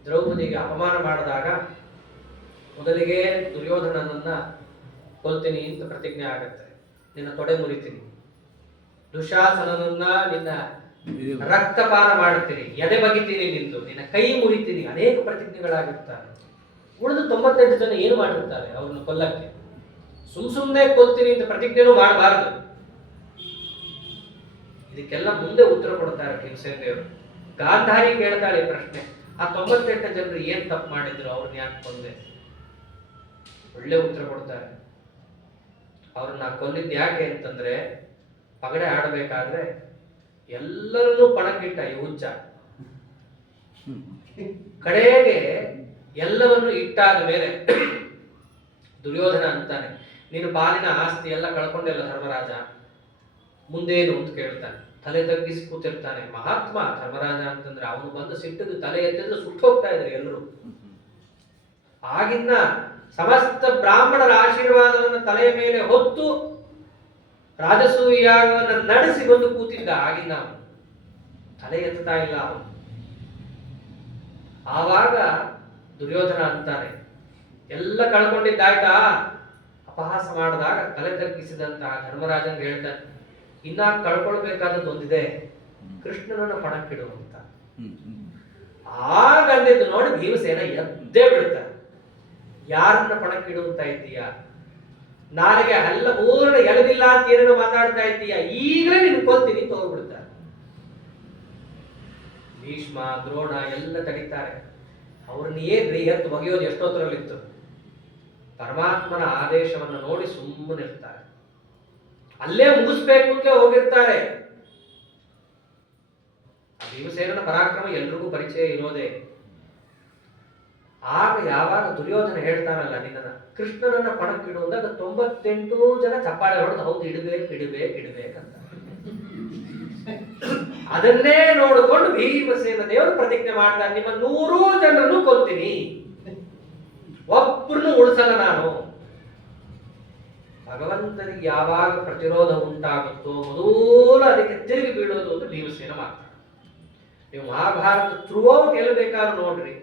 ದ್ರೌಪದಿಗೆ ಅಪಮಾನ ಮಾಡಿದಾಗ ಮೊದಲಿಗೆ ದುರ್ಯೋಧನನನ್ನ ಕೊಲ್ತೀನಿ ಅಂತ ಪ್ರತಿಜ್ಞೆ ಆಗತ್ತೆ, ನಿನ್ನ ತೊಡೆ ಮುರಿತೀನಿ. ದುಶಾಸನನನ್ನ ನಿನ್ನ ರಕ್ತಪಾನ ಮಾಡ್ತೀನಿ, ಎದೆ ಬಗಿತೀನಿ, ನಿನ್ನ ಕೈ ಮುರಿತೀನಿ, ಅನೇಕ ಪ್ರತಿಜ್ಞೆಗಳಾಗಿರ್ತಾರೆ. ಉಳಿದು 98 ಜನ ಏನು ಮಾಡಿರ್ತಾರೆ ಅವ್ರನ್ನ ಕೊಲ್ಲಕ್ಕೆ? ಸುಮ್ಮನೆ ಕೊಲ್ತೀನಿ ಅಂತ ಪ್ರತಿಜ್ಞೆನೂ ಮಾಡಬಾರದು. ಇದಕ್ಕೆಲ್ಲ ಮುಂದೆ ಉತ್ತರ ಕೊಡ್ತಾರೆ ಭೀಮಸೇನ ದೇವರು. ಗಾಂಧಾರಿ ಕೇಳ್ತಾಳೆ ಪ್ರಶ್ನೆ, ಆ 98 ಜನರು ಏನ್ ತಪ್ಪು ಮಾಡಿದ್ರು, ಅವ್ರನ್ನ ಯಾಕೆ ಕೊಂದೆ? ಒಳ್ಳೆ ಉತ್ತರ ಕೊಡ್ತಾರೆ. ಅವ್ರನ್ನ ಕೊಲ್ಲಿದ್ ಯಾಕೆ ಅಂತಂದ್ರೆ, ಪಗಡೆ ಆಡಬೇಕಾದ್ರೆ ಎಲ್ಲರನ್ನೂ ಪಣಕ್ಕಿಟ್ಟ ಈ ಹುಚ್ಚ. ಕಡೆಗೆ ಎಲ್ಲವನ್ನು ಇಟ್ಟಾದ ಮೇಲೆ ದುರ್ಯೋಧನ ಅಂತಾನೆ, ನೀನು ಪಾಲಿನ ಆಸ್ತಿ ಎಲ್ಲ ಕಳ್ಕೊಂಡೆಲ್ಲ ಧರ್ಮರಾಜ, ಮುಂದೇನು ಅಂತ ಕೇಳ್ತಾನೆ. ತಲೆ ತಗ್ಗಿಸಿ ಕೂತಿರ್ತಾನೆ. ಮಹಾತ್ಮ ಧರ್ಮರಾಜ ಅಂತಂದ್ರೆ ಅವನು ಬಂದು ಸಿಟ್ಟಿದ್ದು ತಲೆ ಎತ್ತಿದ್ರೆ ಸುಟ್ಟು ಹೋಗ್ತಾ ಇದ್ರು ಎಲ್ಲರೂ. ಆಗಿನ ಸಮಸ್ತ ಬ್ರಾಹ್ಮಣರ ಆಶೀರ್ವಾದವನ್ನು ತಲೆಯ ಮೇಲೆ ಹೊತ್ತು ರಾಜಸೂಯ ಯಾಗವನ್ನು ನಡೆಸಿ ಬಂದು ಕೂತಿದ್ದ. ಆಗಿನ ಅವನು ತಲೆ ಎತ್ತಾ ಇಲ್ಲ ಅವನು. ಆವಾಗ ದುರ್ಯೋಧನ ಅಂತಾನೆ, ಎಲ್ಲ ಕಳ್ಕೊಂಡಿದ್ದಾಯ್ತಾ? ಅಪಹಾಸ ಮಾಡಿದಾಗ ತಲೆ ತಗ್ಗಿಸಿದಂತಹ ಧರ್ಮರಾಜನ್ ಹೇಳ್ತಾನೆ, ಇನ್ನ ಕಳ್ಕೊಳ್ಬೇಕಾದದ್ದು ಒಂದಿದೆ, ಕೃಷ್ಣನನ್ನ ಪಣಕ್ಕಿಡು ಅಂತ. ಆಗಂದಿದ್ದು ನೋಡಿ ಭೀಮಸೇನ ಎದ್ದೇ ಬಿಡ್ತಾನೆ. ಯಾರನ್ನ ಪಣಕ್ಕಿಡು ಅಂತ ಇದ್ದೀಯ? ನಾಳೆಗೆ ಅಲ್ಲ ಪೂರ್ಣ ಎಳದಿಲ್ಲ ಅಂತ ಏನೇನೋ ಮಾತಾಡ್ತಾ ಇದ್ದೀಯ, ಈಗಲೇ ನೀನು ಕೊಲ್ತೀನಿ ತೋರ್ಬಿಡ್ತಾರೆ. ಭೀಷ್ಮ ದ್ರೋಣ ಎಲ್ಲ ತಡೀತಾರೆ. ಅವ್ರನ್ನ ಏನ್ರಿ ಎತ್ತು ಬಗೆಯೋದು ಎಷ್ಟೊತ್ತರಲ್ಲಿತ್ತು. ಪರಮಾತ್ಮನ ಆದೇಶವನ್ನು ನೋಡಿ ಸುಮ್ಮನೆ ಇರ್ತಾರೆ. ಅಲ್ಲೇ ಮುಗಿಸ್ಬೇಕು ಅಂತ ಹೋಗಿರ್ತಾರೆ. ಭೀಮಸೇನನ ಪರಾಕ್ರಮ ಎಲ್ರಿಗೂ ಪರಿಚಯ ಇರೋದೇ. ಆಗ ಯಾವಾಗ ದುರ್ಯೋಧನ ಹೇಳ್ತಾನಲ್ಲ, ನಿನ್ನ ಕೃಷ್ಣನನ್ನ ಪಣಕ್ಕಿಡು ಅಂದಾಗ 98 ಜನ ಚಪ್ಪಾಳೆ ಹೊಡೆದು ಹೌದು ಇಡಬೇಕಂತ. ಅದನ್ನೇ ನೋಡಿಕೊಂಡು ಭೀಮಸೇನ ದೇವರು ಪ್ರತಿಜ್ಞೆ ಮಾಡ್ತಾರೆ, ನಿಮ್ಮ 100 ಜನರನ್ನು ಕೊಲ್ತೀನಿ, ಒಬ್ಬರನ್ನು ಉಳಿಸಲ್ಲ ನಾನು. ಭಗವಂತನಿಗೆ ಯಾವಾಗ ಪ್ರತಿರೋಧ ಉಂಟಾಗುತ್ತೋ ಮೊದಲು ಅದಕ್ಕೆ ತಿರುಗಿ ಬೀಳೋದು ಅಂತ ಭೀಮಸೇನ ಮಾತ್ರ. ನೀವು ಮಹಾಭಾರತ ಥ್ರೂಔಟ್ ಎಲ್ಲಿ ಬೇಕಾದ್ರೂ ನೋಡ್ರಿ,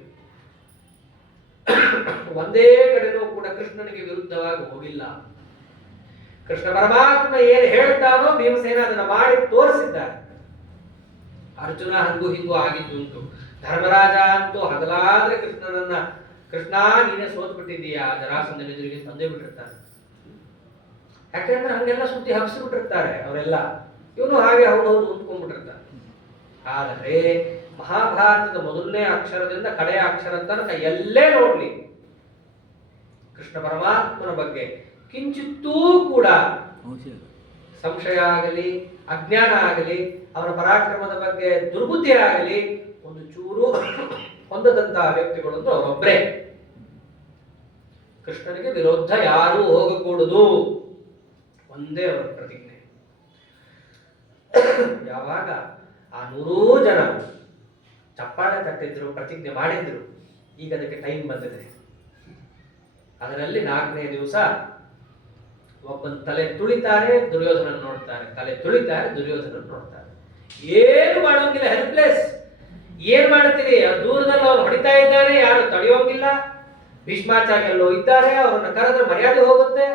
ಒಂದೇ ಕಡೆನೂ ಕೂಡ ಕೃಷ್ಣನಿಗೆ ವಿರುದ್ಧವಾಗಿ ಹೋಗಿಲ್ಲ. ಕೃಷ್ಣ ಪರಮಾತ್ಮ ಏನು ಹೇಳ್ತಾನೋ ಭೀಮಸೇನ ಅದನ್ನ ಮಾಡಿ ತೋರಿಸಿದ್ದಾರೆ. ಅರ್ಜುನ ಹಂಗೂ ಹಿಂಗೂ ಆಗಿದ್ದುಂಟು. ಧರ್ಮರಾಜ ಅಂತೂ ಹಗಲಾದ್ರೆ ಕೃಷ್ಣನನ್ನ, ಕೃಷ್ಣ ನೀನೇ ಸೋತ್ಬಿಟ್ಟಿದ್ದೀಯಾ ಜರಾಸಂಧನ ಎದುರಿಗೆ ತಂದೆ ಬಿಟ್ಟಿರ್ತಾನೆ. ಯಾಕೆಂದ್ರೆ ಹಂಗೆಲ್ಲ ಸುದ್ದಿ ಹಬ್ಸಿಬಿಟ್ಟಿರ್ತಾರೆ ಅವರೆಲ್ಲ. ಇವನು ಹಾಗೆ ಹೌದು ಉಂದ್ಕೊಂಡ್ಬಿಟ್ಟಿರ್ತಾನೆ. ಆದರೆ ಮಹಾಭಾರತದ ಮೊದಲನೇ ಅಕ್ಷರದಿಂದ ಕಡೆಯ ಅಕ್ಷರ ತನಕ ಎಲ್ಲೇ ನೋಡ್ಲಿ ಕೃಷ್ಣ ಪರಮಾತ್ಮನ ಬಗ್ಗೆ ಕಿಂಚಿತ್ತೂ ಕೂಡ ಸಂಶಯ ಆಗಲಿ, ಅಜ್ಞಾನ ಆಗಲಿ, ಅವನ ಪರಾಕ್ರಮದ ಬಗ್ಗೆ ದುರ್ಬುದ್ಧಿ ಆಗಲಿ ಒಂದು ಚೂರು ಹೊಂದದಂತಹ ವ್ಯಕ್ತಿಗಳು ಅವರೊಬ್ಬರೇ. ಕೃಷ್ಣನಿಗೆ ವಿರುದ್ಧ ಯಾರೂ ಹೋಗಕೂಡದು, ಒಂದೇ ಅವರ ಪ್ರತಿಜ್ಞೆ. ಯಾವಾಗ ಆ 100 ಜನ ಚಪ್ಪಾಳೆ ತಟ್ಟಿದ್ರು, ಪ್ರತಿಜ್ಞೆ ಮಾಡಿದ್ರು, ಈಗ ಅದಕ್ಕೆ ಟೈಮ್ ಬಂದಿದೆ. ಅದರಲ್ಲಿ 4ನೇ ದಿವಸ ಒಬ್ಬನ ತಲೆ ತುಳಿತಾರೆ, ದುರ್ಯೋಧನ ನೋಡ್ತಾರೆ, ತಲೆ ತುಳಿತಾರೆ, ದುರ್ಯೋಧನ ನೋಡ್ತಾರೆ. ಏನು ಮಾಡೋಂಗಿಲ್ಲ, ಹೆಲ್ಪ್ಲೆಸ್. ಏನ್ ಮಾಡ್ತೀರಿ? ದೂರದಲ್ಲಿ ಅವ್ರು ಹೊಡಿತಾ ಇದ್ದಾರೆ, ಯಾರು ತಡೆಯೋಂಗಿಲ್ಲ. ಭೀಷ್ಮಾಚಾರ್ಯ ಎಲ್ಲೋ ಇದ್ದಾರೆ, ಅವ್ರನ್ನ ಕರೆದ್ರೆ ಮರ್ಯಾದೆ ಹೋಗುತ್ತೆ.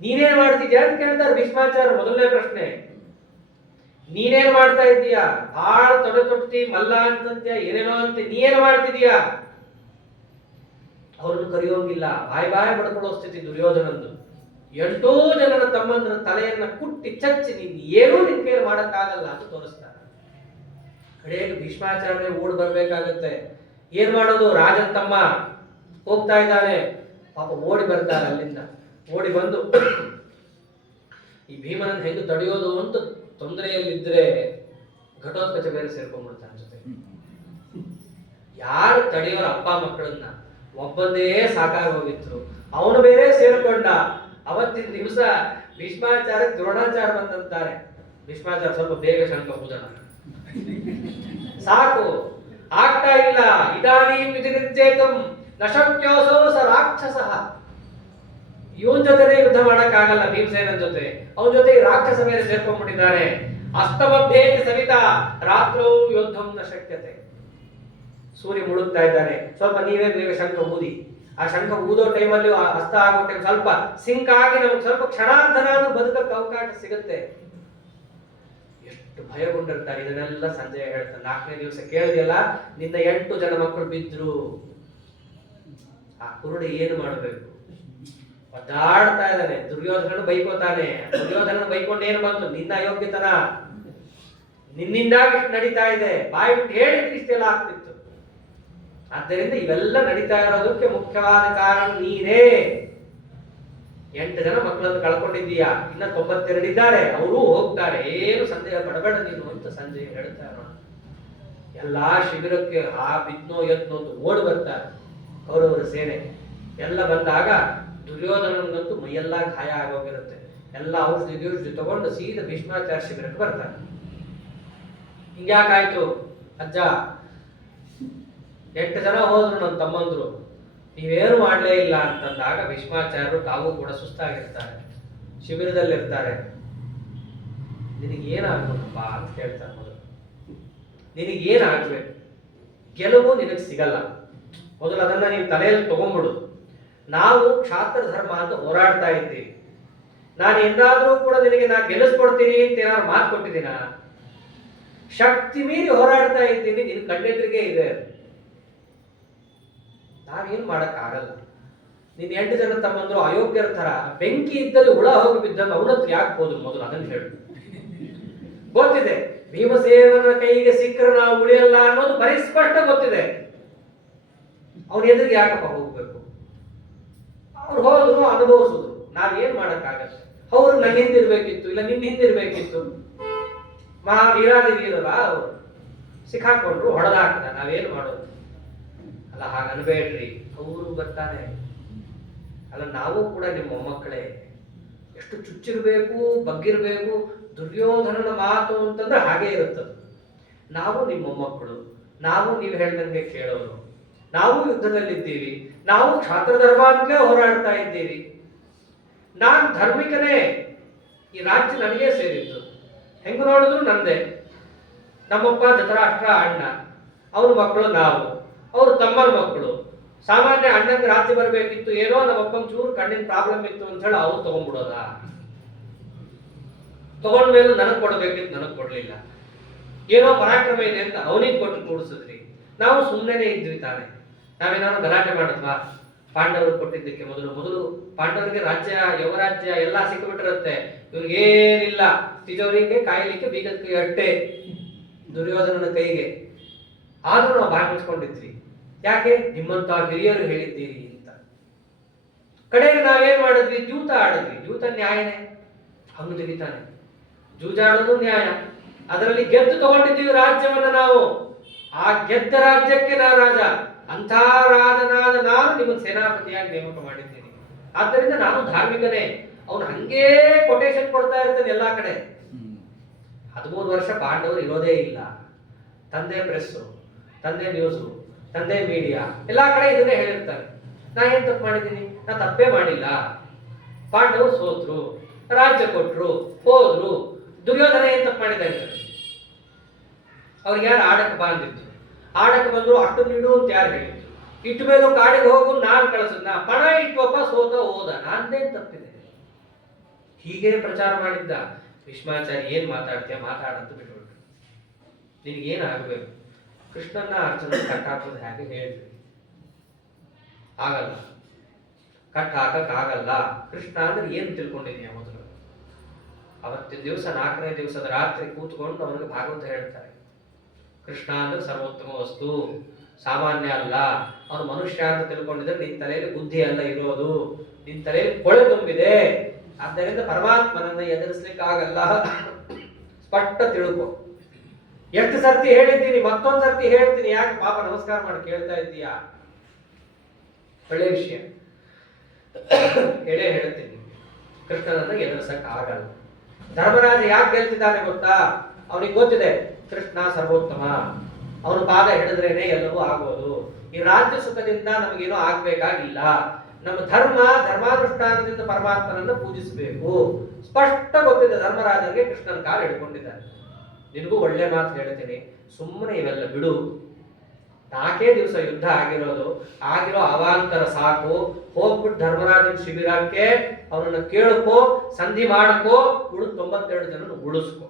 ನೀನೇನ್ ಮಾಡ್ತಿದ್ಯಾ ಅಂತ ಕೇಳ್ತಾರೆ ಭೀಷ್ಮಾಚಾರ್ಯ. ಮೊದಲನೇ ಪ್ರಶ್ನೆ, ನೀನೇನ್ ಮಾಡ್ತಾ ಇದ್ದೀಯಾ? ಬಾಳ ತೊಟ್ಟಿ ಮಲ್ಲ ಅಂತಂತ್ಯ, ಏನೇನೋ ಅಂತ, ನೀನೇನ್ ಮಾಡ್ತಿದೀಯಾ? ಅವ್ರನ್ನು ಕರೆಯೋಂಗಿಲ್ಲ. ಬಾಯಿ ಬಡ್ಕೊಳ್ಳೋ ಸ್ಥಿತಿ ದುರ್ಯೋಧನಂದು. 8 ಜನರ ತಮ್ಮಂದ್ರ ತಲೆಯನ್ನ ಕುಟ್ಟಿ ಚಚ್ಚಿ ನೀನ್ ಏನೂ ನಿನ್ ಕೈಲಿ ಮಾಡಕ್ಕಾಗಲ್ಲ ಅಂತ ತೋರಿಸ್ತಾರೆ. ಕಡೆಗೆ ಭೀಷ್ಮಾಚಾರ್ಯ ಓಡ್ ಬರ್ಬೇಕಾಗತ್ತೆ. ಏನ್ ಮಾಡೋದು? ರಾಜನ್ ತಮ್ಮ ಹೋಗ್ತಾ ಇದ್ದಾನೆ. ಪಾಪ ಓಡಿ ಬರ್ತಾರೆ ಅಲ್ಲಿಂದ. ಓಡಿ ಬಂದು ಈ ಭೀಮನನ್ನ ಹೆಂಗ್ ತಡೆಯೋದು ಅಂತ ತೊಂದರೆಯಲ್ಲಿದ್ರೆ ಘಟೋತ್ಕಚ ಬೇರೆ ಸೇರ್ಕೊಂಡ್ಬಿಡ್ತಾನೆ ಜೊತೆ. ಯಾರು ತಡೆಯೋರ ಅಪ್ಪ ಮಕ್ಕಳನ್ನ? ಒಬ್ಬಂದೇ ಸಾಕಾರ ಹೋಗಿತ್ತು, ಅವನು ಬೇರೆ ಸೇರ್ಕೊಂಡ. ಅವತ್ತಿನ ದಿವಸ ಭೀಷ್ಮಾಚಾರ್ಯ ದ್ರೋಣಾಚಾರ್ಯ ಬಂದಂತಾರೆ. ಭೀಷ್ಮಾಚಾರ್ಯ ಸ್ವಲ್ಪ ಬೇಗ ಶಂಕ ಹೋದಣ, ಸಾಕು ಆಗ್ತಾ ಇಲ್ಲ. ಇದಾನೀಂ ವಿಧಿನಿರ್ಜೇತಂ ನ ಶಕ್ಯೋಸೋ ಸ ರಾಕ್ಷಸಃ. ಇವನ್ ಜೊತೆನೆ ಯುದ್ಧ ಮಾಡಕ್ಕಾಗಲ್ಲ ಭೀಮಸೇನನ್ ಜೊತೆ. ಅವನ ಜೊತೆ ರಾಕ್ಷಸ ಮೇಲೆ ಸೇರ್ಕೊಂಡ್ಬಿಟ್ಟಿದ್ದಾರೆ. ಅಸ್ತಮಧ್ಯೆ ಸವಿತಾ ರಾತ್ರೋ ಯೋದ್ಧಂ ನ ಶಕ್ಯತೆ. ಸೂರ್ಯ ಮುಳುಗ್ತಾ ಇದ್ದಾನೆ, ಸ್ವಲ್ಪ ನೀವೇ ಬೇಗ ಶಂಖ ಊದಿ. ಆ ಶಂಖ ಊದೋ ಟೈಮಲ್ಲಿ ಅಸ್ತ ಆಗೋ ಟೈಮ್ ಸ್ವಲ್ಪ ಸಿಂಕ್ ಆಗಿ ನಮ್ಗೆ ಸ್ವಲ್ಪ ಕ್ಷಣಾಂತರ ಬದುಕಕ್ಕೆ ಅವಕಾಶ ಸಿಗುತ್ತೆ. ಎಷ್ಟು ಭಯಗೊಂಡಿರ್ತಾರೆ. ಇದನ್ನೆಲ್ಲ ಸಂಜಯ ಹೇಳ್ತಾನೆ. 4ನೇ ದಿವಸ ಕೇಳಿದೆಯಲ್ಲ, ನಿನ್ನ 8 ಜನ ಮಕ್ಕಳು ಬಿದ್ರು. ಆ ಕುರುಡು ಏನು ಮಾಡಬೇಕು? ಒದ್ದಾಡ್ತಾ ಇದ್ದಾನೆ. ದುರ್ಯೋಧನನು ಬೈಕೋತಾನೆ. ದುರ್ಯೋಧನನು ಬೈಕೊಂಡು ಏನು ಬಂತು? ನಿನ್ನ ಅಯೋಗ್ಯತನ, ನಿನ್ನಿಂದಾಗಿ ನಡೀತಾ ಇದೆ, ಬಾಯಿ ಬಿಟ್ಟು ಹೇಳಿದ್ರೆ ಇಷ್ಟೆಲ್ಲ ಆಗ್ತಿತ್ತು. ಆದ್ದರಿಂದ ಇವೆಲ್ಲ ನಡೀತಾ ಇರೋದಕ್ಕೆ ಮುಖ್ಯವಾದ ಕಾರಣ ನೀನೇ. 8 ಜನ ಮಕ್ಕಳನ್ನು ಕಳ್ಕೊಂಡಿದ್ದೀಯಾ, ಇನ್ನ 92 ಇದ್ದಾರೆ, ಅವರು ಹೋಗ್ತಾರೆ, ಏನು ಸಂದೇಹ ಪಡಬೇಡ ನೀನು ಅಂತ ಸಂಜಯ್ ಹೇಳ್ತಾರೆ. ಎಲ್ಲಾ ಶಿಬಿರಕ್ಕೆ ಬಿದ್ನೋ ಎತ್ನೋ ಅಂತ ಓಡಿ ಬರ್ತಾರೆ ಕೌರವರ ಸೇನೆ. ಎಲ್ಲ ಬಂದಾಗ ದುರ್ಯೋಧನನಿಗಂತೂ ಮೈಯೆಲ್ಲ ಗಾಯ ಆಗೋಗಿರುತ್ತೆ. ಎಲ್ಲ ಔಷಧಿ ತಗೊಂಡು ಸೀದಾ ಭೀಷ್ಮಾಚಾರ್ಯ ಶಿಬಿರಕ್ಕೆ ಬರ್ತಾರೆ. ಹಿಂಗ್ಯಾಕಾಯ್ತು ಅಜ್ಜ? 8 ಜನ ಹೋದ್ರು ನನ್ನ ತಮ್ಮಂದ್ರು, ನೀವೇನು ಮಾಡಲೇ ಇಲ್ಲ ಅಂತಂದಾಗ ಭೀಷ್ಮಾಚಾರ್ಯರು ತಾವು ಕೂಡ ಸುಸ್ತಾಗಿರ್ತಾರೆ, ಶಿಬಿರದಲ್ಲಿರ್ತಾರೆ. ನಿನಗೇನಾಗ್ಬೇಕಪ್ಪ ಅಂತ ಕೇಳ್ತಾರೆ. ಮೊದಲು ನಿನಗೇನಾಗ್ಬೇಕು? ಗೆಲುವು ನಿನಗೆ ಸಿಗಲ್ಲ. ಮೊದಲು ಅದನ್ನ ನೀವು ತಲೆಯಲ್ಲಿ ತಗೊಂಡ್ಬಿಡು. ನಾವು ಕ್ಷಾತ್ರ ಧರ್ಮ ಅಂತ ಹೋರಾಡ್ತಾ ಇದ್ದೀವಿ. ನಾನು ಎಂದಾದ್ರೂ ಕೂಡ ನಿನಗೆ ನಾನು ಗೆಲ್ಲಿಸ್ಕೊಡ್ತೀನಿ ಅಂತ ಏನಾದ್ರು ಮಾತು ಕೊಟ್ಟಿದ್ದೀನ? ಶಕ್ತಿ ಮೀರಿ ಹೋರಾಡ್ತಾ ಇದ್ದೀನಿ, ನಿನ್ ಕಣ್ಣೆದುರಿಗೆ ಇದೆ. ನಾವೇನ್ ಮಾಡಕ್ ಆಗಲ್ಲ. ನಿನ್ 8 ಜನ ತಮ್ಮಂದ್ರು ಅಯೋಗ್ಯರ ತರ ಬೆಂಕಿ ಇದ್ದಲ್ಲಿ ಹುಳ ಹೋಗಿ ಬಿದ್ದಂಗ ಅವನತ್ರ ಯಾಕೆ ಹೋದ್ರು? ಮೊದಲು ಅದನ್ನ ಹೇಳು. ಗೊತ್ತಿದೆ ಭೀಮಸೇನನ ಕೈಗೆ ಸಿಕ್ಕರೆ ನಾವು ಉಳಿಯಲ್ಲ ಅನ್ನೋದು ಬರೀ ಸ್ಪಷ್ಟ ಗೊತ್ತಿದೆ. ಅವನ ಎದುರಿಗೆ ಯಾಕಪ್ಪ ಹೋಗ್ಬೇಕು? ಅವ್ರು ಹೋದ್ರು, ಅನುಭವಿಸಿದ್ರು. ನಾವೇನ್ ಮಾಡಕ್ಕಾಗತ್ತೆ? ಅವ್ರು ನನ್ನ ಹಿಂದಿರ್ಬೇಕಿತ್ತು, ಇಲ್ಲ ನಿನ್ನ ಹಿಂದಿರ್ಬೇಕಿತ್ತು. ವೀರಾದಿವೀರರ ಅವರು ಸಿಕ್ಕಾಕೊಂಡ್ರು, ಹೊಡೆದಾಕ್ತ. ನಾವೇನ್ ಮಾಡೋದು? ಅಲ್ಲ, ಹಾಗನ್ಬೇಡ್ರಿ. ಅವರು ಬರ್ತಾನೆ ಅಲ್ಲ, ನಾವು ಕೂಡ ನಿಮ್ಮ ಮೊಮ್ಮಕ್ಕಳೇ. ಎಷ್ಟು ಚುಚ್ಚಿರ್ಬೇಕು, ಬಗ್ಗಿರ್ಬೇಕು. ದುರ್ಯೋಧನನ ಮಾತು ಅಂತಂದ್ರೆ ಹಾಗೆ ಇರುತ್ತದೆ. ನಾವು ನಿಮ್ಮ ಮೊಮ್ಮಕ್ಕಳು, ನಾವು ನೀವು ಹೇಳ್ದಂಗೆ ಕೇಳೋರು. ನಾವು ಯುದ್ಧದಲ್ಲಿದ್ದೀವಿ, ನಾವು ಕ್ಷಾತ್ರ ಧರ್ಮ ಅಂತಲೇ ಹೋರಾಡ್ತಾ ಇದ್ದೀವಿ. ನಾನು ಧಾರ್ಮಿಕನೇ, ಈ ರಾಜ್ಯ ನನಗೇ ಸೇರಿತ್ತು. ಹೆಂಗ ನೋಡಿದ್ರು ನಂದೇ. ನಮ್ಮಪ್ಪ ಧೃತರಾಷ್ಟ್ರ ಅಣ್ಣ, ಅವ್ರ ಮಕ್ಕಳು ನಾವು, ಅವ್ರ ತಮ್ಮನ ಮಕ್ಕಳು. ಸಾಮಾನ್ಯ ಅಣ್ಣಂಗೆ ರಾಜ್ಯ ಬರಬೇಕಿತ್ತು, ಏನೋ ನಮ್ಮಪ್ಪನ ಚೂರು ಕಣ್ಣಿನ ಪ್ರಾಬ್ಲಮ್ ಇತ್ತು ಅಂತ ಹೇಳಿ ಅವ್ರು ತಗೊಂಡ್ಬಿಡೋದ. ತಗೊಂಡ್ಮೇಲೆ ನನಗ್ ಕೊಡ್ಬೇಕಿತ್ತು, ನನಗ್ ಕೊಡ್ಲಿಲ್ಲ. ಏನೋ ಪರಾಕ್ರಮ ಇದೆ ಅಂತ ಅವನಿಗೆ ಕೊಟ್ಟು ಕೂಡಿಸಿದ್ರಿ. ನಾವು ಸುಮ್ಮನೆ ಇದ್ವಿ ತಾನೆ. ನಾವೇನಾದ್ರು ಗಲಾಟೆ ಮಾಡಿದ್ವಾ? ಪಾಂಡವರು ಕೊಟ್ಟಿದ್ದಕ್ಕೆ ಮೊದಲು ಪಾಂಡವರಿಗೆ ರಾಜ್ಯ, ಯುವರಾಜ್ಯ ಎಲ್ಲ ಸಿಕ್ಕಿಬಿಟ್ಟಿರುತ್ತೆ. ಇವ್ರಿಗೇನಿಲ್ಲ, ತಿಜೋರಿಗೆ ಕಾಯ್ಲಿಕ್ಕೆ ಬೀಗದ ಕೈ ಅಟ್ಟೆ ದುರ್ಯೋಧನನ ಕೈಗೆ. ಆದ್ರೂ ನಾವು ಬಾಯಿ ಮುಚ್ಕೊಂಡಿದ್ವಿ. ಯಾಕೆ? ನಿಮ್ಮಂತ ಹಿರಿಯರು ಹೇಳಿದ್ದೀರಿ ಅಂತ. ಕಡೆಗೆ ನಾವೇನ್ ಮಾಡಿದ್ವಿ? ದ್ಯೂತ ಆಡಿದ್ವಿ. ದ್ಯೂತ ನ್ಯಾಯನೇ, ಹಂಗ ತೆಗಿತಾನೆ. ಜೂಜಾಡೋದು ನ್ಯಾಯ. ಅದರಲ್ಲಿ ಗೆದ್ದು ತಗೊಂಡಿದ್ದೀವಿ ರಾಜ್ಯವನ್ನ ನಾವು. ಆ ಗೆದ್ದ ರಾಜ್ಯಕ್ಕೆ ನಾ ರಾಜ. ಅಂಥ ರಾಜನಾದ ನಾನು ನಿಮ್ಮನ್ನು ಸೇನಾಪತಿಯಾಗಿ ನೇಮಕ ಮಾಡಿದ್ದೀನಿ. ಆದ್ದರಿಂದ ನಾನು ಧಾರ್ಮಿಕನೇ. ಅವನು ಹಂಗೇ ಕೊಟೇಶನ್ ಕೊಡ್ತಾ ಇರ್ತಾನೆ ಎಲ್ಲಾ ಕಡೆ. 13 ವರ್ಷ ಪಾಂಡವರು ಇರೋದೇ ಇಲ್ಲ. ತಂದೆ ಪ್ರೆಸ್ಸು, ತಂದೆ ನ್ಯೂಸು, ತಂದೆ ಮೀಡಿಯಾ ಎಲ್ಲಾ ಕಡೆ ಇದನ್ನೇ ಹೇಳಿರ್ತಾರೆ. ನಾ ಏನ್ ತಪ್ಪು ಮಾಡಿದ್ದೀನಿ? ನಾ ತಪ್ಪೇ ಮಾಡಿಲ್ಲ. ಪಾಂಡವರು ಸೋತ್ರು, ರಾಜ್ಯ ಕೊಟ್ರು, ಹೋದ್ರು. ದುರ್ಯೋಧನ ಏನ್ ತಪ್ಪು ಮಾಡಿದ? ಅವ್ರಿಗೆ ಯಾರು ಆಡಕ್ಕೆ ಬಂದಿತ್ತು? ಆಡಕ್ಕೆ ಬಂದ್ರು, ಅಷ್ಟು ನೀಡು ಅಂತ ಯಾರು ಹೇಳಿದ್ರು? ಇಟ್ಟು ಮೇಲೂ ಕಾಡಿಗೆ ಹೋಗು, ನಾನ್ ಕಳಿಸಿದ್ನ. ಪಣ ಇಟ್ಟೊಬ್ಬ ಸೋತ ಹೋದ, ನಂದೇನ್ ತಪ್ಪಿದೆ? ಹೀಗೆ ಪ್ರಚಾರ ಮಾಡಿದ್ದ. ಭೀಷ್ಮಾಚಾರ್ಯ ಏನ್ ಮಾತಾಡ್ತೀಯ? ಮಾತಾಡಂತ ಬಿಟ್ಬಿಟ್ರು. ನಿನಗೇನ್ ಆಗ್ಬೇಕು? ಕೃಷ್ಣನ ಅರ್ಜುನ ಕಟ್ ಹಾಕೋದು ಹೇಗೆ ಹೇಳಿದ್ವಿ? ಆಗಲ್ಲ, ಕಟ್ ಹಾಕಕ್ ಆಗಲ್ಲ. ಕೃಷ್ಣ ಅಂದ್ರೆ ಏನ್ ತಿಳ್ಕೊಂಡಿದೀಯ? ಮೊದಲು ಅವತ್ತಿನ ದಿವಸ 4ನೇ ದಿವಸದ ರಾತ್ರಿ ಕೂತ್ಕೊಂಡು ಅವನಿಗೆ ಭಾಗವತ ಹೇಳ್ತಾರೆ. ಕೃಷ್ಣ ಅಂದ್ರೆ ಸರ್ವೋತ್ತಮ ವಸ್ತು, ಸಾಮಾನ್ಯ ಅಲ್ಲ. ಅವನು ಮನುಷ್ಯ ಅಂತ ತಿಳ್ಕೊಂಡಿದ್ರೆ ನಿನ್ ತಲೆಯಲ್ಲಿ ಬುದ್ಧಿ ಅಲ್ಲ ಇರೋದು, ನಿನ್ ತಲೆಯಲ್ಲಿ ಕೊಳೆ ತುಂಬಿದೆ. ಆದ್ದರಿಂದ ಪರಮಾತ್ಮನನ್ನ ಎದುರಿಸ್ಲಿಕ್ಕೆ ಆಗಲ್ಲ. ಸ್ಪಷ್ಟ ತಿಳ್ಕೊ. ಎಷ್ಟು ಸರ್ತಿ ಹೇಳಿದ್ದೀನಿ, ಮತ್ತೊಂದ್ ಸರ್ತಿ ಹೇಳ್ತೀನಿ. ಯಾಕೆ ಪಾಪ ನಮಸ್ಕಾರ ಮಾಡಿ ಕೇಳ್ತಾ ಇದ್ದೀಯಾ? ಒಳ್ಳೆ ವಿಷಯ ಹೇಳೇ ಹೇಳ್ತೀನಿ. ಕೃಷ್ಣನನ್ನ ಎದುರಿಸಕ್ ಆಗಲ್ಲ. ಧರ್ಮರಾಜ ಯಾಕೆ ಗೆಲ್ತಿದ್ದಾನೆ ಗೊತ್ತಾ? ಅವನಿಗೆ ಗೊತ್ತಿದೆ ಕೃಷ್ಣ ಸರ್ವೋತ್ತಮ, ಅವನು ಪಾದ ಹಿಡಿದ್ರೇನೆ ಎಲ್ಲವೂ ಆಗೋದು. ಈ ರಾಜ್ಯ ಸುಖದಿಂದ ನಮಗೇನೋ ಆಗ್ಬೇಕಾಗಿಲ್ಲ. ನಮ್ಮ ಧರ್ಮಾನುಷ್ಠಾನದಿಂದ ಪರಮಾತ್ಮನನ್ನ ಪೂಜಿಸಬೇಕು. ಸ್ಪಷ್ಟ ಗೊತ್ತಿದೆ ಧರ್ಮರಾಜನಿಗೆ. ಕೃಷ್ಣನ ಕಾಲು ಹಿಡ್ಕೊಂಡಿದ್ದಾನೆ. ನಿನಗೂ ಒಳ್ಳೆ ಮಾತು ಹೇಳ್ತೀನಿ, ಸುಮ್ಮನೆ ಇವೆಲ್ಲ ಬಿಡು. 4 ದಿವಸ ಯುದ್ಧ ಆಗಿರೋ ಅವಾಂತರ ಸಾಕು. ಹೋಗ್ಬಿಟ್ಟು ಧರ್ಮರಾಜನ ಶಿಬಿರಕ್ಕೆ ಅವನನ್ನ ಕೇಳ್ಕೋ, ಸಂಧಿ ಮಾಡಕೋ, ಉಳಿದ 92 ಜನನ ಉಳಿಸ್ಕೋ.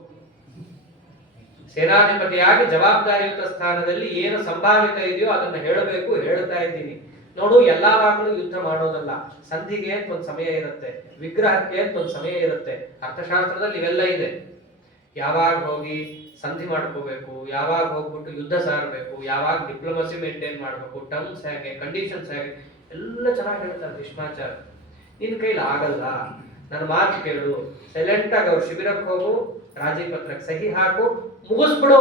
ಸೇನಾಧಿಪತಿಯಾಗಿ ಜವಾಬ್ದಾರಿಯುತ ಸ್ಥಾನದಲ್ಲಿ ಏನು ಸಂಭಾವಿತ ಇದೆಯೋ ಅದನ್ನ ಹೇಳಬೇಕು, ಹೇಳ್ತಾ ಇದ್ದೀನಿ. ನೋಡು, ಎಲ್ಲಾವಾಗಲೂ ಯುದ್ಧ ಮಾಡೋದಲ್ಲ. ಸಂಧಿಗೆ ಅಂತ ಒಂದು ಸಮಯ ಇರುತ್ತೆ, ವಿಗ್ರಹಕ್ಕೆ ಅಂತ ಒಂದು ಸಮಯ ಇರುತ್ತೆ. ಅರ್ಥಶಾಸ್ತ್ರದಲ್ಲಿ ಇವೆಲ್ಲ ಇದೆ. ಯಾವಾಗ ಹೋಗಿ ಸಂಧಿ ಮಾಡ್ಕೋಬೇಕು, ಯಾವಾಗ ಹೋಗ್ಬಿಟ್ಟು ಯುದ್ಧ ಸಾರಬೇಕು, ಯಾವಾಗ ಡಿಪ್ಲೊಮಸಿ ಮೇಂಟೈನ್ ಮಾಡಬೇಕು, ಟರ್ಮ್ಸ್ ಹೇಗೆ, ಕಂಡೀಷನ್ಸ್ ಹೇಗೆ, ಎಲ್ಲ ಚೆನ್ನಾಗಿ ಹೇಳ್ತಾರೆ ಭೀಷ್ಮಾಚಾರ್ಯ. ನಿನ್ ಕೈಲಿ ಆಗಲ್ಲ, ನನ್ನ ಮಾತು ಕೇಳು, ಸೈಲೆಂಟ್ ಆಗಿ ಅವ್ರ ಶಿಬಿರಕ್ಕೆ ಹೋಗು, ರಾಜಿ ಪತ್ರಕ್ಕೆ ಸಹಿ ಹಾಕು, ಮುಗಿಸ್ಬಿಡು,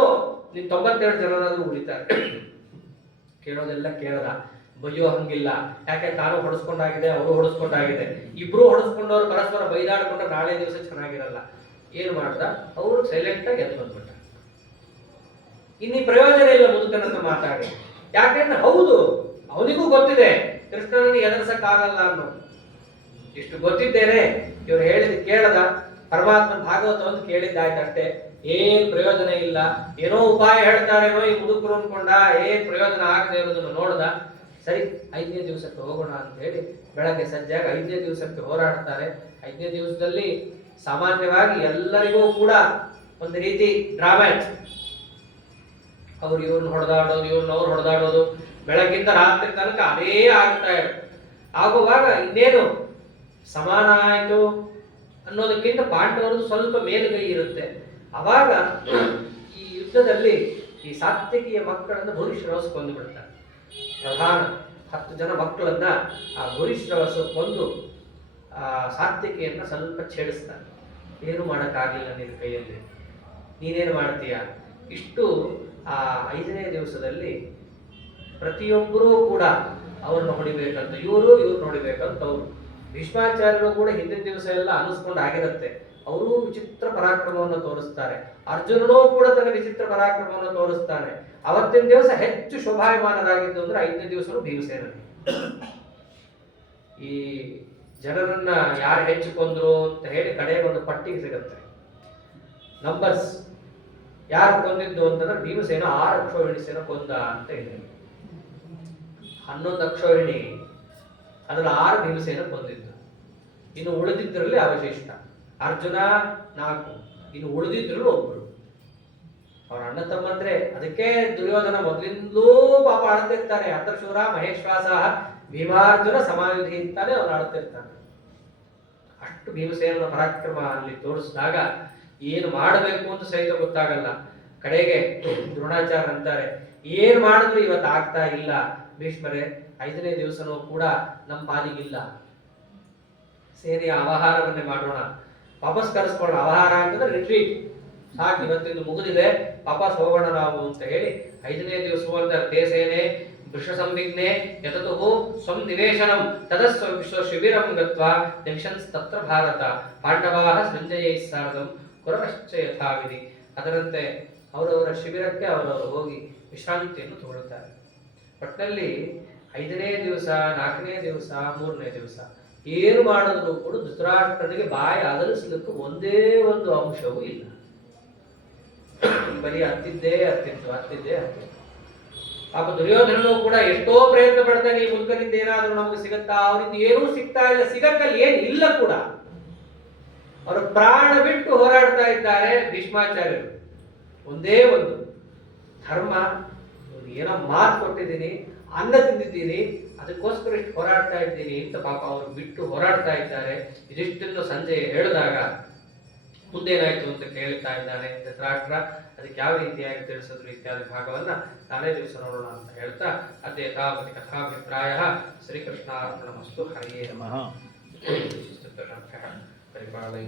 ನೀನ್ 92 ಜನರಾದ್ರೂ ಉಳಿತಾರೆ. ಕೇಳೋದೆಲ್ಲ ಕೇಳದ, ಬಯ್ಯೋ ಹಂಗಿಲ್ಲ, ಯಾಕೆ ತಾನು ಹೊಡೆಸ್ಕೊಂಡಾಗಿದೆ, ಅವರು ಹೊಡೆಸ್ಕೊಂಡಾಗಿದೆ, ಇಬ್ರು ಹೊಡೆಸ್ಕೊಂಡವ್ರು ಪರಸ್ಪರ ಬೈದಾಡ್ಕೊಂಡ್ರೆ ನಾಳೆ ದಿವಸ ಚೆನ್ನಾಗಿರಲ್ಲ. ಏನ್ ಮಾಡ್ದ, ಅವರು ಸೈಲೆಂಟ್ ಆಗಿ ಎದ್ದು ಬಂದ್ಬಿಟ್ಟ. ಇನ್ನೀ ಪ್ರಯೋಜನ ಇಲ್ಲ ಮುದುಕನಂತ ಮಾತಾಡಿ. ಯಾಕೆಂದ್ರೆ ಹೌದು, ಅವನಿಗೂ ಗೊತ್ತಿದೆ ಕೃಷ್ಣನನ್ನು ಎದುರಿಸಕ್ಕಾಗಲ್ಲ ಅನ್ನೋ. ಇಷ್ಟು ಗೊತ್ತಿದ್ದೇನೆ, ಇವ್ರು ಹೇಳಿದ ಕೇಳದ, ಪರಮಾತ್ಮ ಭಾಗವತವನ್ನು ಕೇಳಿದ್ದಾಯ್ತು ಅಷ್ಟೇ. ಏನ್ ಪ್ರಯೋಜನ ಇಲ್ಲ, ಏನೋ ಉಪಾಯ ಹೇಳ್ತಾರೇನೋ ಈ ಮುದುಕರು ಅನ್ಕೊಂಡ, ಏನ್ ಪ್ರಯೋಜನ ಆಗದೆ ಇರೋದನ್ನು ನೋಡ್ದ. ಸರಿ, 5ನೇ ದಿವಸಕ್ಕೆ ಹೋಗೋಣ ಅಂತ ಹೇಳಿ ಬೆಳಗ್ಗೆ ಸಜ್ಜಾಗಿ 5ನೇ ದಿವಸಕ್ಕೆ ಹೋರಾಡ್ತಾರೆ. 5ನೇ ದಿವಸದಲ್ಲಿ ಸಾಮಾನ್ಯವಾಗಿ ಎಲ್ಲರಿಗೂ ಕೂಡ ಒಂದು ರೀತಿ ಡ್ರಾಮ್ಯಾಟ್. ಅವ್ರು ಇವ್ರನ್ನ ಹೊಡೆದಾಡೋದು, ಇವ್ರನ್ನವ್ರು ಹೊಡೆದಾಡೋದು, ಬೆಳಗ್ಗಿಂದ ರಾತ್ರಿ ತನಕ ಅದೇ ಆಗ್ತಾ ಇರುತ್ತೆ. ಆಗುವಾಗ ಇನ್ನೇನು ಸಮಾನ ಆಯ್ತು ಅನ್ನೋದಕ್ಕಿಂತ ಪಾಂಡವರದು ಸ್ವಲ್ಪ ಮೇಲುಗೈ ಇರುತ್ತೆ. ಅವಾಗ ಈ ಯುದ್ಧದಲ್ಲಿ ಈ ಸಾತ್ವಿಕಿಯ ಮಕ್ಕಳನ್ನ ಭೂರಿಶ್ರವಸ ಕೊಂದು ಬಿಡ್ತಾರೆ. ಪ್ರಧಾನ 10 ಜನ ಮಕ್ಕಳನ್ನ ಆ ಭೂರಿಶ್ರವಸ ಕೊಂದು ಆ ಸಾತ್ವಿಕಿಯನ್ನ ಸ್ವಲ್ಪ ಛೇಡಿಸ್ತಾನೆ. ಏನು ಮಾಡೋಕ್ಕಾಗಲಿಲ್ಲ ನಿನ್ನ ಕೈಯಲ್ಲಿ, ನೀನೇನು ಮಾಡ್ತೀಯ? ಇಷ್ಟು ಆ 5ನೇ ದಿವಸದಲ್ಲಿ ಪ್ರತಿಯೊಬ್ಬರೂ ಕೂಡ ಅವ್ರನ್ನ ಹೊಡಿಬೇಕಂತ ಇವ್ರನ್ನ ಹೊಡಿಬೇಕಂತ ಅವರು. ಭೀಷ್ಮಾಚಾರ್ಯರು ಕೂಡ ಹಿಂದಿನ ದಿವಸ ಎಲ್ಲ ಅನಿಸ್ಕೊಂಡು ಆಗಿರುತ್ತೆ. ಅವರು ವಿಚಿತ್ರ ಪರಾಕ್ರಮವನ್ನು ತೋರಿಸ್ತಾರೆ. ಅರ್ಜುನನೂ ಕೂಡ ತನ್ನ ವಿಚಿತ್ರ ಪರಾಕ್ರಮವನ್ನು ತೋರಿಸ್ತಾನೆ. ಅವತ್ತಿನ ದಿವಸ ಹೆಚ್ಚು ಶೋಭಾಯಮಾನರಾಗಿದ್ದು ಅಂದ್ರೆ 5ನೇ ದಿವಸನೂ ಭೀಮಸೇನನಿಗೆ. ಈ ಜನರನ್ನ ಯಾರು ಹೆಚ್ಚು ಕೊಂದ್ರು ಅಂತ ಹೇಳಿ ಕಡೆಗೆ ಒಂದು ಪಟ್ಟಿಗೆ ಸಿಗುತ್ತೆ, ನಂಬರ್ಸ್. ಯಾರು ಕೊಂದಿದ್ದು ಅಂತಂದ್ರೆ ಭೀಮಸೇನ 6 ಅಕ್ಷೋಹಿಣಿ ಸೇನ ಕೊಂದ ಅಂತ ಇದೆ. 11 ಅಕ್ಷೋಹಿಣಿ, ಅದ್ರ 6 ಭೀಮಸೇನ ಕೊಂದಿದ್ದು. ಇನ್ನು ಉಳಿದಿದ್ದರಲ್ಲಿ ಅವಶಿಷ್ಟ ಅರ್ಜುನ 4, ಇನ್ನು ಉಳಿದಿದ್ರು ಒಬ್ಬರು ಅವ್ರ ಅಣ್ಣ ತಮ್ಮಂದ್ರೆ. ಅದಕ್ಕೆ ದುರ್ಯೋಧನ ಮೊದಲಿಂದಲೂ ಪಾಪ ಆಡ್ತಿರ್ತಾನೆ. ಅಂತರ್ಶೂರ ಮಹೇಶ್ವಾಸ ಭೀಮಾರ್ಜುನ ಸಮಾಯುಧಿ ಅಂತಾನೆ ಅವ್ರು ಆಡ್ತಿರ್ತಾನೆ. ಅಷ್ಟು ಭೀಮಸೇನ ಪರಾಕ್ರಮ ಅಲ್ಲಿ ತೋರಿಸಿದಾಗ ಏನು ಮಾಡಬೇಕು ಅಂತ ಸಹಿತ ಗೊತ್ತಾಗಲ್ಲ. ಕಡೆಗೆ ದ್ರೋಣಾಚಾರ್ಯ ಅಂತಾರೆ, ಏನ್ ಮಾಡಿದ್ರು ಇವತ್ತು ಆಗ್ತಾ ಇಲ್ಲ ಭೀಷ್ಮರೇ, 5ನೇ ದಿವಸನೂ ಕೂಡ ನಮ್ಮ ಪಾಲಿಗಿಲ್ಲ. ಸೇರಿ ಅವಹಾರವನ್ನೇ ಮಾಡೋಣ, ವಾಪಸ್ ಕರೆಸ್ಕೊಳ್ಳೋಣ. ಅವಹಾರ ಅಂತಂದ್ರೆ ರಿಟ್ರೀಟ್, ಸಾಕು ಇವತ್ತಿಂದು ಮುಗಿದಿದೆ, ವಾಪಸ್ ಹೋಗೋಣ ನಾವು ಅಂತ ಹೇಳಿ 5ನೇ ದಿವಸ ಅಂತ ದೇಸೇನೆ ವೃಷ ಸಂವಿಘ್ನೆ ಯತತು ಸ್ವಂ ನಿವೇಶನಂ ತದಸ್ವ ವಿಶ್ವ ಶಿಬಿರಂ ಗತ್ವಾ ನಿಮಿಷನ್ಸ್ ತತ್ರ ಭಾರತ ಪಾಂಡವಾಹ ಸಂಜಯೈ ಸಾರ್ಧಂ ಕುರಶ್ಚ ಯಥಾವಿಧಿ. ಅದರಂತೆ ಅವರವರ ಶಿಬಿರಕ್ಕೆ ಅವರವರು ಹೋಗಿ ವಿಶ್ರಾಂತಿಯನ್ನು ತಗೊಳ್ತಾರೆ. ಒಟ್ಟಿನಲ್ಲಿ 5ನೇ ದಿವಸ, 4ನೇ ದಿವಸ, 3ನೇ ದಿವಸ ಏನು ಮಾಡಿದ್ರು ಕೂಡ ಧೃತರಾಷ್ಟ್ರನಿಗೆ ಬಾಯಿ ಅಗಲಿಸಲಿಕ್ಕೆ ಒಂದೇ ಒಂದು ಅಂಶವೂ ಇಲ್ಲ. ಬರೀ ಹತ್ತಿದ್ದೇ ಪಾಪ ದುರ್ಯೋಧನನು ಕೂಡ ಎಷ್ಟೋ ಪ್ರಯತ್ನ ಪಡ್ತಾನೆ, ಈ ಮುಲ್ಕನಿಂದ ಏನಾದ್ರೂ ನಮ್ಗೆ ಸಿಗತ್ತಾ, ಅವರಿಂದ ಏನೂ ಸಿಗ್ತಾ ಇಲ್ಲ, ಸಿಗಕ್ಕಲ್ಲಿ ಏನ್ ಇಲ್ಲ ಕೂಡ. ಅವರು ಪ್ರಾಣ ಬಿಟ್ಟು ಹೋರಾಡ್ತಾ ಇದ್ದಾರೆ ಭೀಷ್ಮಾಚಾರ್ಯರು. ಒಂದೇ ಒಂದು ಧರ್ಮ, ಏನೋ ಮಾತು ಕೊಟ್ಟಿದ್ದೀನಿ, ಅನ್ನ ತಿಂದಿದ್ದೀನಿ, ಅದಕ್ಕೋಸ್ಕರ ಇಷ್ಟು ಹೋರಾಡ್ತಾ ಇದ್ದೀನಿ ಅಂತ ಪಾಪ ಅವರು ಬಿಟ್ಟು ಹೋರಾಡ್ತಾ ಇದ್ದಾರೆ. ಇದಿಷ್ಟನ್ನು ಸಂಜೆ ಹೇಳಿದಾಗ ಮುಂದೇನಾಯ್ತು ಅಂತ ಕೇಳ್ತಾ ಇದ್ದಾನೆ ಧೃತರಾಷ್ಟ್ರ. ಅದಕ್ಕೆ ಯಾವ ರೀತಿಯಾಗಿ ತಿಳಿಸಿದ್ರು ಇತ್ಯಾದಿ ಭಾಗವನ್ನ ನಾಳೆ ದಿವಸ ನೋಡೋಣ ಅಂತ ಹೇಳ್ತಾ ಅದೇ ಯಥಾವತಿ ಕಥಾಭಿಪ್ರಾಯ ಶ್ರೀಕೃಷ್ಣಾರ್ಪಣಮಸ್ತು. ಹರಿಯೇ ನಮಃ. ಪರಿಪಾಲಯ